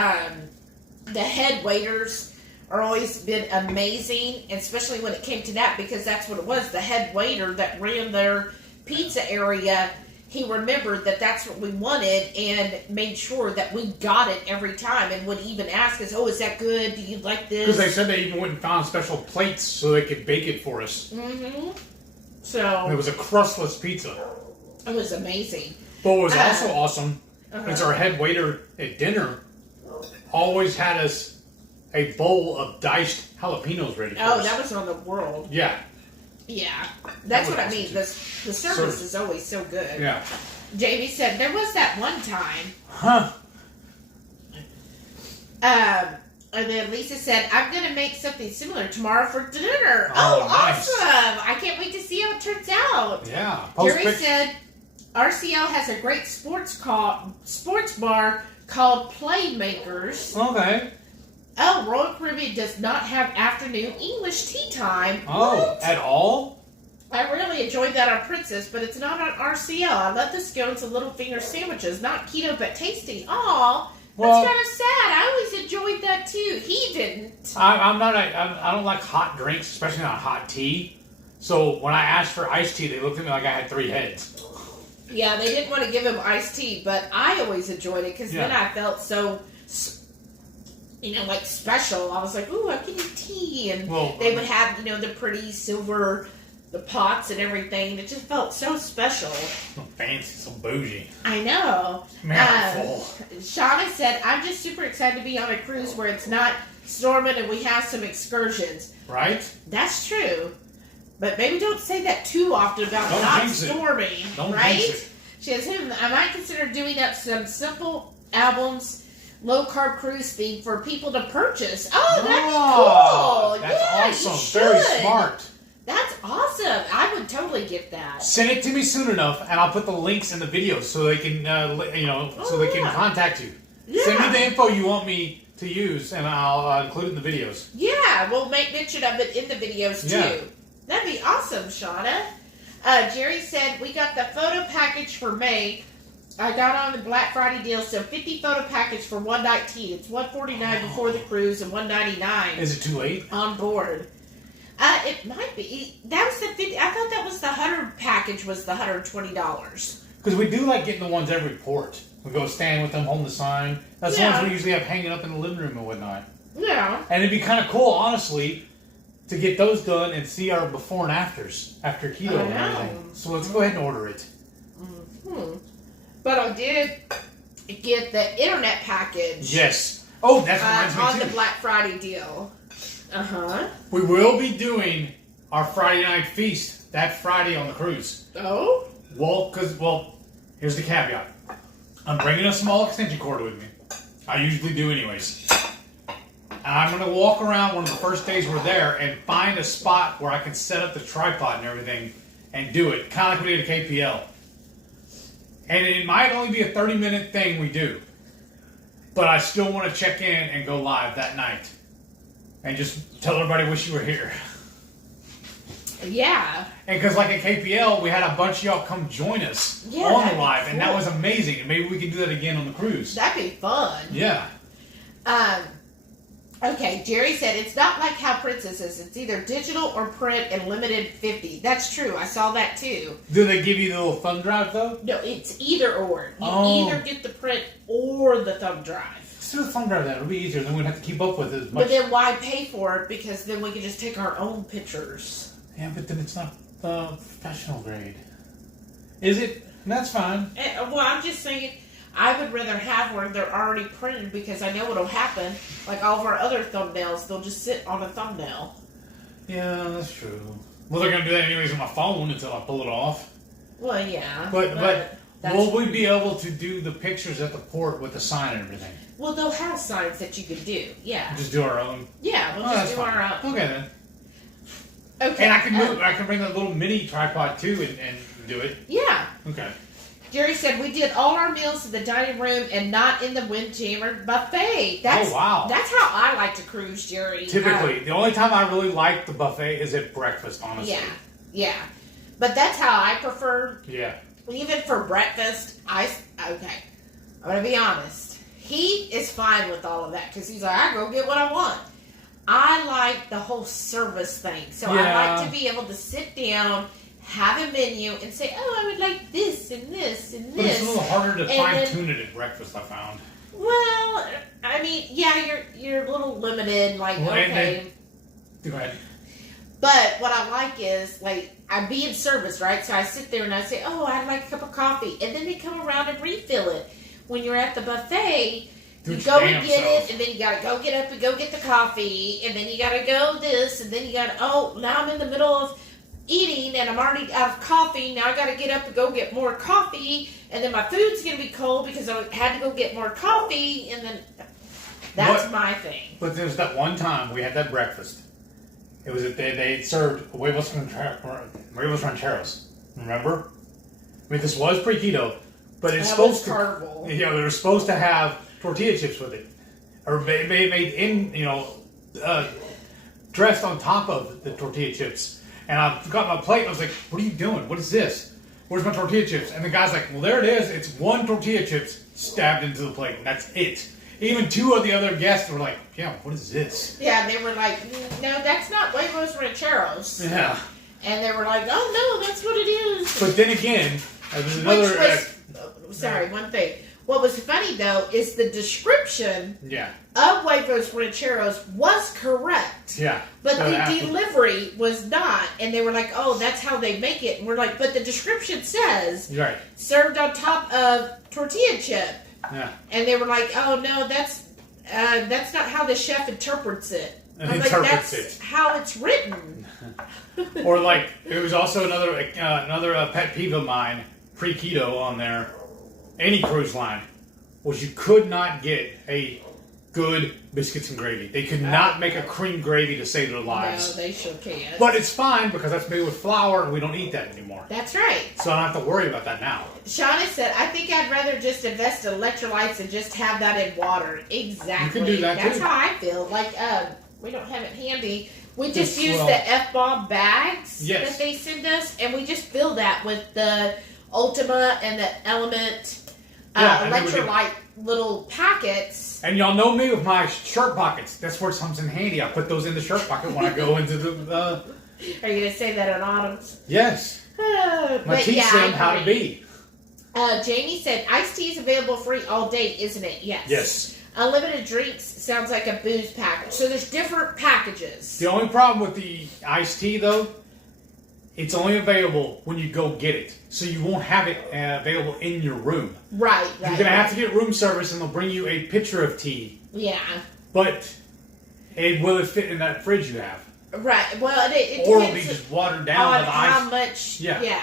head waiters are always been amazing, especially when it came to that, because that's what it was. The head waiter that ran their pizza area, he remembered that that's what we wanted and made sure that we got it every time, and would even ask us, "Oh, is that good? Do you like this?" Because they said they even went and found special plates so they could bake it for us. Mm-hmm. So it was a crustless pizza. It was amazing. But what was also awesome is our head waiter at dinner always had us a bowl of diced jalapenos ready for us. Oh, that was on the World. Yeah. Yeah. That's what I mean. The service is always so good. Yeah. Jamie said, there was that one time. Huh. And then Lisa said, I'm going to make something similar tomorrow for dinner. Oh, nice. Awesome. I can't wait to see how it turns out. Yeah. Jerry said, RCL has a great sports bar called Playmakers. Okay. Oh, Royal Caribbean does not have afternoon English tea time. Oh, what? At all? I really enjoyed that on Princess, but it's not on RCL. I love the scones and little finger sandwiches. Not keto, but tasty. Aw, that's kind of sad. I always enjoyed that too. He didn't. I don't like hot drinks, especially not hot tea. So when I asked for iced tea, they looked at me like I had 3 heads. Yeah, they didn't want to give him iced tea, but I always enjoyed it because then I felt so, like special. I was like, ooh, I can eat tea. And they would have, the pretty silver, the pots and everything. It just felt so special. So fancy, so bougie. I know. Man, I'm full. Shauna said, I'm just super excited to be on a cruise where it's not storming and we have some excursions. Right? That's true. But maybe don't say that too often about not storming. Right? She says, I might consider doing up some simple albums, low-carb cruise theme for people to purchase. Oh, that'd be cool. That's awesome. Very smart. That's awesome. I would totally get that. Send it to me soon enough, and I'll put the links in the videos so they can, they can contact you. Yeah. Send me the info you want me to use, and I'll include it in the videos. Yeah, we'll make mention of it in the videos too. Yeah. That'd be awesome, Shauna. Jerry said, we got the photo package for May. I got on the Black Friday deal, so 50 photo package for $119. It's $149 before the cruise and $199. Is it too late? On board. It might be. That was the 50. I thought that was the 100 package was the $120. Because we do like getting the ones every port. We go stand with them, hold the sign. That's the ones we usually have hanging up in the living room and whatnot. Yeah. And it'd be kind of cool, honestly, to get those done and see our before and afters after keto and everything. So let's go ahead and order it. Mm-hmm. But I did get the internet package. Yes. Oh, that's reminds me on too. the Black Friday deal. We will be doing our Friday night feast that Friday on the cruise. Oh? Well, here's the caveat. I'm bringing a small extension cord with me. I usually do anyways. And I'm going to walk around one of the first days we're there and find a spot where I can set up the tripod and everything and do it. Kind of like we did at KPL. And it might only be a 30-minute thing we do. But I still want to check in and go live that night. And just tell everybody wish you were here. Yeah. And because like at KPL, we had a bunch of y'all come join us on the live. Cool. And that was amazing. And maybe we can do that again on the cruise. That'd be fun. Yeah. Okay, Jerry said, it's not like how Princess is. It's either digital or print and limited 50. That's true. I saw that too. Do they give you the little thumb drive though? No, it's either or. You either get the print or the thumb drive. Let's do the thumb drive then. It'll be easier. Then we wouldn't have to keep up with it as much. But then why pay for it? Because then we can just take our own pictures. Yeah, but then it's not professional grade. Is it? That's fine. Well, I'm just saying, I would rather have where they're already printed because I know what'll happen. Like all of our other thumbnails, they'll just sit on a thumbnail. Yeah, that's true. Well, they're gonna do that anyways on my phone until I pull it off. Well, yeah. But will we be able to do the pictures at the port with the sign and everything? Well, they'll have signs that you could do. Yeah. Just do our own. Yeah, we'll just do our own. Okay then. Okay. And I can move. I can bring that little mini tripod too and do it. Yeah. Okay. Jerry said, we did all our meals in the dining room and not in the Windjammer buffet. Oh, wow. That's how I like to cruise, Jerry. Typically. The only time I really like the buffet is at breakfast, honestly. Yeah. Yeah. But that's how I prefer. Yeah. Even for breakfast, okay. I'm going to be honest. He is fine with all of that because he's like, I go get what I want. I like the whole service thing. So I like to be able to sit down, have a menu, and say, oh, I would like this and this and this. But it's a little harder to fine-tune it at breakfast, I found. Well, I mean, yeah, you're a little limited. Like, well, okay. Go ahead. But what I like is, like, I'm being serviced, right? So I sit there and I say, oh, I'd like a cup of coffee. And then they come around and refill it. When you're at the buffet, you go and get it, and then you gotta go get up and go get the coffee, and then you gotta go this, and then you gotta, oh, now I'm in the middle of eating, and I'm already out of coffee, now I gotta get up and go get more coffee, and then my food's gonna be cold because I had to go get more coffee, and then that's my thing. But there's that one time we had that breakfast. It was that they served huevos rancheros. Remember? I mean, this was pre-keto, but it's supposed to. Carnival. You know, they're supposed to have tortilla chips with it, or made in dressed on top of the tortilla chips. And I got my plate. I was like, "What are you doing? What is this? Where's my tortilla chips?" And the guy's like, "Well, there it is. It's one tortilla chips stabbed into the plate, and that's it." Even two of the other guests were like, "Yeah, what is this?" Yeah, they were like, "No, that's not huevos rancheros." Yeah. And they were like, "Oh no, that's what it is." But then again, there's another. Sorry, one thing. What was funny though is the description of huevos rancheros was correct. Yeah. But the delivery was not, and they were like, "Oh, that's how they make it." And we're like, "But the description says served on top of tortilla chip." Yeah. And they were like, "Oh no, that's not how the chef interprets it." I'm like, that's how it's written. Or like, it was also another pet peeve of mine, pre-keto on there, any cruise line, was you could not get a good biscuits and gravy. They could not make a cream gravy to save their lives. No, they sure can't. But it's fine because that's made with flour and we don't eat that anymore. That's right. So I don't have to worry about that now. Shauna said, I think I'd rather just invest in electrolytes and just have that in water. Exactly. You can do that That's too. how I feel. Like, we don't have it handy. We just use the F-bomb bags that they send us, and we just fill that with the Ultima and the Element electrolyte little packets. And y'all know me with my shirt pockets. That's where it comes in handy. I put those in the shirt pocket when I go into the... Are you going to say that in autumns? Yes. My teeth say how to be. Jamie said, iced tea is available free all day, isn't it? Yes. Yes. Unlimited drinks sounds like a booze package. So there's different packages. The only problem with the iced tea, though, it's only available when you go get it. So you won't have it available in your room. Right. You're going to have to get room service, and they'll bring you a pitcher of tea. Yeah. But will it fit in that fridge you have? Right. Well, it or depends will be just watered down on with how ice. much. Yeah.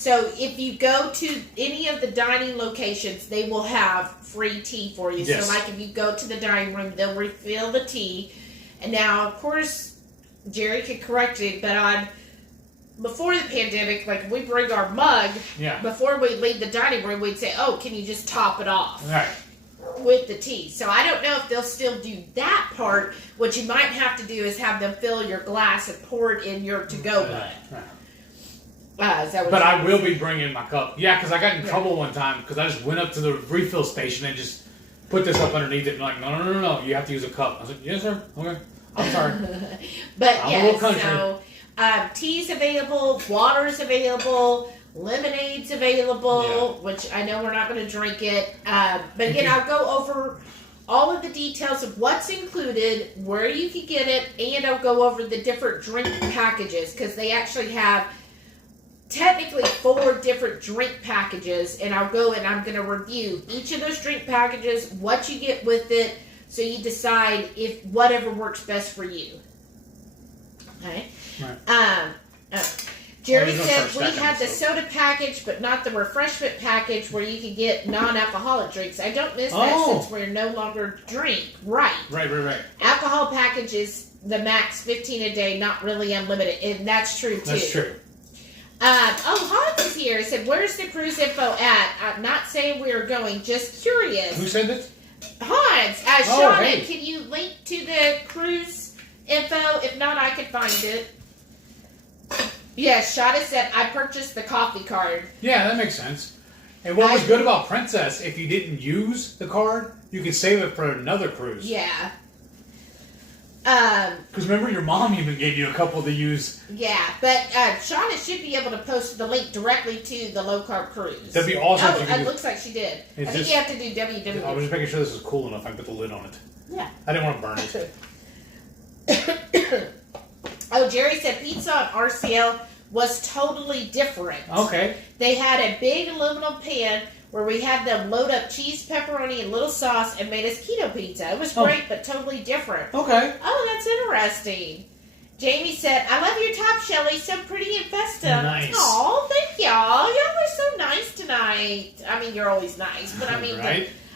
So if you go to any of the dining locations, they will have free tea for you. Yes. So like if you go to the dining room, they'll refill the tea. And now, of course, Jerry could correct me, but before the pandemic, like we bring our mug, before we leave the dining room, we'd say, oh, can you just top it off? Right. With the tea. So I don't know if they'll still do that part. What you might have to do is have them fill your glass and pour it in your to-go mug. But I will be bringing my cup. Yeah, because I got in trouble one time because I just went up to the refill station and just put this up underneath it and like, no, you have to use a cup. I said, yes, sir. Okay. I'm sorry. But so tea's available, water's available, lemonade's available, which I know we're not going to drink it. But again, I'll go over all of the details of what's included, where you can get it, and I'll go over the different drink packages because they actually have technically 4 different drink packages, and I'll go and I'm going to review each of those drink packages, what you get with it, so you decide if whatever works best for you. Okay. Right. Jerry said we had the soda package, but not the refreshment package where you can get non-alcoholic drinks. I don't miss that since we're no longer drink. Right. Alcohol package is the max 15 a day, not really unlimited, and that's true too. That's true. Hans is here. He said, where's the cruise info at? I'm not saying we're going, just curious. Who said this? Hans. Shauna, can you link to the cruise info? If not, I can find it. Yes, Shauna said, I purchased the coffee card. Yeah, that makes sense. And what was good about Princess, if you didn't use the card, you could save it for another cruise. Yeah. Because remember, your mom even gave you a couple to use. Yeah, but Shauna should be able to post the link directly to the low carb cruise. That'd be awesome. Oh, it looks like she did. I think you have to do www. I was just making sure this was cool enough. I put the lid on it. Yeah. I didn't want to burn it. Jerry said pizza on RCL was totally different. Okay. They had a big aluminum pan where we had them load up cheese, pepperoni, and little sauce and made us keto pizza. It was great, but totally different. Okay. Oh, that's interesting. Jamie said, I love your top, Shelly. So pretty and festive. Nice. Aw, thank y'all. Y'all are so nice tonight. I mean, you're always nice, but I mean,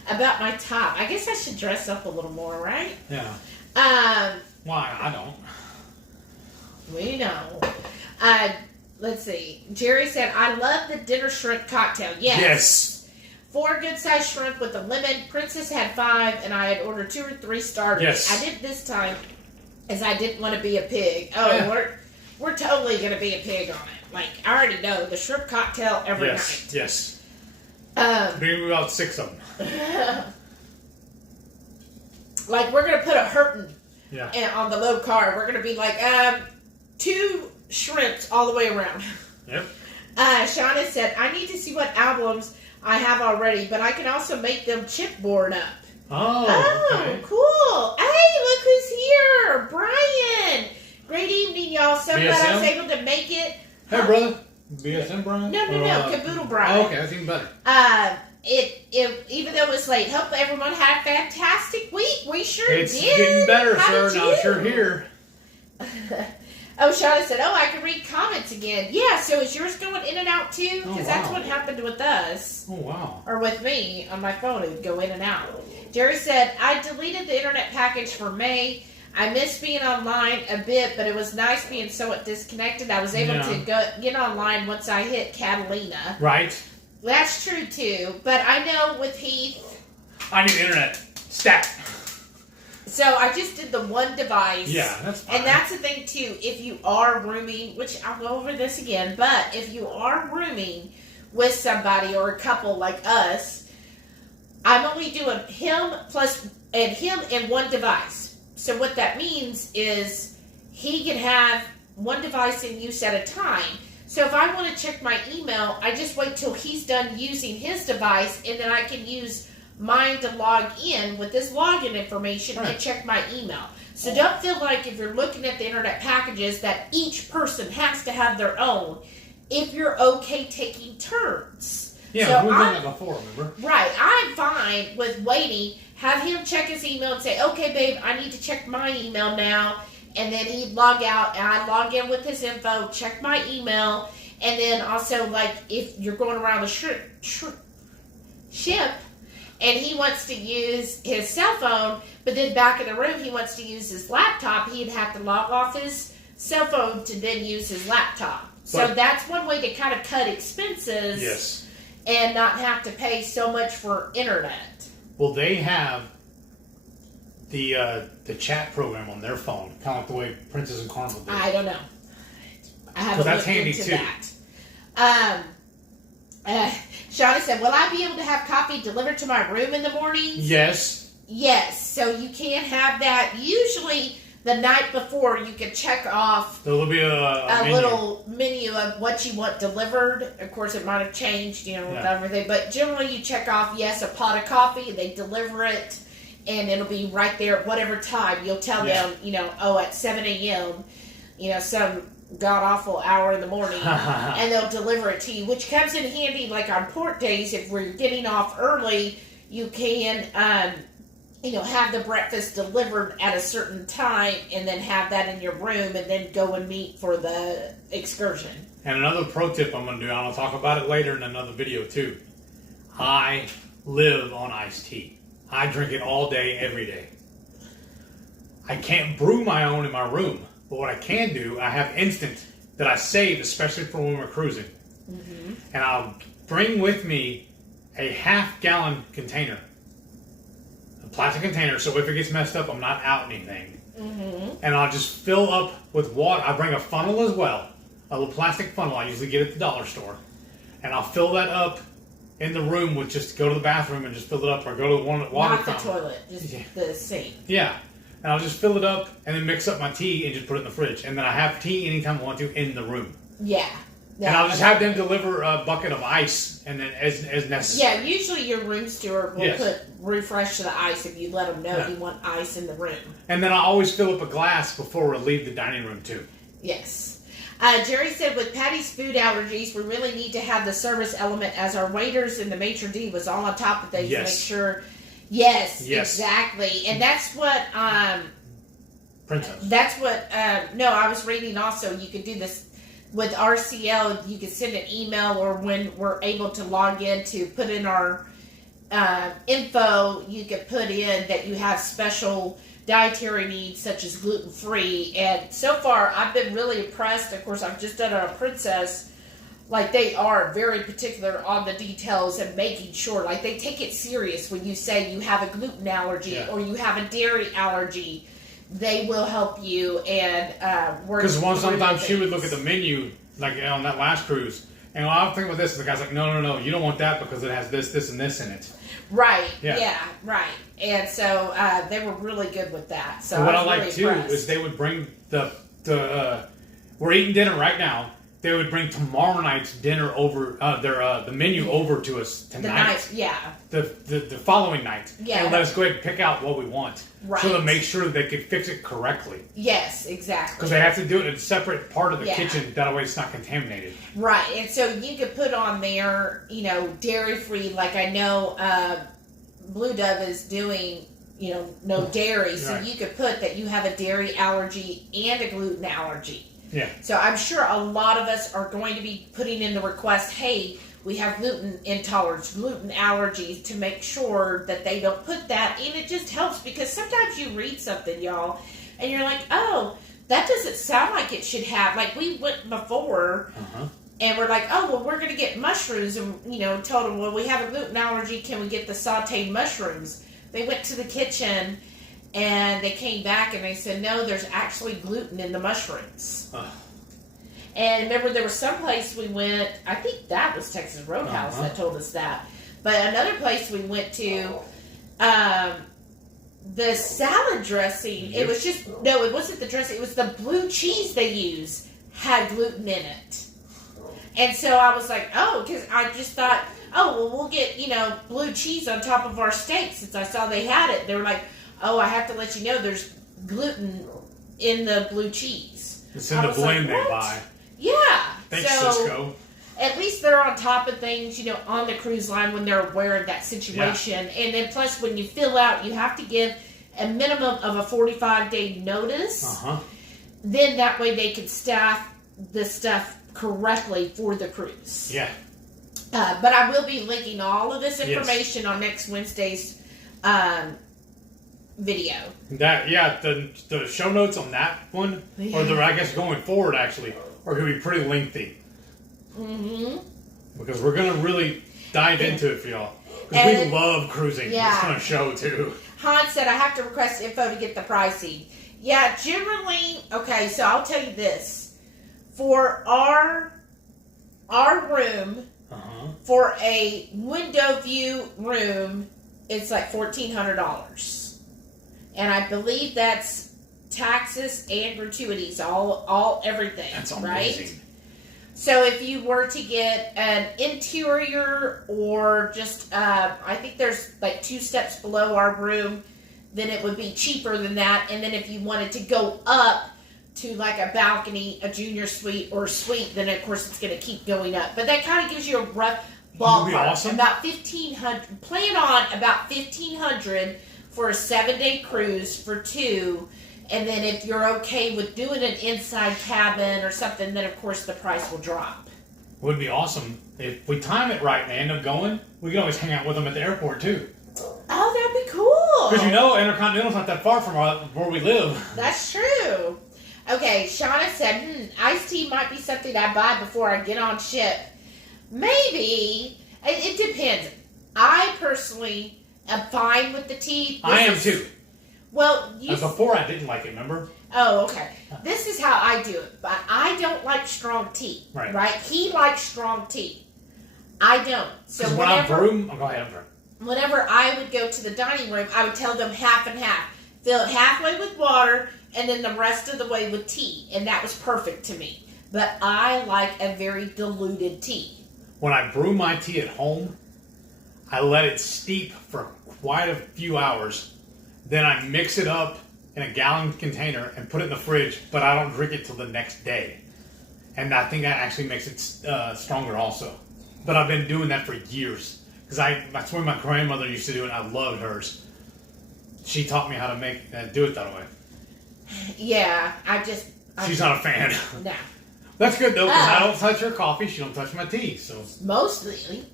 about my top. I guess I should dress up a little more, right? Yeah. Why? I don't. We know. Let's see. Jerry said, I love the dinner shrimp cocktail. Yes. 4 good-sized shrimp with a lemon. Princess had 5, and I had ordered 2 or 3 starters. Yes. I did this time, as I didn't want to be a pig. Oh, we're totally going to be a pig on it. Like, I already know. The shrimp cocktail every night. Yes. Maybe about 6 of them. Like, we're going to put a hurtin' on the low carb. We're going to be like, 2 shrimps all the way around. Yep. Shauna said, I need to see what albums I have already, but I can also make them chipboard up. Okay. Cool. Hey, look who's here. Brian. Great evening, y'all. So glad I was able to make it. Hey, brother. BSM Brian? No. Caboodle Brian. Oh, okay. That's even better. Even though it was late, hope everyone had a fantastic week. We sure did. It's getting better, How sir. Now that you're here. Shauna said, I can read comments again. Yeah, so is yours going in and out too? Because that's what happened with us. Oh, wow. Or with me on my phone. It would go in and out. Jerry said, I deleted the internet package for May. I miss being online a bit, but it was nice being somewhat disconnected. I was able to get online once I hit Catalina. Right. That's true too. But I know with Heath, I need internet. Stat. So I just did the one device. Yeah, that's fine. And that's the thing too. If you are rooming, which I'll go over this again, but if you are rooming with somebody or a couple like us, I'm only doing him and one device. So what that means is he can have one device in use at a time. So if I want to check my email, I just wait till he's done using his device, and then I can use mine to log in with this login information and check my email. So don't feel like if you're looking at the internet packages that each person has to have their own, if you're okay taking turns. Yeah, so we've done that before, remember? Right. I'm fine with waiting, have him check his email and say, okay, babe, I need to check my email now. And then he'd log out, and I'd log in with his info, check my email, And then also, like, if you're going around the ship and he wants to use his cell phone, but then back in the room he wants to use his laptop, he'd have to log off his cell phone to then use his laptop. So that's one way to kind of cut expenses. Yes. And not have to pay so much for internet. Well, they have the chat program on their phone, kind of like the way Princess and Carnival do. I don't know. I haven't looked into that. Shauna said, will I be able to have coffee delivered to my room in the mornings? Yes. Yes. So you can have that. Usually the night before you can check off there'll be a little menu of what you want delivered. Of course, it might have changed, with everything. But generally you check off, yes, a pot of coffee. They deliver it. And it'll be right there at whatever time. You'll tell them, at 7 a.m., some god-awful hour in the morning, and they'll deliver it to you, which comes in handy, like on port days, if we're getting off early, you can, have the breakfast delivered at a certain time, and then have that in your room, and then go and meet for the excursion. And another pro tip I'm going to do, and I'll talk about it later in another video too, I live on iced tea. I drink it all day, every day. I can't brew my own in my room. But what I can do, I have instant that I save, especially for when we're cruising. Mm-hmm. And I'll bring with me a half-gallon container. A plastic container, so if it gets messed up, I'm not out anything. Mm-hmm. And I'll just fill up with water. I bring a funnel as well. A little plastic funnel I usually get at the dollar store. And I'll fill that up in the room with just go to the bathroom and just fill it up, or go to the water fountain. Not the toilet, just the sink. Yeah. And I'll just fill it up and then mix up my tea and just put it in the fridge. And then I have tea anytime I want to in the room. Yeah. And I'll just have them deliver a bucket of ice and then as necessary. Yeah, usually your room steward will refresh the ice if you let them know you want ice in the room. And then I always fill up a glass before we leave the dining room too. Yes. Jerry said, with Patty's food allergies, we really need to have the service element, as our waiters and the maitre d' was all on top of things to make sure. Yes, exactly. And that's what, Princess. That's what, no, I was reading also, you could do this with RCL, you could send an email, or when we're able to log in to put in our info, you could put in that you have special dietary needs such as gluten-free. And so far, I've been really impressed. Of course, I've just done it on Princess. Like, they are very particular on the details and making sure, like, they take it serious when you say you have a gluten allergy or you have a dairy allergy. They will help you and work. Because sometimes she would look at the menu, like on that last cruise, and I'll think about this, and the guy's like, no, you don't want that because it has this, and this in it. Right. Yeah. Right. And so they were really good with that. So what I like too is they would bring the we're eating dinner right now. They would bring tomorrow night's dinner over the menu over to us tonight. The following night. Yeah. And let us go ahead and pick out what we want. Right. So to make sure that they could fix it correctly. Yes, exactly. Because they have to do it in a separate part of the kitchen. That way it's not contaminated. Right. And so you could put on there, dairy free. Like I know Blue Dove is doing, no dairy. So you could put that you have a dairy allergy and a gluten allergy. Yeah. So I'm sure a lot of us are going to be putting in the request, hey, we have gluten intolerance, gluten allergies, to make sure that they don't put that. And it just helps because sometimes you read something, y'all, and you're like, oh, that doesn't sound like it should have. Like, we went before, and we're like, oh, well, we're going to get mushrooms. And, told them, well, we have a gluten allergy. Can we get the sauteed mushrooms? They went to the kitchen. And they came back and they said, no, there's actually gluten in the mushrooms. And remember, there was some place we went, I think that was Texas Roadhouse that told us that. But another place we went to, the salad dressing, it was just, no, it wasn't the dressing, it was the blue cheese they use had gluten in it. And so I was like, oh, because I just thought, oh, well, we'll get, blue cheese on top of our steak since I saw they had it. They were like, oh, I have to let you know there's gluten in the blue cheese. It's in the blend they buy. Yeah. Thanks, Cisco. At least they're on top of things, on the cruise line when they're aware of that situation. Yeah. And then plus when you fill out, you have to give a minimum of a 45-day notice. Then that way they can staff the stuff correctly for the cruise. Yeah. But I will be linking all of this information on next Wednesday's video. The show notes on that one, or I guess going forward actually, are going to be pretty lengthy. Mm-hmm. Because we're going to really dive into it for y'all. Because we love cruising. Yeah. It's going to show too. Han said, I have to request info to get the pricing. Yeah, generally, okay, so I'll tell you this. For our room, for a window view room, it's like $1,400. And I believe that's taxes and gratuities, all everything. That's amazing. Right? So if you were to get an interior or just, I think there's like 2 steps below our room, then it would be cheaper than that. And then if you wanted to go up to like a balcony, a junior suite, or a suite, then of course it's going to keep going up. But that kind of gives you a rough ballpark. Awesome. About $1,500. Plan on about $1,500 for a 7-day cruise for 2. And then if you're okay with doing an inside cabin or something, then of course the price will drop. Would be awesome. If we time it right and they end up going, we can always hang out with them at the airport too. Oh, that'd be cool. Because Intercontinental's not that far from where we live. That's true. Okay, Shauna said, iced tea might be something I buy before I get on ship. Maybe. It depends. I personally am fine with the tea. I am too. Well, before I didn't like it, remember? Oh, okay. This is how I do it. But I don't like strong tea. Right? He likes strong tea. I don't. So when I'm brewing, go ahead, I'm sorry. Whenever I would go to the dining room, I would tell them half and half. Fill it halfway with water, and then the rest of the way with tea. And that was perfect to me. But I like a very diluted tea. When I brew my tea at home, I let it steep for quite a few hours. Then I mix it up in a gallon container and put it in the fridge, but I don't drink it till the next day. And I think that actually makes it stronger also. But I've been doing that for years. Because that's the way my grandmother used to do it, and I loved hers. She taught me how to do it that way. Yeah, She's not a fan. No. That's good, though, because I don't touch her coffee, she don't touch my tea, so... Mostly.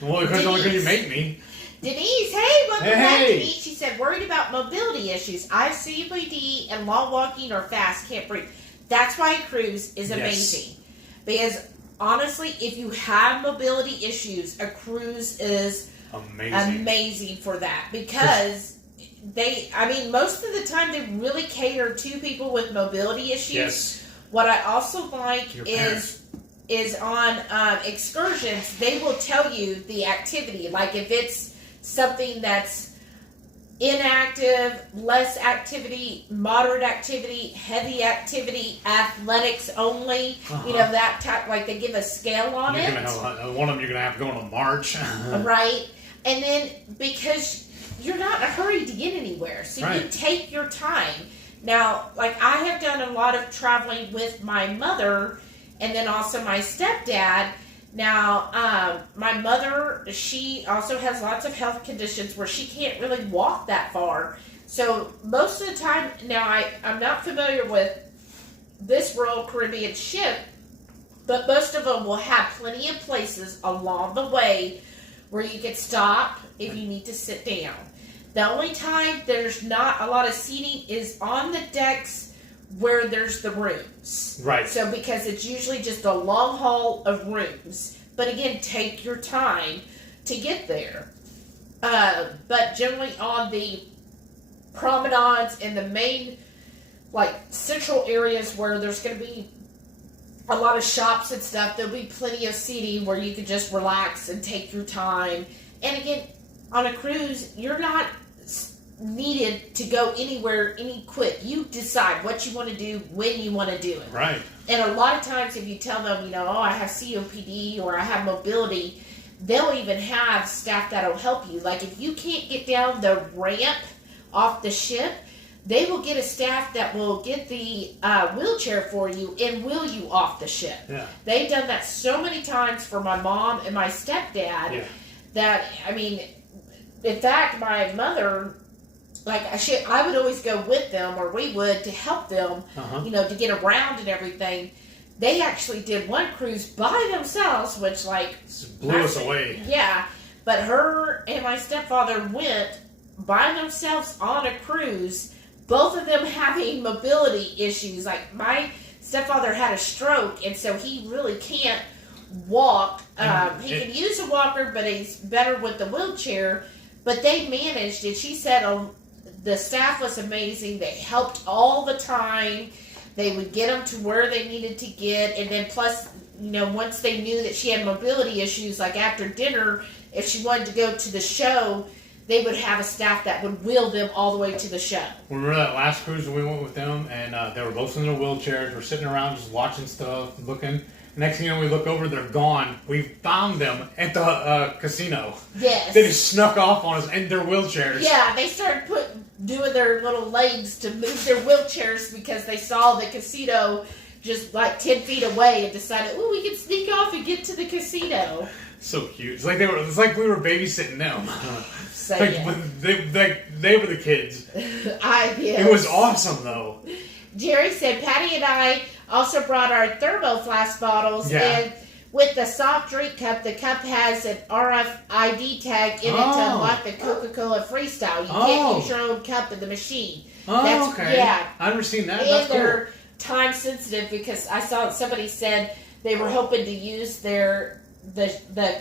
Well, because you make me. Denise, hey, welcome back, Denise. She said, worried about mobility issues. I have COPD and long walking or fast, can't breathe. That's why a cruise is amazing. Yes. Because, honestly, if you have mobility issues, a cruise is amazing for that. Because most of the time they really cater to people with mobility issues. Yes. What I also like is on excursions, they will tell you the activity. Like if it's something that's inactive, less activity, moderate activity, heavy activity, athletics only. That type, like they give a scale on it. One of them you're going to have to go on a march. Right. And then because you're not in a hurry to get anywhere, so you take your time. Now, like I have done a lot of traveling with my mother and then also my stepdad. Now, my mother, she also has lots of health conditions where she can't really walk that far. So most of the time, now I'm not familiar with this Royal Caribbean ship, but most of them will have plenty of places along the way where you can stop if you need to sit down. The only time there's not a lot of seating is on the decks where there's the rooms. Right. So because it's usually just a long haul of rooms. But again, take your time to get there. But generally on the promenades and the main central areas where there's going to be a lot of shops and stuff, there'll be plenty of seating where you can just relax and take your time. And again, on a cruise, you're not needed to go anywhere quick. You decide what you want to do when you want to do it. Right. And a lot of times if you tell them, I have COPD or I have mobility, they'll even have staff that'll help you. Like if you can't get down the ramp off the ship, they will get a staff that will get the wheelchair for you and wheel you off the ship. Yeah. They've done that so many times for my mom and my stepdad that, in fact, my mother, I would always go with them, or we would, to help them, to get around and everything. they actually did one cruise by themselves, which blew us away. Yeah, but her and my stepfather went by themselves on a cruise. Both of them having mobility issues. Like my stepfather had a stroke, and so he really can't walk. He can use a walker, but he's better with the wheelchair. But they managed it. She said the staff was amazing. They helped all the time. They would get them to where they needed to get. And then plus, once they knew that she had mobility issues, like after dinner, if she wanted to go to the show, they would have a staff that would wheel them all the way to the show. Remember that last cruise when we went with them, and they were both in their wheelchairs. We're sitting around just watching stuff, looking. Next thing you know, we look over, they're gone. We found them at the casino. Yes. They just snuck off on us in their wheelchairs. Yeah, they started doing their little legs to move their wheelchairs because they saw the casino just 10 feet away and decided, we can sneak off and get to the casino. So cute. It's like we were babysitting them. So, they were the kids. Yes. It was awesome though. Jerry said Patty and I also brought our thermo flask bottles, and with the soft drink cup, the cup has an RFID tag in it to unlock the Coca-Cola Freestyle. You can't use your own cup in the machine. Okay. Yeah. I've never seen that. And That's they're cool. time sensitive because I saw somebody said they were hoping to use the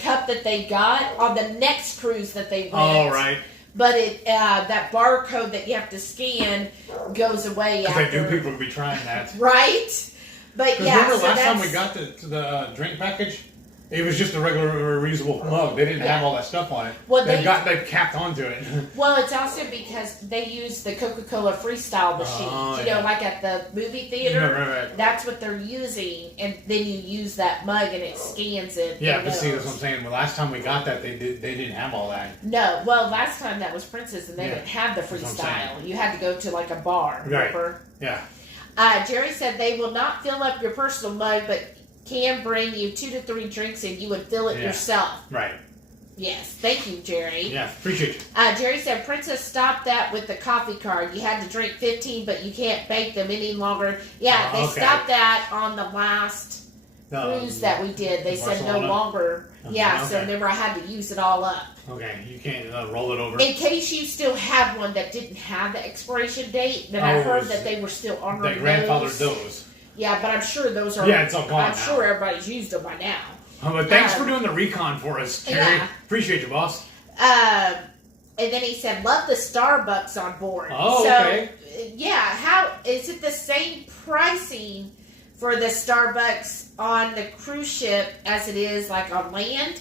cup that they got on the next cruise that they went. Oh, right. But that barcode that you have to scan goes away after. I knew people would be trying that. Right? But yeah. Remember last time we got the drink package? It was just a regular reusable mug. They didn't have all that stuff on it. Well, they capped onto it. Well, it's also because they use the Coca-Cola Freestyle machine. Like at the movie theater. Right. That's what they're using, and then you use that mug and it scans it. Yeah, but see, that's what I'm saying. Well, last time we got that, they didn't have all that. No, well, last time that was Princess, and they didn't have the Freestyle. You had to go to a bar. Remember? Right. Yeah. Jerry said they will not fill up your personal mug, but can bring you 2 to 3 drinks and you would fill it yourself. Right. Yes. Thank you, Jerry. Yeah, appreciate you. Jerry said Princess stopped that with the coffee card. You had to drink 15, but you can't bake them any longer. Yeah, they stopped that on the last cruise that we did. They said no longer. Yeah, so remember I had to use it all up. Okay, you can't roll it over. In case you still had one that didn't have the expiration date, then I heard that they were still honoring grandfathered those. Yeah, but I'm sure those are. Yeah, it's all gone. I'm sure everybody's used them by now. But thanks for doing the recon for us, Jerry. Yeah. Appreciate you, boss. And then he said, "Love the Starbucks on board." Oh, okay. Yeah, how is it the same pricing for the Starbucks on the cruise ship as it is on land?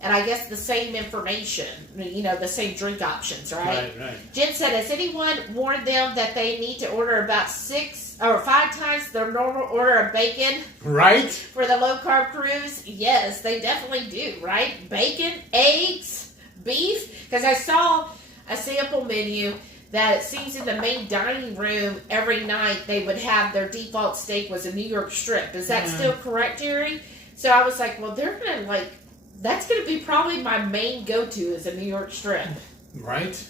And I guess the same information, the same drink options, right? Right. Jen said, has anyone warned them that they need to order about 6 or 5 times their normal order of bacon? Right. For the low-carb cruise? Yes, they definitely do, right? Bacon, eggs, beef. Because I saw a sample menu that it seems in the main dining room every night they would have their default steak was a New York strip. Is that still correct, Jerry? So I was like, well, they're going to that's going to be probably my main go-to is a New York strip. Right?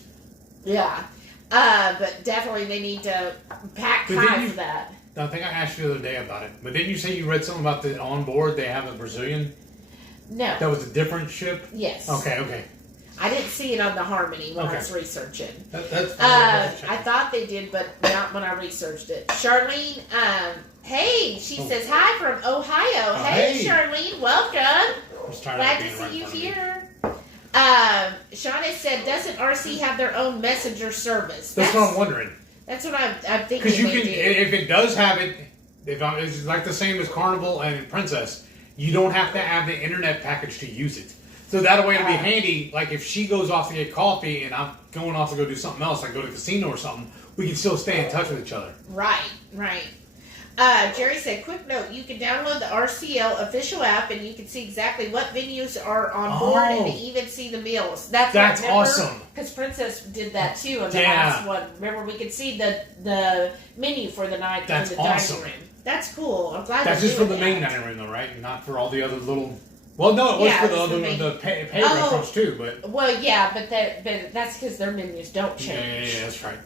Yeah. But definitely they need to pack high for that. I think I asked you the other day about it. But didn't you say you read something about the on board they have a Brazilian? No. That was a different ship? Yes. Okay. I didn't see it on the Harmony when I was researching. That's I thought they did, but not when I researched it. Charlene, hey, she says hi from Ohio. Hey, Charlene, welcome. Glad to see you here. Shauna said, doesn't RC have their own messenger service? That's what I'm wondering. That's what I'm thinking. Because you can, if it does have it, it's like the same as Carnival and Princess. You don't have to have the internet package to use it. So that way it'll be handy. Like if she goes off to get coffee and I'm going off to go do something else, like go to the casino or something, we can still stay in touch with each other. Right. Jerry said, quick note, you can download the RCL official app and you can see exactly what venues are on board and even see the meals. That's awesome. Because Princess did that too on the last one. Remember, we could see the menu for the night in the dining room. That's cool. I'm glad that's just for the main dining room though, right? Not for all the other little... Well, no, it was for the pay restaurants too, but... Well, yeah, but that's because their menus don't change. Yeah, that's right.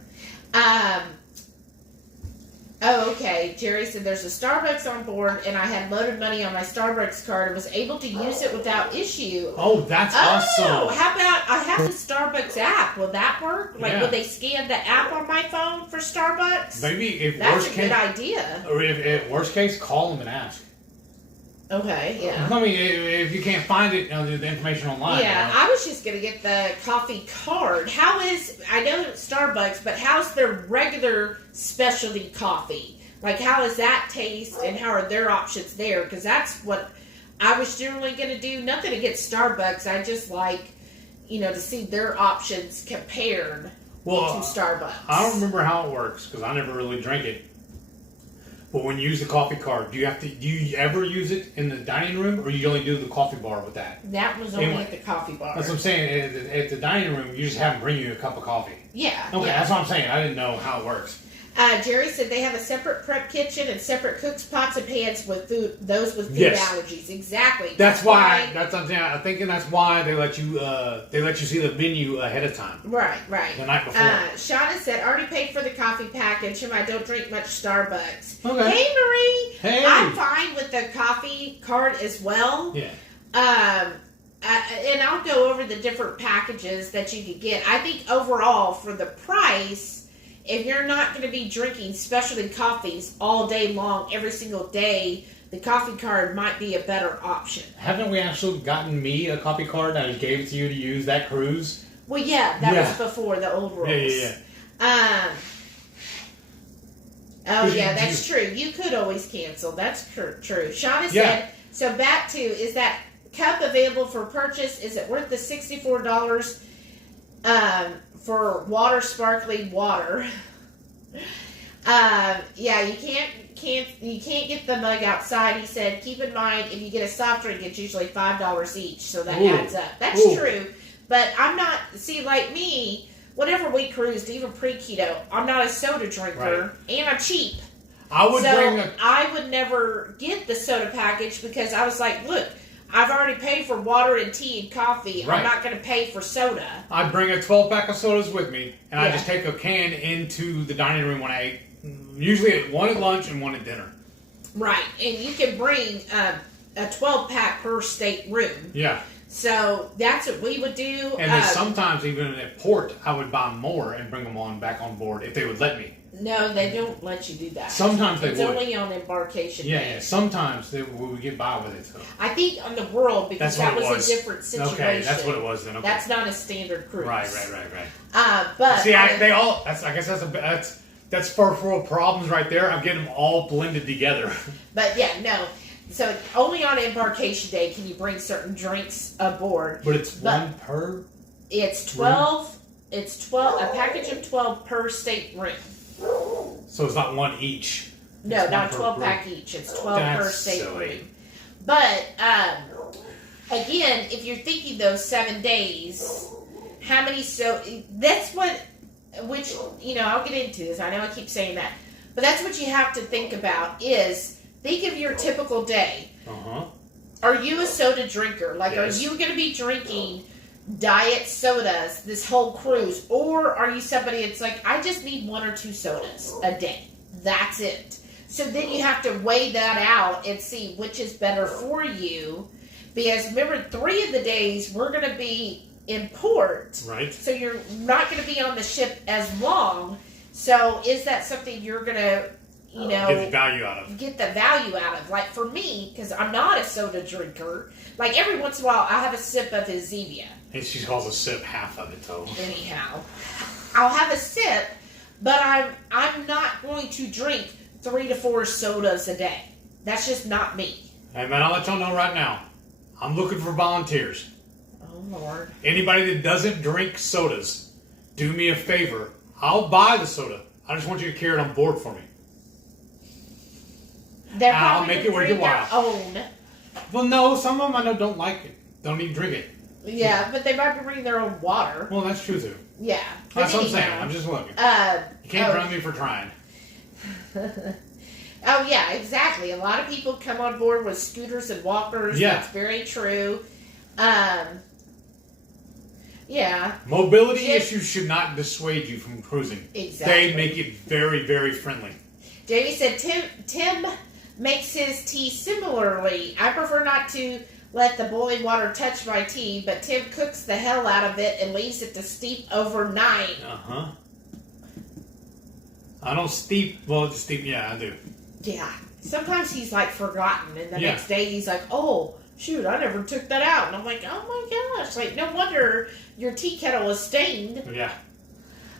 Oh, okay. Jerry said there's a Starbucks on board, and I had loaded money on my Starbucks card and was able to use it without issue. Oh, that's awesome. How about I have the Starbucks app? Will that work? Like, would they scan the app on my phone for Starbucks? Maybe if that's a good idea. Or if worst case, call them and ask. Okay, yeah. I mean, if you can't find it, the information online. Yeah, I was just going to get the coffee card. I know it's Starbucks, but how's their regular specialty coffee? Like, how does that taste, and how are their options there? Because that's what I was generally going to do. Nothing against Starbucks. I just like, to see their options compared to Starbucks. I don't remember how it works, because I never really drank it. But when you use the coffee card, do you ever use it in the dining room, or you only do the coffee bar with that? That was only at the coffee bar. That's what I'm saying. At the dining room, you just have them bring you a cup of coffee. Yeah. Okay, that's what I'm saying. I didn't know how it works. Jerry said they have a separate prep kitchen and separate cooks, pots, and pans with food. Those with food allergies. Exactly. That's why. That's what I'm saying. I'm thinking that's why they let you see the menu ahead of time. Right. The night before. Shauna said, already paid for the coffee package, and I don't drink much Starbucks. Okay. Hey, Marie. Hey. I'm fine with the coffee card as well. Yeah. And I'll go over the different packages that you could get. I think overall, for the price, if you're not going to be drinking specialty coffees all day long, every single day, the coffee card might be a better option. Haven't we actually gotten me a coffee card and I just gave it to you to use that cruise? Well, yeah, that was before the old rules. Yeah. That's true. You could always cancel. That's true. Shauna said, so back to, is that cup available for purchase? Is it worth the $64 for sparkling water? You can't get the mug outside. He said, keep in mind, if you get a soft drink, it's usually $5 each, so that adds up. That's true. But I'm not, like me, whenever we cruised, even pre-keto, I'm not a soda drinker, and I'm cheap. I would never get the soda package because I was like, look, I've already paid for water and tea and coffee. Right. I'm not going to pay for soda. I bring a 12-pack of sodas with me, and I just take a can into the dining room when I eat. Usually one at lunch and one at dinner. Right, and you can bring a 12-pack per state room. Yeah. So that's what we would do. And then sometimes even at port, I would buy more and bring them back on board if they would let me. No, they don't let you do that. Sometimes they would. It's only on embarkation day. Yeah. Sometimes we would get by with it. So. I think on the World, because that was a different situation. Okay, that's what it was then. Okay. That's not a standard cruise. Right. But see, that's first world problems right there. I'm getting them all blended together. But no. So only on embarkation day can you bring certain drinks aboard. But it's one per. It's 12. Room? It's 12. A package of 12 per state room. So it's not one each. No, not 12 pack each. It's 12 per state room. But again, if you're thinking those 7 days, how many? That's what. Which I'll get into this. I know I keep saying that, but that's what you have to think about. Think of your typical day. Are you a soda drinker? Yes. Are you going to be drinking diet sodas this whole cruise? Or are you somebody that's like, I just need 1 or 2 sodas a day. That's it. So then you have to weigh that out and see which is better for you. Because remember, 3 of the days we're going to be in port. Right. So you're not going to be on the ship as long. So is that something you're going to get the value out of. Like for me, because I'm not a soda drinker, like every once in a while I'll have a sip of his Zevia. And she calls a sip half of it though. Anyhow, I'll have a sip, but I'm not going to drink 3 to 4 sodas a day. That's just not me. Hey man, I'll let y'all know right now. I'm looking for volunteers. Oh Lord. Anybody that doesn't drink sodas, do me a favor. I'll buy the soda. I just want you to carry it on board for me. I'll make it worth your while. Own. Well, no, some of them I know don't like it. Don't even drink it. Yeah, but they might be bringing their own water. Well, that's true too. Yeah. That's what I'm saying. I'm just looking. You can't run me for trying. Oh, yeah, exactly. A lot of people come on board with scooters and walkers. Yeah. That's very true. Yeah. Mobility issues should not dissuade you from cruising. Exactly. They make it very, very friendly. Jamie said, Tim makes his tea similarly. I prefer not to let the boiling water touch my tea, but Tim cooks the hell out of it and leaves it to steep overnight. Uh-huh. I don't steep, well, just steep, yeah, I do. Yeah. Sometimes he's like forgotten, and the next day he's like, oh, shoot, I never took that out. And I'm like, oh my gosh, like, no wonder your tea kettle is stained. Yeah.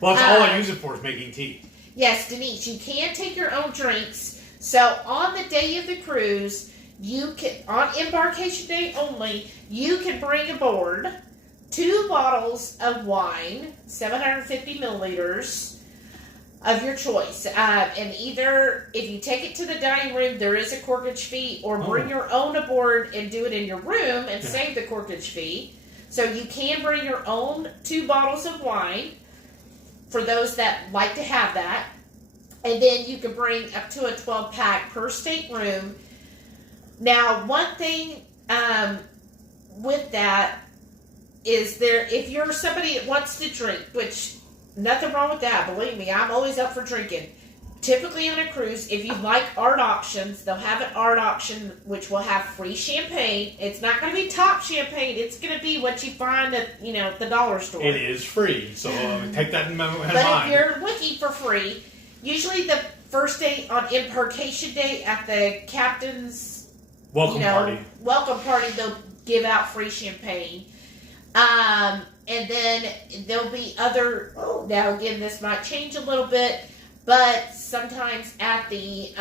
Well, that's all I use it for is making tea. Yes, Denise, you can take your own drinks. So on the day of the cruise, you can, on embarkation day only, you can bring aboard 2 bottles of wine, 750 milliliters of your choice. And either, if you take it to the dining room, there is a corkage fee, or bring your own aboard and do it in your room and save the corkage fee. So you can bring your own 2 bottles of wine for those that like to have that. And then you can bring up to a 12-pack per stateroom. Now, one thing with that is if you're somebody that wants to drink, which nothing wrong with that, believe me, I'm always up for drinking. Typically on a cruise, if you like art auctions, they'll have an art auction which will have free champagne. It's not going to be top champagne. It's going to be what you find at, the dollar store. It is free, so take that in mind. But if you're looking for free, usually the first day on embarkation day at the captain's welcome party, they'll give out free champagne. And then there'll be other, now again, this might change a little bit, but sometimes at the,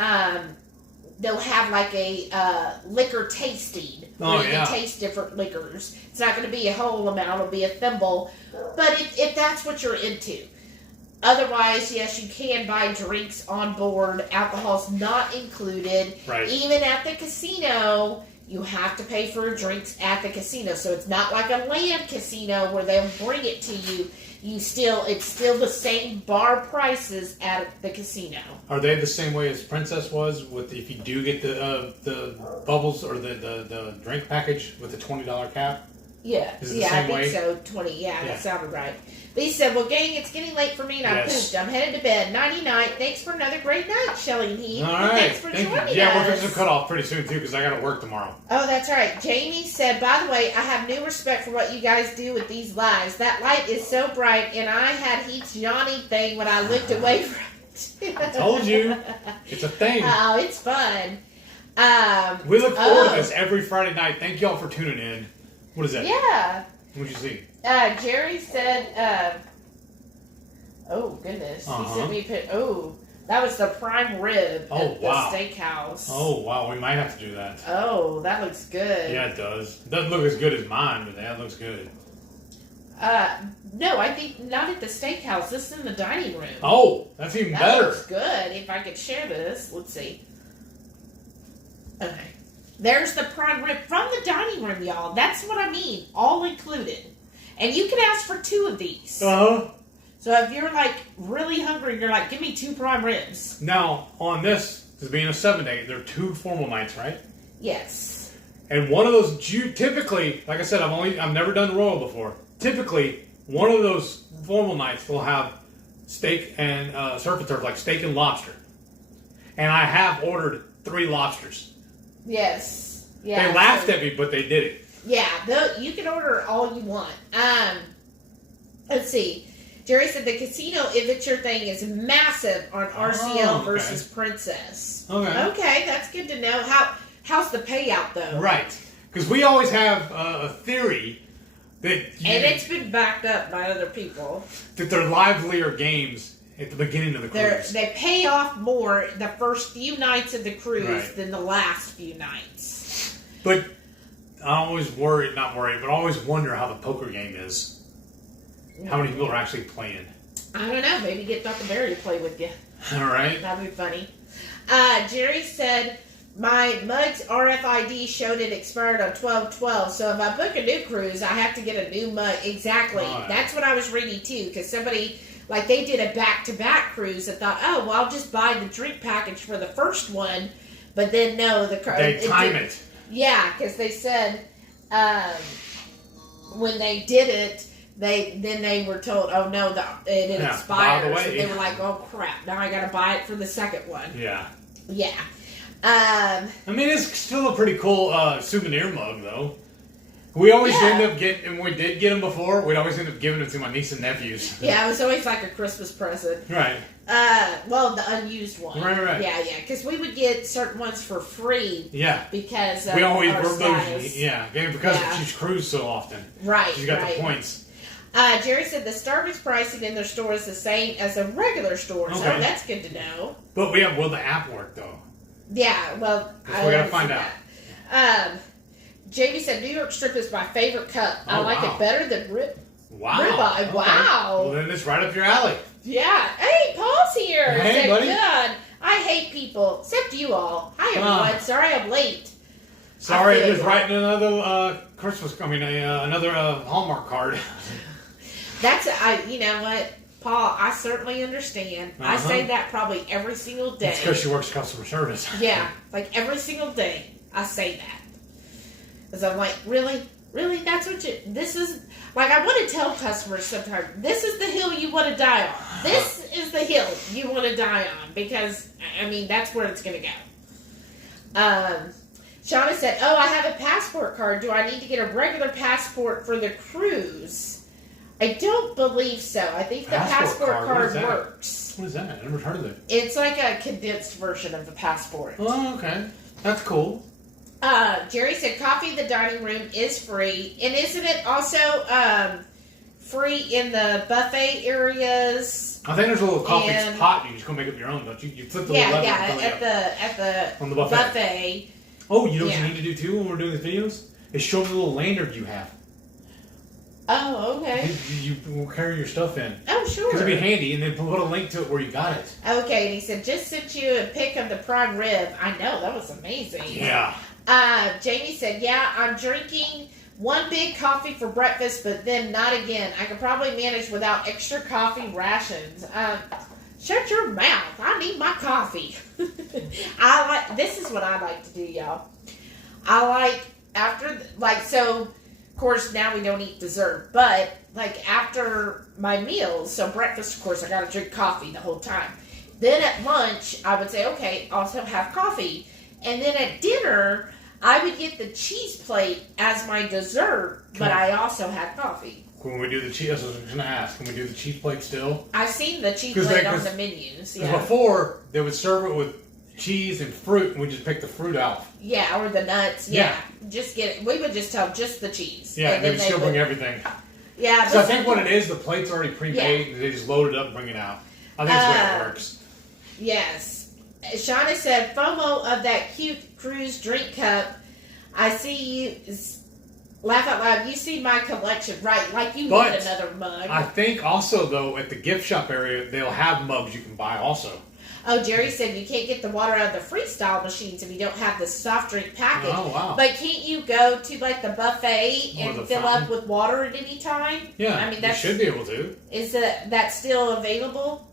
they'll have like a liquor tasting where you can taste different liquors. It's not going to be a whole amount, it'll be a thimble, but if that's what you're into. Otherwise, yes, you can buy drinks on board. Alcohol's not included. Right. Even at the casino, you have to pay for drinks at the casino. So it's not like a land casino where they'll bring it to you. It's still the same bar prices at the casino. Are they the same way as Princess was with if you do get the bubbles or the drink package with the $20 cap? Yeah, I think so. 20. Yeah, that sounded right. Lisa said, well, gang, it's getting late for me and I'm pooped. I'm headed to bed. Nighty-night. Thanks for another great night, Shelly and Heath. All right. Thanks for joining us. Yeah, we're fixing to cut off pretty soon, too, because I got to work tomorrow. Oh, that's right. Jamie said, by the way, I have new respect for what you guys do with these lives. That light is so bright, and I had Heath's Johnny thing when I looked away from it. I told you. It's a thing. Oh, it's fun. We look forward to this every Friday night. Thank y'all for tuning in. What is that? Yeah. What'd you see? Jerry said, oh, goodness. He sent me a picture. Oh, that was the prime rib at the steakhouse. Oh, wow. We might have to do that. Oh, that looks good. Yeah, it does. It doesn't look as good as mine, but that looks good. No, I think not at the steakhouse. This is in the dining room. Oh, that's even better. That looks good. If I could share this. Let's see. Okay. There's the prime rib from the dining room, y'all. That's what I mean. All included. And you can ask for 2 of these. Uh-huh. So if you're, like, really hungry, you're like, give me 2 prime ribs. Now, on this, because being a 7-day, there are 2 formal nights, right? Yes. And one of those, typically, like I said, I've never done Royal before. Typically, one of those formal nights will have steak and surf and turf, like steak and lobster. And I have ordered 3 lobsters. Yes. Yeah. They laughed at me, but they did it. Yeah, you can order all you want. Let's see. Jerry said the casino adventure thing is massive on RCL versus Princess. Okay, that's good to know. How's the payout, though? Right. Because we always have a theory that... and it's been backed up by other people. That they're livelier games at the beginning of the cruise. They pay off more the first few nights of the cruise than the last few nights. But I always always wonder how the poker game is. How many people are actually playing? I don't know. Maybe get Dr. Barry to play with you. All right. That'd be funny. Jerry said, my mug's RFID showed it expired on 12/12, so if I book a new cruise, I have to get a new mug. Exactly. Right. That's what I was reading, too, because somebody... like, they did a back-to-back cruise and thought, oh, well, I'll just buy the drink package for the first one. But then, no. They time it. Yeah, because they said when they did it, they were told, oh no, it expired. So they were like, oh crap, now I got to buy it for the second one. Yeah. Yeah. I mean, it's still a pretty cool souvenir mug, though. We always end up getting, and we did get them before, we'd always end up giving them to my niece and nephews. Yeah, it was always like a Christmas present. Right. Well, the unused one. Right. Yeah, because we would get certain ones for free. Yeah. Because we always our status. Because she's cruised so often. Right, She's got the points. Jerry said the Starbucks pricing in their store is the same as the regular stores. Okay. Oh, that's good to know. But will the app work, though? Yeah, well, we gotta find out. Jamie said New York strip is my favorite cup. I like it better than ribeye. Okay. Wow. Well, then it's right up your alley. Yeah. Hey, Paul's here. Hey, buddy. Good. I hate people, except you all. Hi, everyone. Sorry I'm late. Sorry, I was writing another another Hallmark card. You know what, Paul, I certainly understand. I say that probably every single day. It's because she works customer service. Yeah, like every single day I say that. Because I'm like, really? Really? That's what this is? Like, I want to tell customers sometimes, this is the hill you want to die on. This is the hill you want to die on. Because, I mean, that's where it's going to go. Shauna said, oh, I have a passport card. Do I need to get a regular passport for the cruise? I don't believe so. I think the passport card works. What is that? I never heard of it. It's like a condensed version of the passport. Oh, okay. That's cool. Jerry said coffee in the dining room is free. And isn't it also free in the buffet areas? I think there's a little coffee pot. You just go make up your own, don't you? You flip the little lever. At the buffet. Oh, you know what you need to do too when we're doing these videos? Is show me the little lanyard you have. Oh, okay. You will carry your stuff in. Oh, sure. Because it'd be handy, and then put a link to it where you got it. Okay, and he said, just sent you a pic of the prime rib. I know, that was amazing. Yeah. Jamie said, yeah, I'm drinking one big coffee for breakfast, but then not again. I could probably manage without extra coffee rations. Shut your mouth. I need my coffee. This is what I like to do, y'all. Of course, now we don't eat dessert, but like after my meals, so breakfast, of course, I got to drink coffee the whole time. Then at lunch, I would say, okay, also have coffee. And then at dinner, I would get the cheese plate as my dessert, but I also had coffee. When we do the cheese, I was going to ask, can we do the cheese plate still? I've seen the cheese plate on the menus. Because before, they would serve it with cheese and fruit, and we just pick the fruit out. Yeah, or the nuts. Yeah. Just get it. We would just tell just the cheese. Yeah, they would still bring everything. Yeah. So I think what it is, the plate's already prepaid, and they just load it up and bring it out. I think that's the way it works. Yes. Shauna said, FOMO of that cute cruise drink cup. I see you... Laugh out loud. You see my collection, right? Like you need another mug. I think also, though, at the gift shop area, they'll have mugs you can buy also. Oh, Jerry said you can't get the water out of the freestyle machines if you don't have the soft drink package. Oh, wow. But can't you go to like the buffet and fill up with water at any time? Yeah, I mean, you should be able to. Is that still available?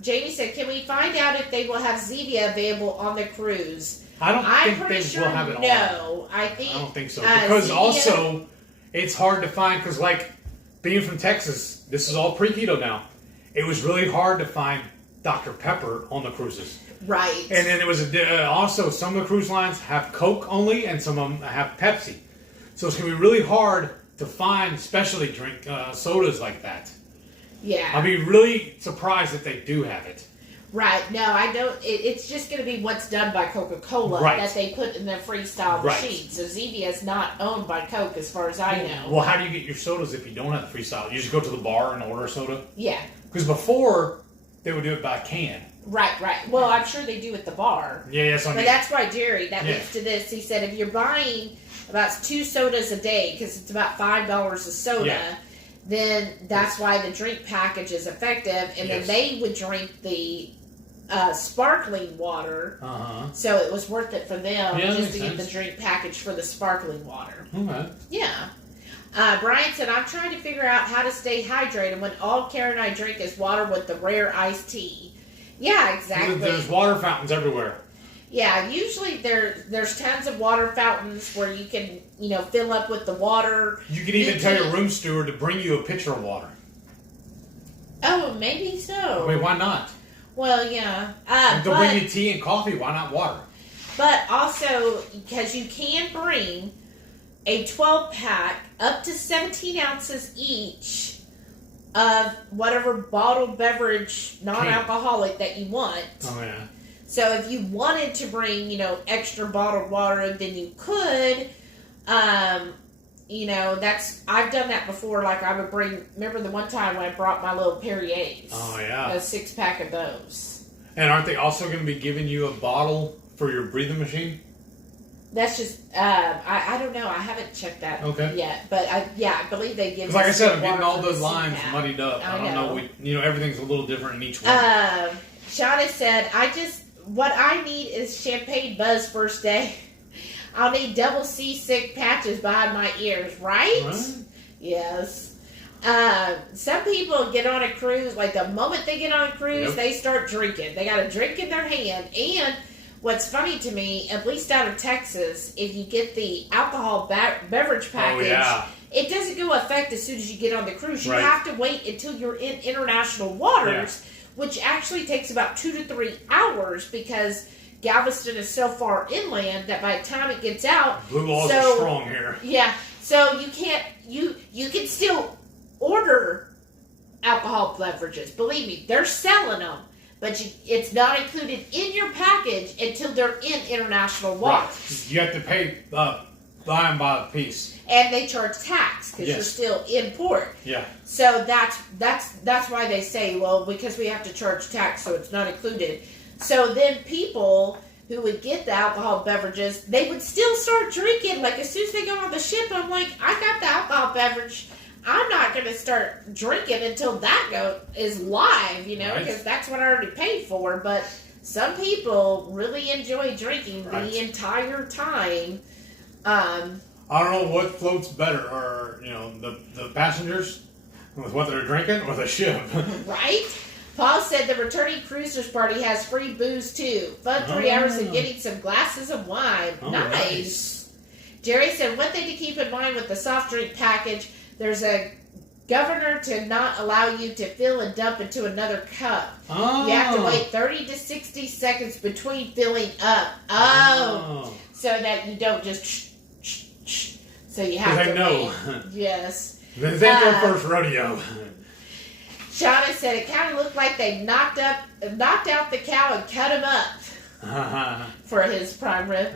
Jamie said, can we find out if they will have Zevia available on the cruise? I don't think they will have it all. I don't think so. Because Zevia, also, it's hard to find, because like, being from Texas, this is all pre-keto now. It was really hard to find Dr. Pepper on the cruises. Right. And then it was also, some of the cruise lines have Coke only, and some of them have Pepsi. So it's going to be really hard to find specialty drink sodas like that. Yeah. I'd be really surprised if they do have it. Right. No, I don't. It's just going to be what's done by Coca-Cola that they put in their freestyle machine. So Zevia is not owned by Coke as far as I know. Well, how do you get your sodas if you don't have the freestyle? You just go to the bar and order a soda? Yeah. Because before, they would do it by can. Right. Well, I'm sure they do at the bar. Yeah, that's what I mean. But that's why Jerry, leads to this. He said if you're buying about 2 sodas a day, because it's about $5 a soda, then that's why the drink package is effective. And then they would drink the sparkling water. So it was worth it for them just to get the drink package for the sparkling water. Okay. Yeah. Brian said, I'm trying to figure out how to stay hydrated when all Karen and I drink is water with the rare iced tea. Yeah, exactly. There's water fountains everywhere. Yeah, usually there's tons of water fountains where you can, fill up with the water. You can even tell your room steward to bring you a pitcher of water. Oh, maybe so. Wait, why not? Well, yeah. They'll bring you tea and coffee. Why not water? But also, because you can bring a 12-pack up to 17 ounces each of whatever bottled beverage, non-alcoholic, that you want. Oh, yeah. So if you wanted to bring, extra bottled water, then you could. I've done that before. Like I would bring, remember the one time when I brought my little Perrier's? Oh, yeah. A 6-pack of those. And aren't they also going to be giving you a bottle for your breathing machine? That's just, I don't know. I haven't checked that yet. But I believe they give. Because like I said, I'm getting all those lines muddied up. I don't know. Everything's a little different in each one. Shauna said, what I need is champagne buzz first day. I'll need double seasick patches behind my ears, right? Yes. Some people get on a cruise, like the moment they get on a cruise, they start drinking. They got a drink in their hand. And what's funny to me, at least out of Texas, if you get the alcohol beverage package, it doesn't go effect as soon as you get on the cruise. You have to wait until you're in international waters, which actually takes about 2 to 3 hours because Galveston is so far inland that by the time it gets out, blue laws are strong here. Yeah, so you can't. You can still order alcohol beverages. Believe me, they're selling them, but it's not included in your package until they're in international waters. Right. You have to pay buy them by the piece, and they charge tax because you're still in port. Yeah. So that's why they say, well, because we have to charge tax, so it's not included. So then people who would get the alcohol beverages, they would still start drinking. Like as soon as they go on the ship, I'm like, I got the alcohol beverage. I'm not going to start drinking until that is live, because that's what I already paid for. But some people really enjoy drinking the entire time. I don't know what floats better, or the passengers with what they're drinking, or the ship. Right? Paul said the returning cruisers party has free booze too. Fun 3 hours of getting some glasses of wine. Nice. Jerry said one thing to keep in mind with the soft drink package, there's a governor to not allow you to fill and dump into another cup. You have to wait 30 to 60 seconds between filling up. So that you don't just so you have to wait. Yes. This ain't their first rodeo. Shauna said it kind of looked like they knocked out the cow and cut him up for his prime rib.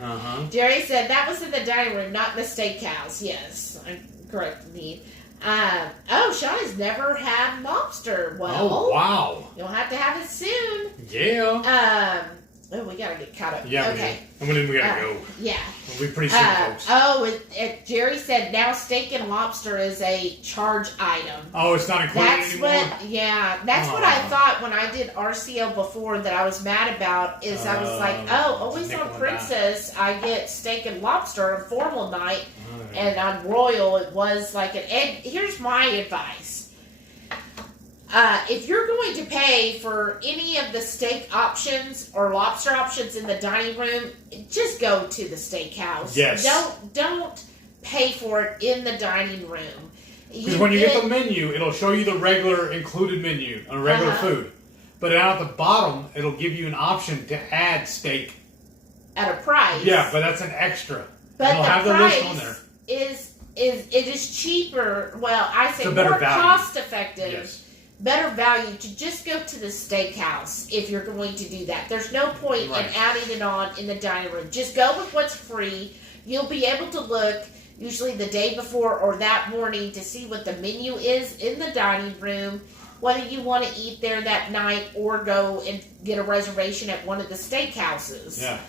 Jerry said that was in the dining room, not in the steakhouse. Yes, I'm correct indeed. Shauna's never had lobster. Well, wow. You'll have to have it soon. Yeah. We gotta get caught up. Yeah, okay. And then we gotta go. Yeah. We'll be pretty soon, folks. Jerry said now steak and lobster is a charge item. Oh, it's not included anymore? That's what I thought when I did RCO before that I was mad about, is I was like, always on Princess, I get steak and lobster on formal night, and on Royal it was like and here's my advice. If you're going to pay for any of the steak options or lobster options in the dining room, just go to the steakhouse. Yes. Don't pay for it in the dining room. Because when you get the menu, it'll show you the regular included menu on regular food. But down at the bottom, it'll give you an option to add steak. At a price. Yeah, but that's an extra. But it'll have the list on there. is cheaper. Well, I say more cost effective. Yes. Better value to just go to the steakhouse if you're going to do that. There's no point in adding it on in the dining room. Just go with what's free. You'll be able to look usually the day before or that morning to see what the menu is in the dining room, whether you want to eat there that night or go and get a reservation at one of the steakhouses. Yeah.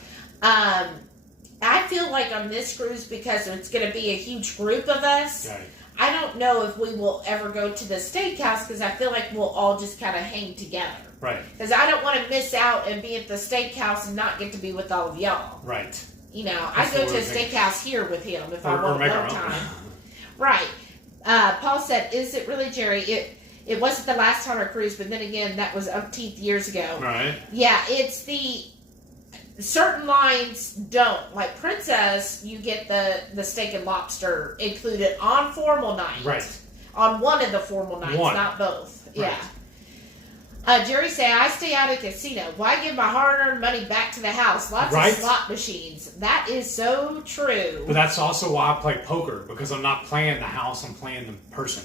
I feel like on this cruise, because it's going to be a huge group of us, I don't know if we will ever go to the steakhouse because I feel like we'll all just kind of hang together. Right. Because I don't want to miss out and be at the steakhouse and not get to be with all of y'all. Right. I go to a steakhouse here with him if I want one time. Right. Paul said, is it really, Jerry? It wasn't the last time I cruised, but then again, that was umpteenth years ago. Right. Yeah, it's the Certain lines don't. Like Princess, you get the steak and lobster included on formal night. Right. On one of the formal nights, not both. Right. Yeah. Jerry say, I stay out at the casino. Why give my hard-earned money back to the house? Lots of slot machines. That is so true. But that's also why I play poker, because I'm not playing the house, I'm playing the person.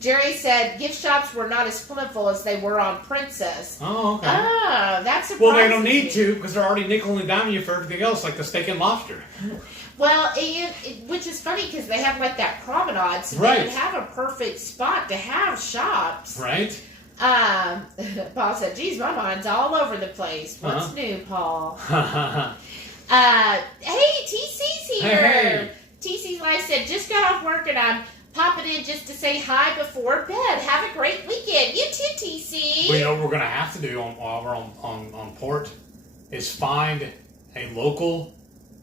Jerry said gift shops were not as plentiful as they were on Princess. Oh, okay. Oh, that's surprising. Well, they don't need to, because they're already nickel and diming you for everything else, like the steak and lobster. Well, which is funny because they have like that promenade, so they would have a perfect spot to have shops. Right. Paul said, geez, my mind's all over the place. What's new, Paul? Hey, TC's here. Hey. TC's life said, just got off work and I'm popping in just to say hi before bed. Have a great weekend. You too, TC. Well, you know what we're going to have to do while we're on port is find a local,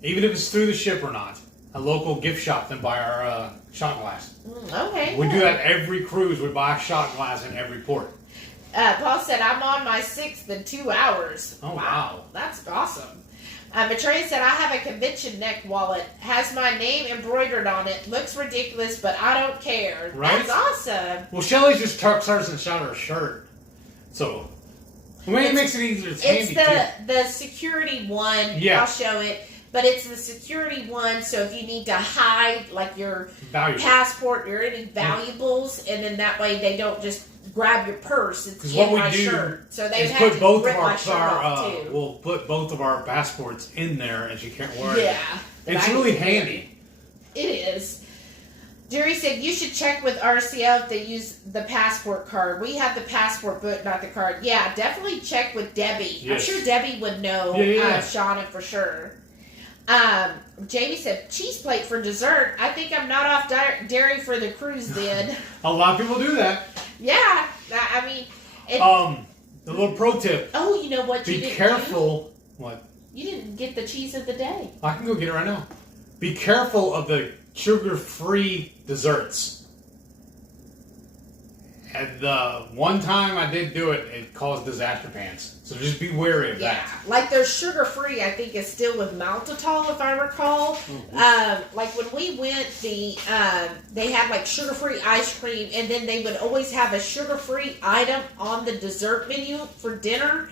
even if it's through the ship or not, a local gift shop and buy our shot glass. Okay. We do that every cruise. We buy a shot glass in every port. Paul said, I'm on my 6th in 2 hours. Oh, wow. That's awesome. Maitreya said, I have a convention neck wallet. Has my name embroidered on it. Looks ridiculous, but I don't care. Right? That's awesome. Well, Shelly just tucks hers inside her shirt. So, it makes it easier. It's handy, the security one. Yeah. I'll show it. But it's the security one, so if you need to hide, like, your passport or any valuables, and then that way they don't just grab your purse. It's in my shirt. So they have to rip my shirt off, too. We'll put both of our passports in there, and she can't wear it. Yeah. It's really handy. It is. Jerry said, you should check with RCL if they use the passport card. We have the passport book, not the card. Yeah, definitely check with Debbie. Yes. I'm sure Debbie would know Shauna for sure. Jamie said, cheese plate for dessert. I think I'm not off dairy for the cruise then. A lot of people do that. Yeah. I mean... the little pro tip. Oh, you know what? Be careful. What? You didn't get the cheese of the day. I can go get it right now. Be careful of the sugar-free desserts. And the one time I did do it, it caused disaster pants. So just be wary of that. Like their sugar-free, I think, is still with maltitol, if I recall. Mm-hmm. Like when we went, they had like sugar-free ice cream, and then they would always have a sugar-free item on the dessert menu for dinner.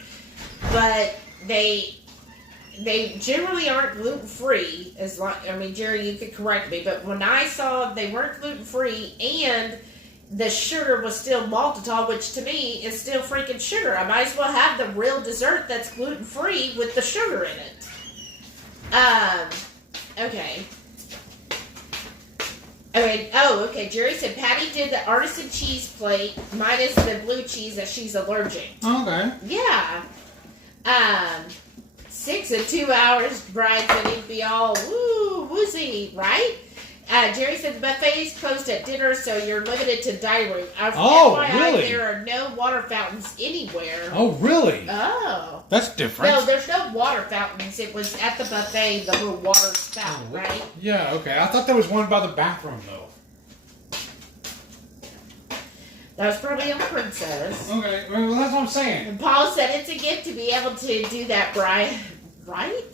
But they generally aren't gluten-free. Jerry, you could correct me, but when I saw they weren't gluten-free and the sugar was still maltitol, which to me is still freaking sugar. I might as well have the real dessert that's gluten-free with the sugar in it. Okay. Okay. Jerry said Patty did the artisan cheese plate minus the blue cheese that she's allergic. Okay. Yeah. 6 and 2 hours, Brian said he'd be all woozy, right? Jerry said the buffet is closed at dinner, so you're limited to dining room. Really? There are no water fountains anywhere. Oh, really? Oh. That's different. No, there's no water fountains. It was at the buffet, the little water spout, right? Yeah, okay. I thought there was one by the bathroom, though. That was probably on Princess. Okay, well, that's what I'm saying. And Paul said it's a gift to be able to do that, Brian. Right?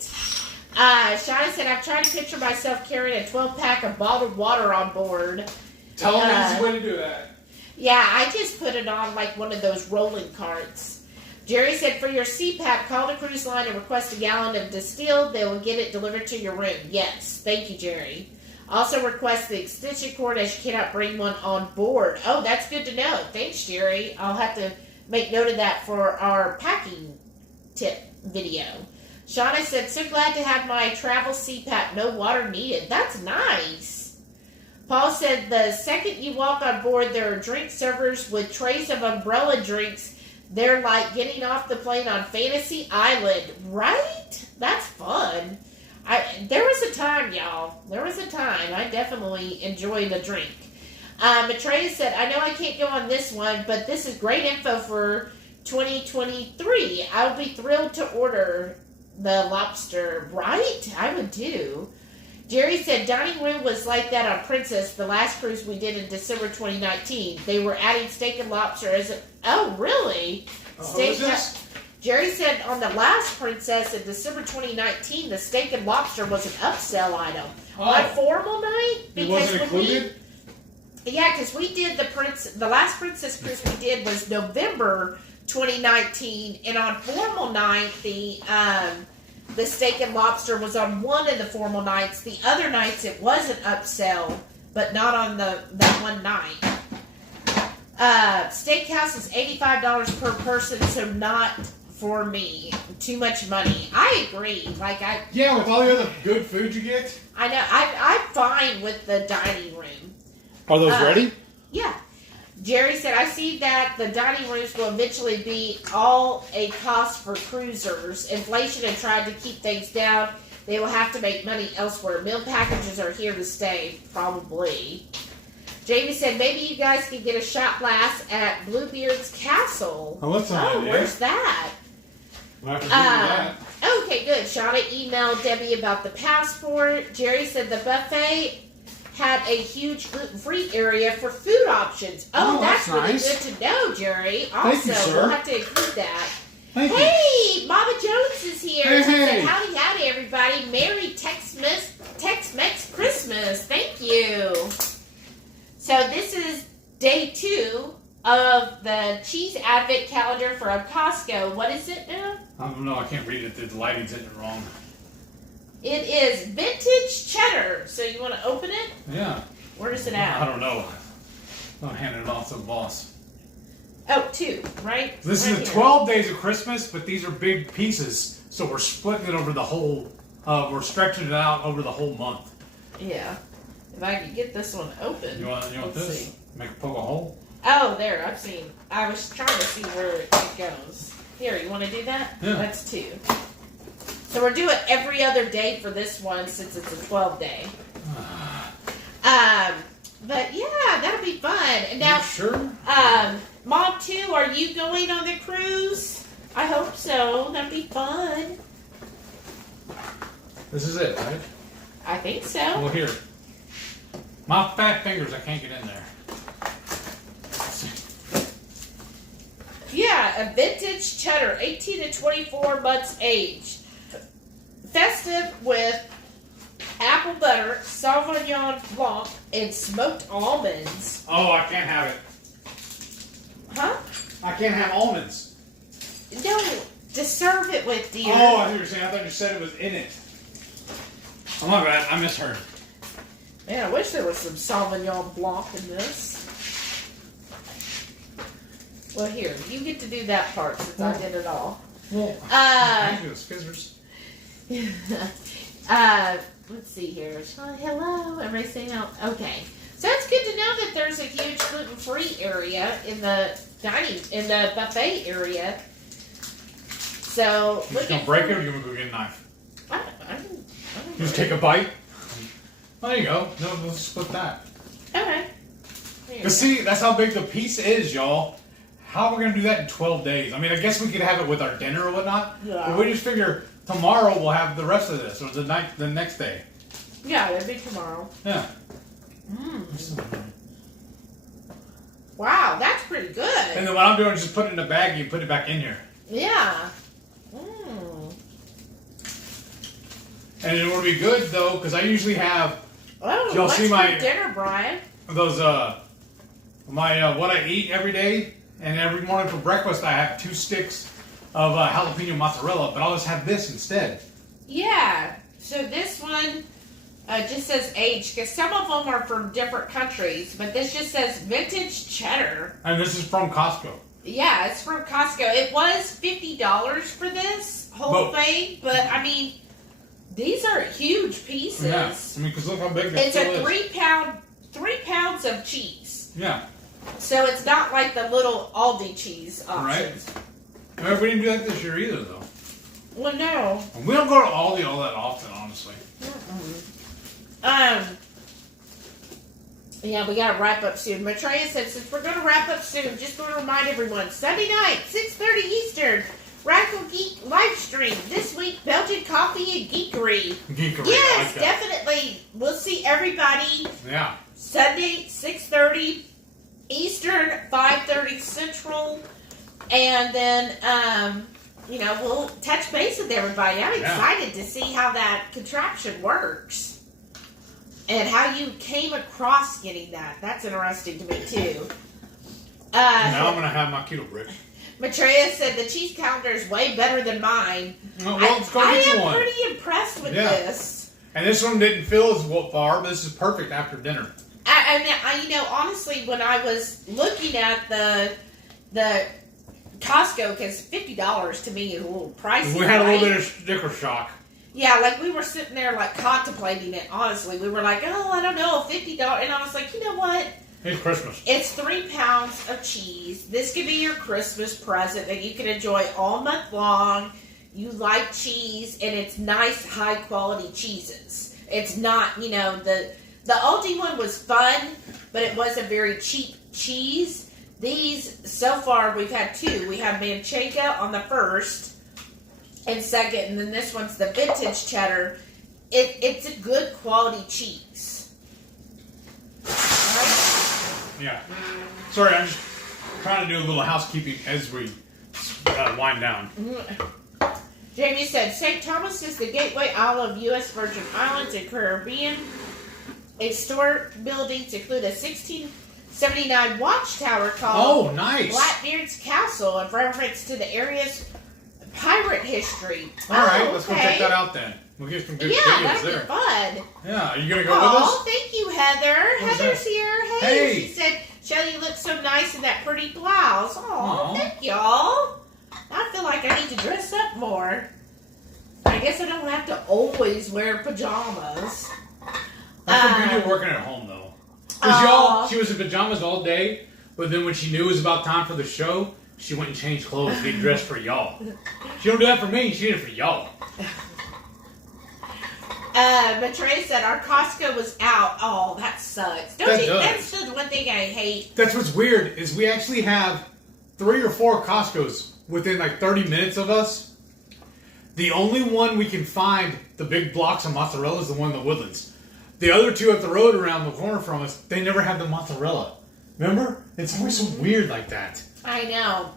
Shauna said, I'm trying to picture myself carrying a 12-pack of bottled water on board. Tell them the easy way to do that. Yeah, I just put it on like one of those rolling carts. Jerry said, for your CPAP, call the cruise line and request a gallon of distilled. They will get it delivered to your room. Yes. Thank you, Jerry. Also request the extension cord as you cannot bring one on board. Oh, that's good to know. Thanks, Jerry. I'll have to make note of that for our packing tip video. Shauna said, so glad to have my travel CPAP, no water needed. That's nice. Paul said, the second you walk on board, there are drink servers with trays of umbrella drinks. They're like getting off the plane on Fantasy Island. Right? That's fun. There was a time, y'all. There was a time. I definitely enjoyed a drink. Maitreya said, I know I can't go on this one, but this is great info for 2023. I'll be thrilled to order the lobster, right? I would too. Jerry said dining room was like that on Princess, the last cruise we did in December 2019. They were adding steak and lobster as a... Oh, really? Jerry said on the last Princess in December 2019, the steak and lobster was an upsell item. On formal night, because it wasn't included. Because we did the last Princess cruise we did was November 2019, and on formal night the steak and lobster was on one of the formal nights. The other nights it was an upsell, but not on that one night. Steakhouse is $85 per person, so not for me. Too much money. I agree. With all the other good food you get. I know. I'm fine with the dining room. Are those ready? Yeah. Jerry said, I see that the dining rooms will eventually be all a cost for cruisers. Inflation had tried to keep things down. They will have to make money elsewhere. Meal packages are here to stay, probably. Jamie said, maybe you guys can get a shot glass at Bluebeard's Castle. Oh, that's not where's that? We'll have to do that. Okay, good. Shauna emailed Debbie about the passport. Jerry said the buffet had a huge gluten-free area for food options. Oh, that's really nice. Good to know, Jerry. Also, Thank you, sir. We'll have to include that. Hey, Mama Jones is here. Hey, She said, hey. howdy, everybody. Merry Tex-Mex Christmas. Thank you. So this is day 2 of the cheese advent calendar from Costco. What is it now? I don't know. I can't read it. The lighting's hitting it wrong. It is vintage cheddar. So you want to open it? Yeah. Where is it at? I don't know. I'm handing it off to the boss. Oh, 2, right? This right is the here. 12 days of Christmas, but these are big pieces, so we're splitting it over the whole. We're stretching it out over the whole month. Yeah. If I could get this one open. You want Let's this? see. Poke a hole. Oh, there. I've seen. I was trying to see where it goes. Here, you want to do that? Yeah. That's 2. So we're doing every other day for this one since it's a 12-day. But yeah, that'll be fun. And now, sure? Mom 2, are you going on the cruise? I hope so. That'll be fun. This is it, right? I think so. Well, here. My fat fingers, I can't get in there. Yeah, a vintage cheddar, 18 to 24 months age. Festive with apple butter, Sauvignon Blanc, and smoked almonds. Oh, I can't have it. Huh? I can't have almonds. No, to serve it with, dear. Oh, I see what you're saying. I thought you said it was in it. Oh my bad, I misheard. Man, I wish there was some Sauvignon Blanc in this. Well, here, you get to do that part since I did it all. Well, I do the scissors. Let's see here. Hello, everybody saying hello. Okay, so it's good to know that there's a huge gluten-free area in the buffet area. So You just gonna break it, or you gonna go get a knife? I don't Just take a bite. Well, there you go. No, we'll split that. Okay. But see, that's how big the piece is, y'all. How are we gonna do that in 12 days? I mean, I guess we could have it with our dinner or whatnot. Yeah. But we just figure tomorrow we'll have the rest of this, or the next day. Yeah, that'd be tomorrow. Yeah. Wow, that's pretty good. And then what I'm doing is just put it in a bag and you put it back in here. Yeah. And it will be good though, because I usually have. Oh, y'all what's see for my dinner, Brian? Those what I eat every day, and every morning for breakfast I have 2 sticks of jalapeno mozzarella, but I'll just have this instead. Yeah. So this one just says age, because some of them are from different countries, but this just says vintage cheddar. And this is from Costco. Yeah, it's from Costco. It was $50 for this whole thing, but I mean, these are huge pieces. Yeah, I mean, because look how big this It's a is. 3 pounds of cheese. Yeah. So it's not like the little Aldi cheese options. Right. We didn't do that this year either, though. Well, no. And we don't go to Aldi all that often, honestly. Yeah, we gotta wrap up soon. Maitreya said, since we're gonna wrap up soon, just going to remind everyone, Sunday night, 6:30 Eastern, Radical Geek live stream. This week, Belgian coffee and geekery. Geekery, Yes, I like that. definitely. We'll see everybody Yeah. Sunday, 6:30 Eastern, 5:30 Central, and then we'll touch base with everybody. I'm excited to see how that contraption works. And how you came across getting that. That's interesting to me, too. Now I'm going to have my keto brick. Maitreya said the cheese calendar is way better than mine. Well, let's go get you one. I am pretty impressed with this. And this one didn't feel as far, but this is perfect after dinner. Honestly, when I was looking at the Costco, because $50 to me is a little pricey. We had a little bit of sticker shock. Yeah, like we were sitting there like contemplating it, honestly. We were like, oh, I don't know, $50. And I was like, you know what? It's Christmas. It's 3 pounds of cheese. This could be your Christmas present that you can enjoy all month long. You like cheese, and it's nice, high-quality cheeses. It's not, the Aldi one was fun, but it was a very cheap cheese. These, so far, we've had 2. We have Manchego on the first and second, and then this one's the vintage cheddar. It's a good quality cheese. Right? Yeah. Sorry, I'm just trying to do a little housekeeping as we wind down. Jamie said, St. Thomas is the gateway isle of U.S. Virgin Islands and Caribbean. Historic buildings include a 1679 watchtower called Blackbeard's Castle, in reference to the area's pirate history. All right, let's go check that out then. We'll get some good videos there. Fun. Yeah, are you going to go with us? Oh, thank you, Heather. Heather's here. Hey. She said, Shelly, you look so nice in that pretty blouse. Oh, thank y'all. I feel like I need to dress up more. I guess I don't have to always wear pajamas. That's the beauty of working at home, though. Because she was in pajamas all day, but then when she knew it was about time for the show, she went and changed clothes to get dressed for y'all. She don't do that for me, she did it for y'all. Maitreya said our Costco was out. Oh, that sucks. That's the one thing I hate. That's what's weird, is we actually have 3 or 4 Costco's within like 30 minutes of us. The only one we can find, the big blocks of mozzarella, is the one in the Woodlands. The other 2 up the road around the corner from us, they never have the mozzarella. Remember? It's always so weird like that. I know.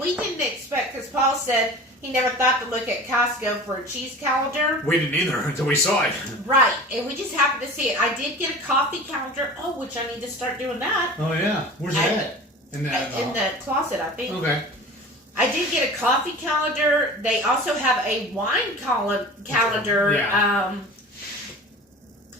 We didn't expect, because Paul said he never thought to look at Costco for a cheese calendar. We didn't either until we saw it. Right, and we just happened to see it. I did get a coffee calendar. Oh, which I need to start doing that. Oh, yeah. Where's that? In the closet, I think. Okay. I did get a coffee calendar. They also have a wine calendar,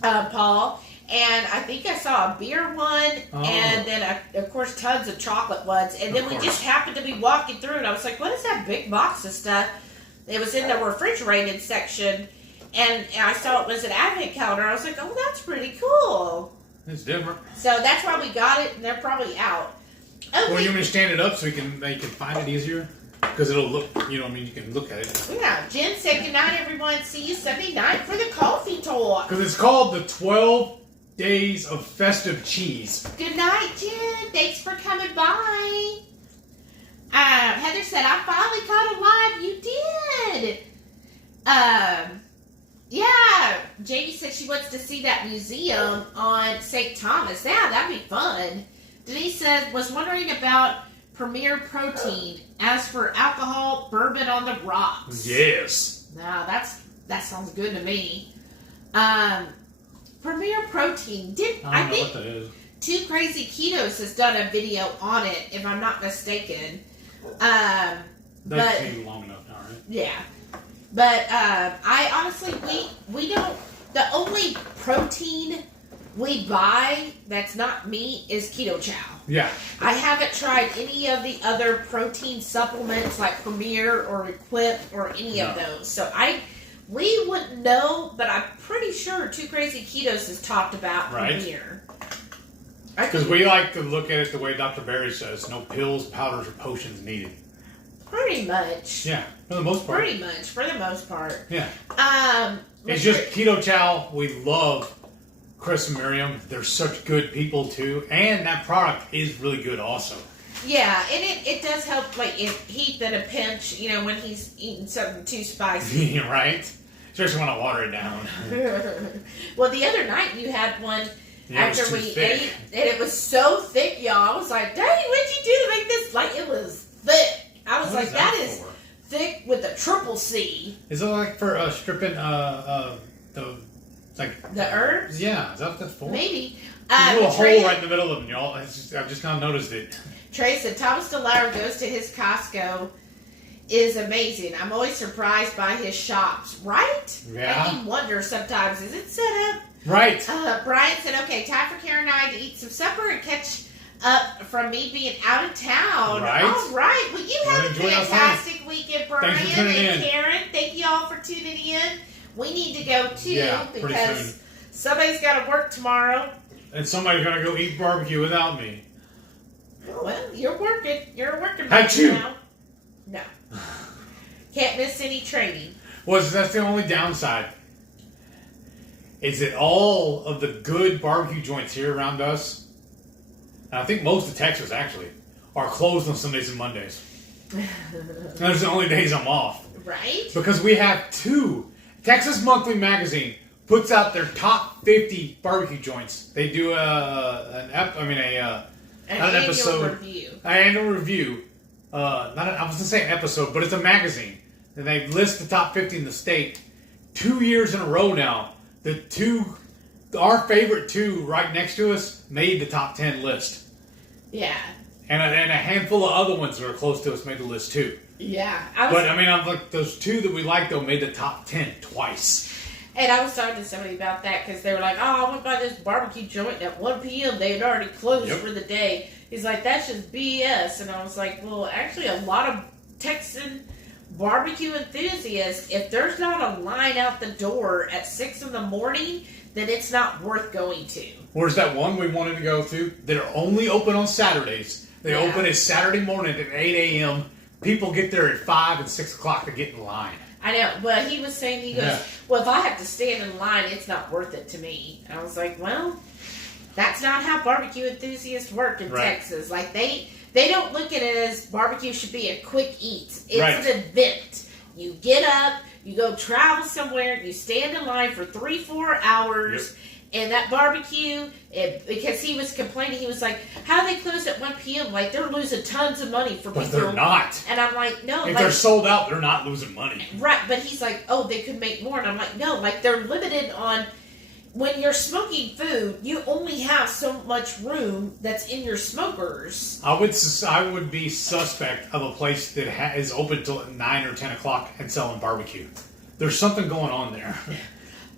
Paul. And I think I saw a beer one, and then, of course, tons of chocolate ones. And then we just happened to be walking through, and I was like, what is that big box of stuff? It was in the refrigerated section, and I saw it was an advent calendar. I was like, oh, that's pretty cool. It's different. So that's why we got it, and they're probably out. Okay. Well, you want me to stand it up so they can find it easier? Because it'll look, you can look at it. Yeah, Jen said, good night, everyone. See you Sunday night for the coffee talk. Because it's called the 12 Days of Festive Cheese. Good night, Jen. Thanks for coming by. Heather said, I finally caught a live. You did. Yeah. Jamie said she wants to see that museum on St. Thomas. Yeah, that'd be fun. Denise said, was wondering about Premier Protein. As for alcohol, bourbon on the rocks. Yes. Now, that sounds good to me. Premier Protein. I think what that is. Two Crazy Ketos has done a video on it, if I'm not mistaken. That came long enough now, right? Yeah. But I honestly, we don't. The only protein we buy that's not meat is Keto Chow. Yeah. I haven't tried any of the other protein supplements like Premier or Equip or any of those. So we wouldn't know, but I'm pretty sure Two Crazy Ketos has talked about Premier. Because we like to look at it the way Dr. Berry says, no pills, powders, or potions needed. Pretty much. Yeah, for the most part. Pretty much, for the most part. Yeah. It's just Keto Chow. We love Chris and Miriam. They're such good people, too. And that product is really good also. Yeah, and it does help, like, if Heath in a pinch, when he's eating something too spicy. Right? Especially when I water it down. Well, the other night you had one after we ate, and it was so thick, y'all. I was like, Daddy, what'd you do to make this? Like, it was thick. I was like, that is thick with a triple C. Is it like for stripping the herbs? Yeah, is that what that's for? Maybe. There's a little hole right in the middle of them, y'all. I've just kind of noticed it. Trey said Thomas DeLauer goes to his Costco is amazing. I'm always surprised by his shops, right? Yeah. I wonder sometimes, is it set up? Right. Brian said, okay, time for Karen and I to eat some supper and catch up from me being out of town. Right. All right. Well, you have a fantastic weekend, Brian and Karen. Thank you all for tuning in. We need to go too because somebody's got to work tomorrow. And somebody's going to go eat barbecue without me. Well, you're working. You're working right now. No. Can't miss any training. Well, that's the only downside. Is that all of the good barbecue joints here around us, and I think most of Texas actually, are closed on Sundays and Mondays. Those are the only days I'm off. Right? Because we have two. Texas Monthly Magazine puts out their top 50 barbecue joints. They do an annual review. I was going to say an episode, but it's a magazine. And they list the top 50 in the state 2 years in a row now. Our favorite two right next to us made the top 10 list. Yeah. And a handful of other ones that are close to us made the list too. Yeah. I'm like, those two that we like though made the top 10 twice. And I was talking to somebody about that because they were like, I went by this barbecue joint at 1 p.m. They had already closed for the day. He's like, that's just BS. And I was like, well, actually, a lot of Texan barbecue enthusiasts, if there's not a line out the door at 6 in the morning, then it's not worth going to. Where's that one we wanted to go to? They're only open on Saturdays. They open a Saturday morning at 8 a.m. People get there at 5 and 6 o'clock to get in line. I know. Well, he was saying, he goes, well, if I have to stand in line, it's not worth it to me. And I was like, well, that's not how barbecue enthusiasts work in Texas. Like, they don't look at it as barbecue should be a quick eat. It's an event. You get up, you go travel somewhere, you stand in line for 3-4 hours, and that barbecue, because he was complaining, he was like, how they close at 1 p.m.? Like, they're losing tons of money for people. But they're not. And I'm like, no. If they're sold out, they're not losing money. Right, but he's like, oh, they could make more. And I'm like, no, like, they're limited on, when you're smoking food, you only have so much room that's in your smokers. I would be suspect of a place that is open till 9 or 10 o'clock and selling barbecue. There's something going on there.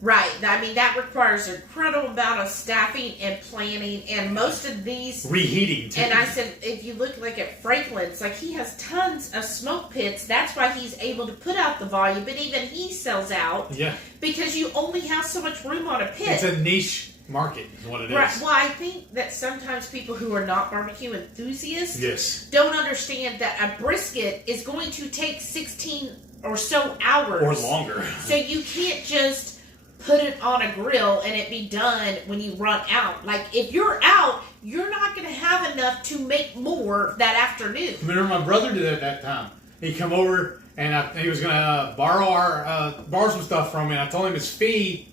Right. I mean, that requires an incredible amount of staffing and planning, and most of these... Reheating, too. And I said, if you look like at Franklin's, like, he has tons of smoke pits. That's why he's able to put out the volume, but even he sells out. Yeah. Because you only have so much room on a pit. It's a niche market, is what it is. Right. Well, I think that sometimes people who are not barbecue enthusiasts don't understand that a brisket is going to take 16 or so hours. Or longer. So you can't just put it on a grill and it be done when you run out. Like, if you're out, you're not going to have enough to make more that afternoon. Remember, my brother did it that time. He come over and he was going to borrow some stuff from me. And I told him his fee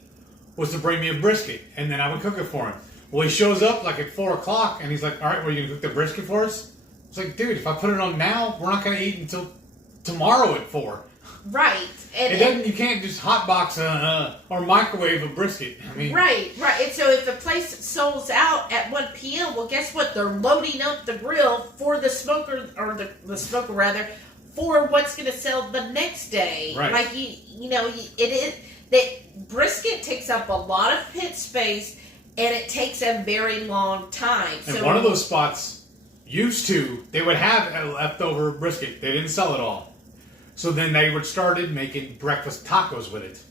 was to bring me a brisket, and then I would cook it for him. Well, he shows up like at 4 o'clock, and he's like, "All right, well, you gonna cook the brisket for us?" I was like, "Dude, if I put it on now, we're not going to eat until tomorrow at 4." Right. You can't just hotbox or microwave a brisket. I mean, right. And so if the place sells out at 1 p.m., well, guess what? They're loading up the grill for the smoker, or the smoker rather, for what's going to sell the next day. Right. Like, that brisket takes up a lot of pit space, and it takes a very long time. And one of those spots they would have a leftover brisket. They didn't sell it all. So then they started making breakfast tacos with it.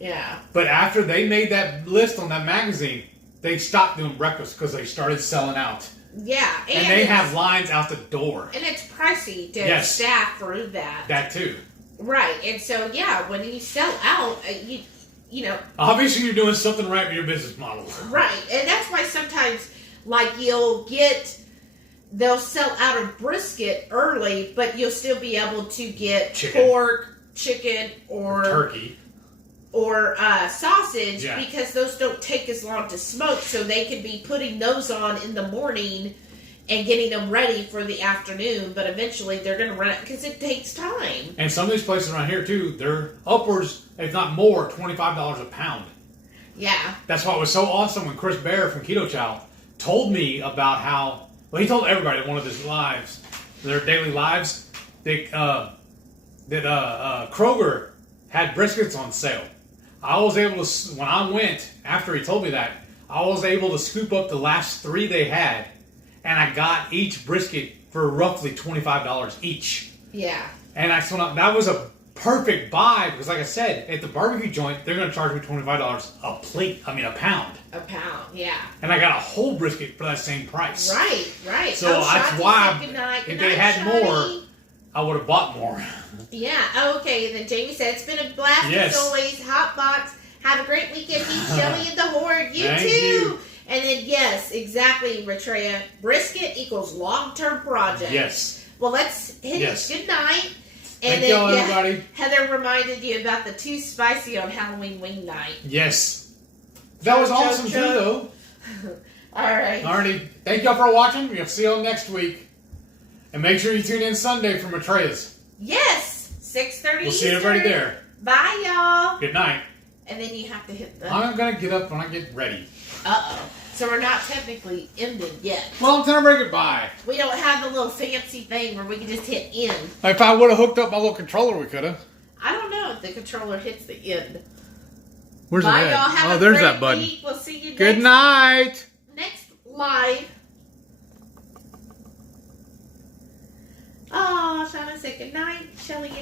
Yeah. But after they made that list on that magazine, they stopped doing breakfast because they started selling out. Yeah. And they have lines out the door. And it's pricey to staff for that. That too. Right. And so, when you sell out, you know. Obviously you're doing something right with your business model. Right. And that's why sometimes, like, they'll sell out of brisket early, but you'll still be able to get pork, chicken, or turkey, or sausage, because those don't take as long to smoke, so they can be putting those on in the morning and getting them ready for the afternoon, but eventually they're going to run it because it takes time. And some of these places around here too, they're upwards, if not more, $25 a pound. Yeah. That's why it was so awesome when Chris Bear from Keto Chow told me about how, well, he told everybody at one of his lives, their daily lives, that Kroger had briskets on sale. I was able to, when I went, after he told me that, I was able to scoop up the last 3 they had, and I got each brisket for roughly $25 each. Yeah. And that was a perfect buy, because like I said, at the barbecue joint, they're going to charge me $25 a pound. A pound, yeah. And I got a whole brisket for that same price. Right. So that's why, if they had more, I would have bought more. Yeah, okay. Then Jamie said, it's been a blast as always. Hot box. Have a great weekend. Eat Shelly and the Horde. You Thank too. You. And then, yes, exactly, Retrea. Brisket equals long-term project. Yes. Well, let's hit it. Good night. And Thank y'all, everybody. Heather reminded you about the too spicy on Halloween wing night. Yes. That was awesome, too, though. All right. Alrighty. Thank y'all for watching. We'll see y'all next week. And make sure you tune in Sunday for Matreya's. Yes. 6:30 We'll see everybody there. Bye, y'all. Good night. And then you have to hit the... I'm going to get up when I get ready. Uh-oh. So we're not technically ended yet. Well, I'm telling everybody goodbye. We don't have the little fancy thing where we can just hit end. If I would have hooked up my little controller, we could have. I don't know if the controller hits the end. Where's Bye, it at? y'all. Have a there's great that button. week. We'll see you Good night. next live. Oh, Shauna said good night. Shelly.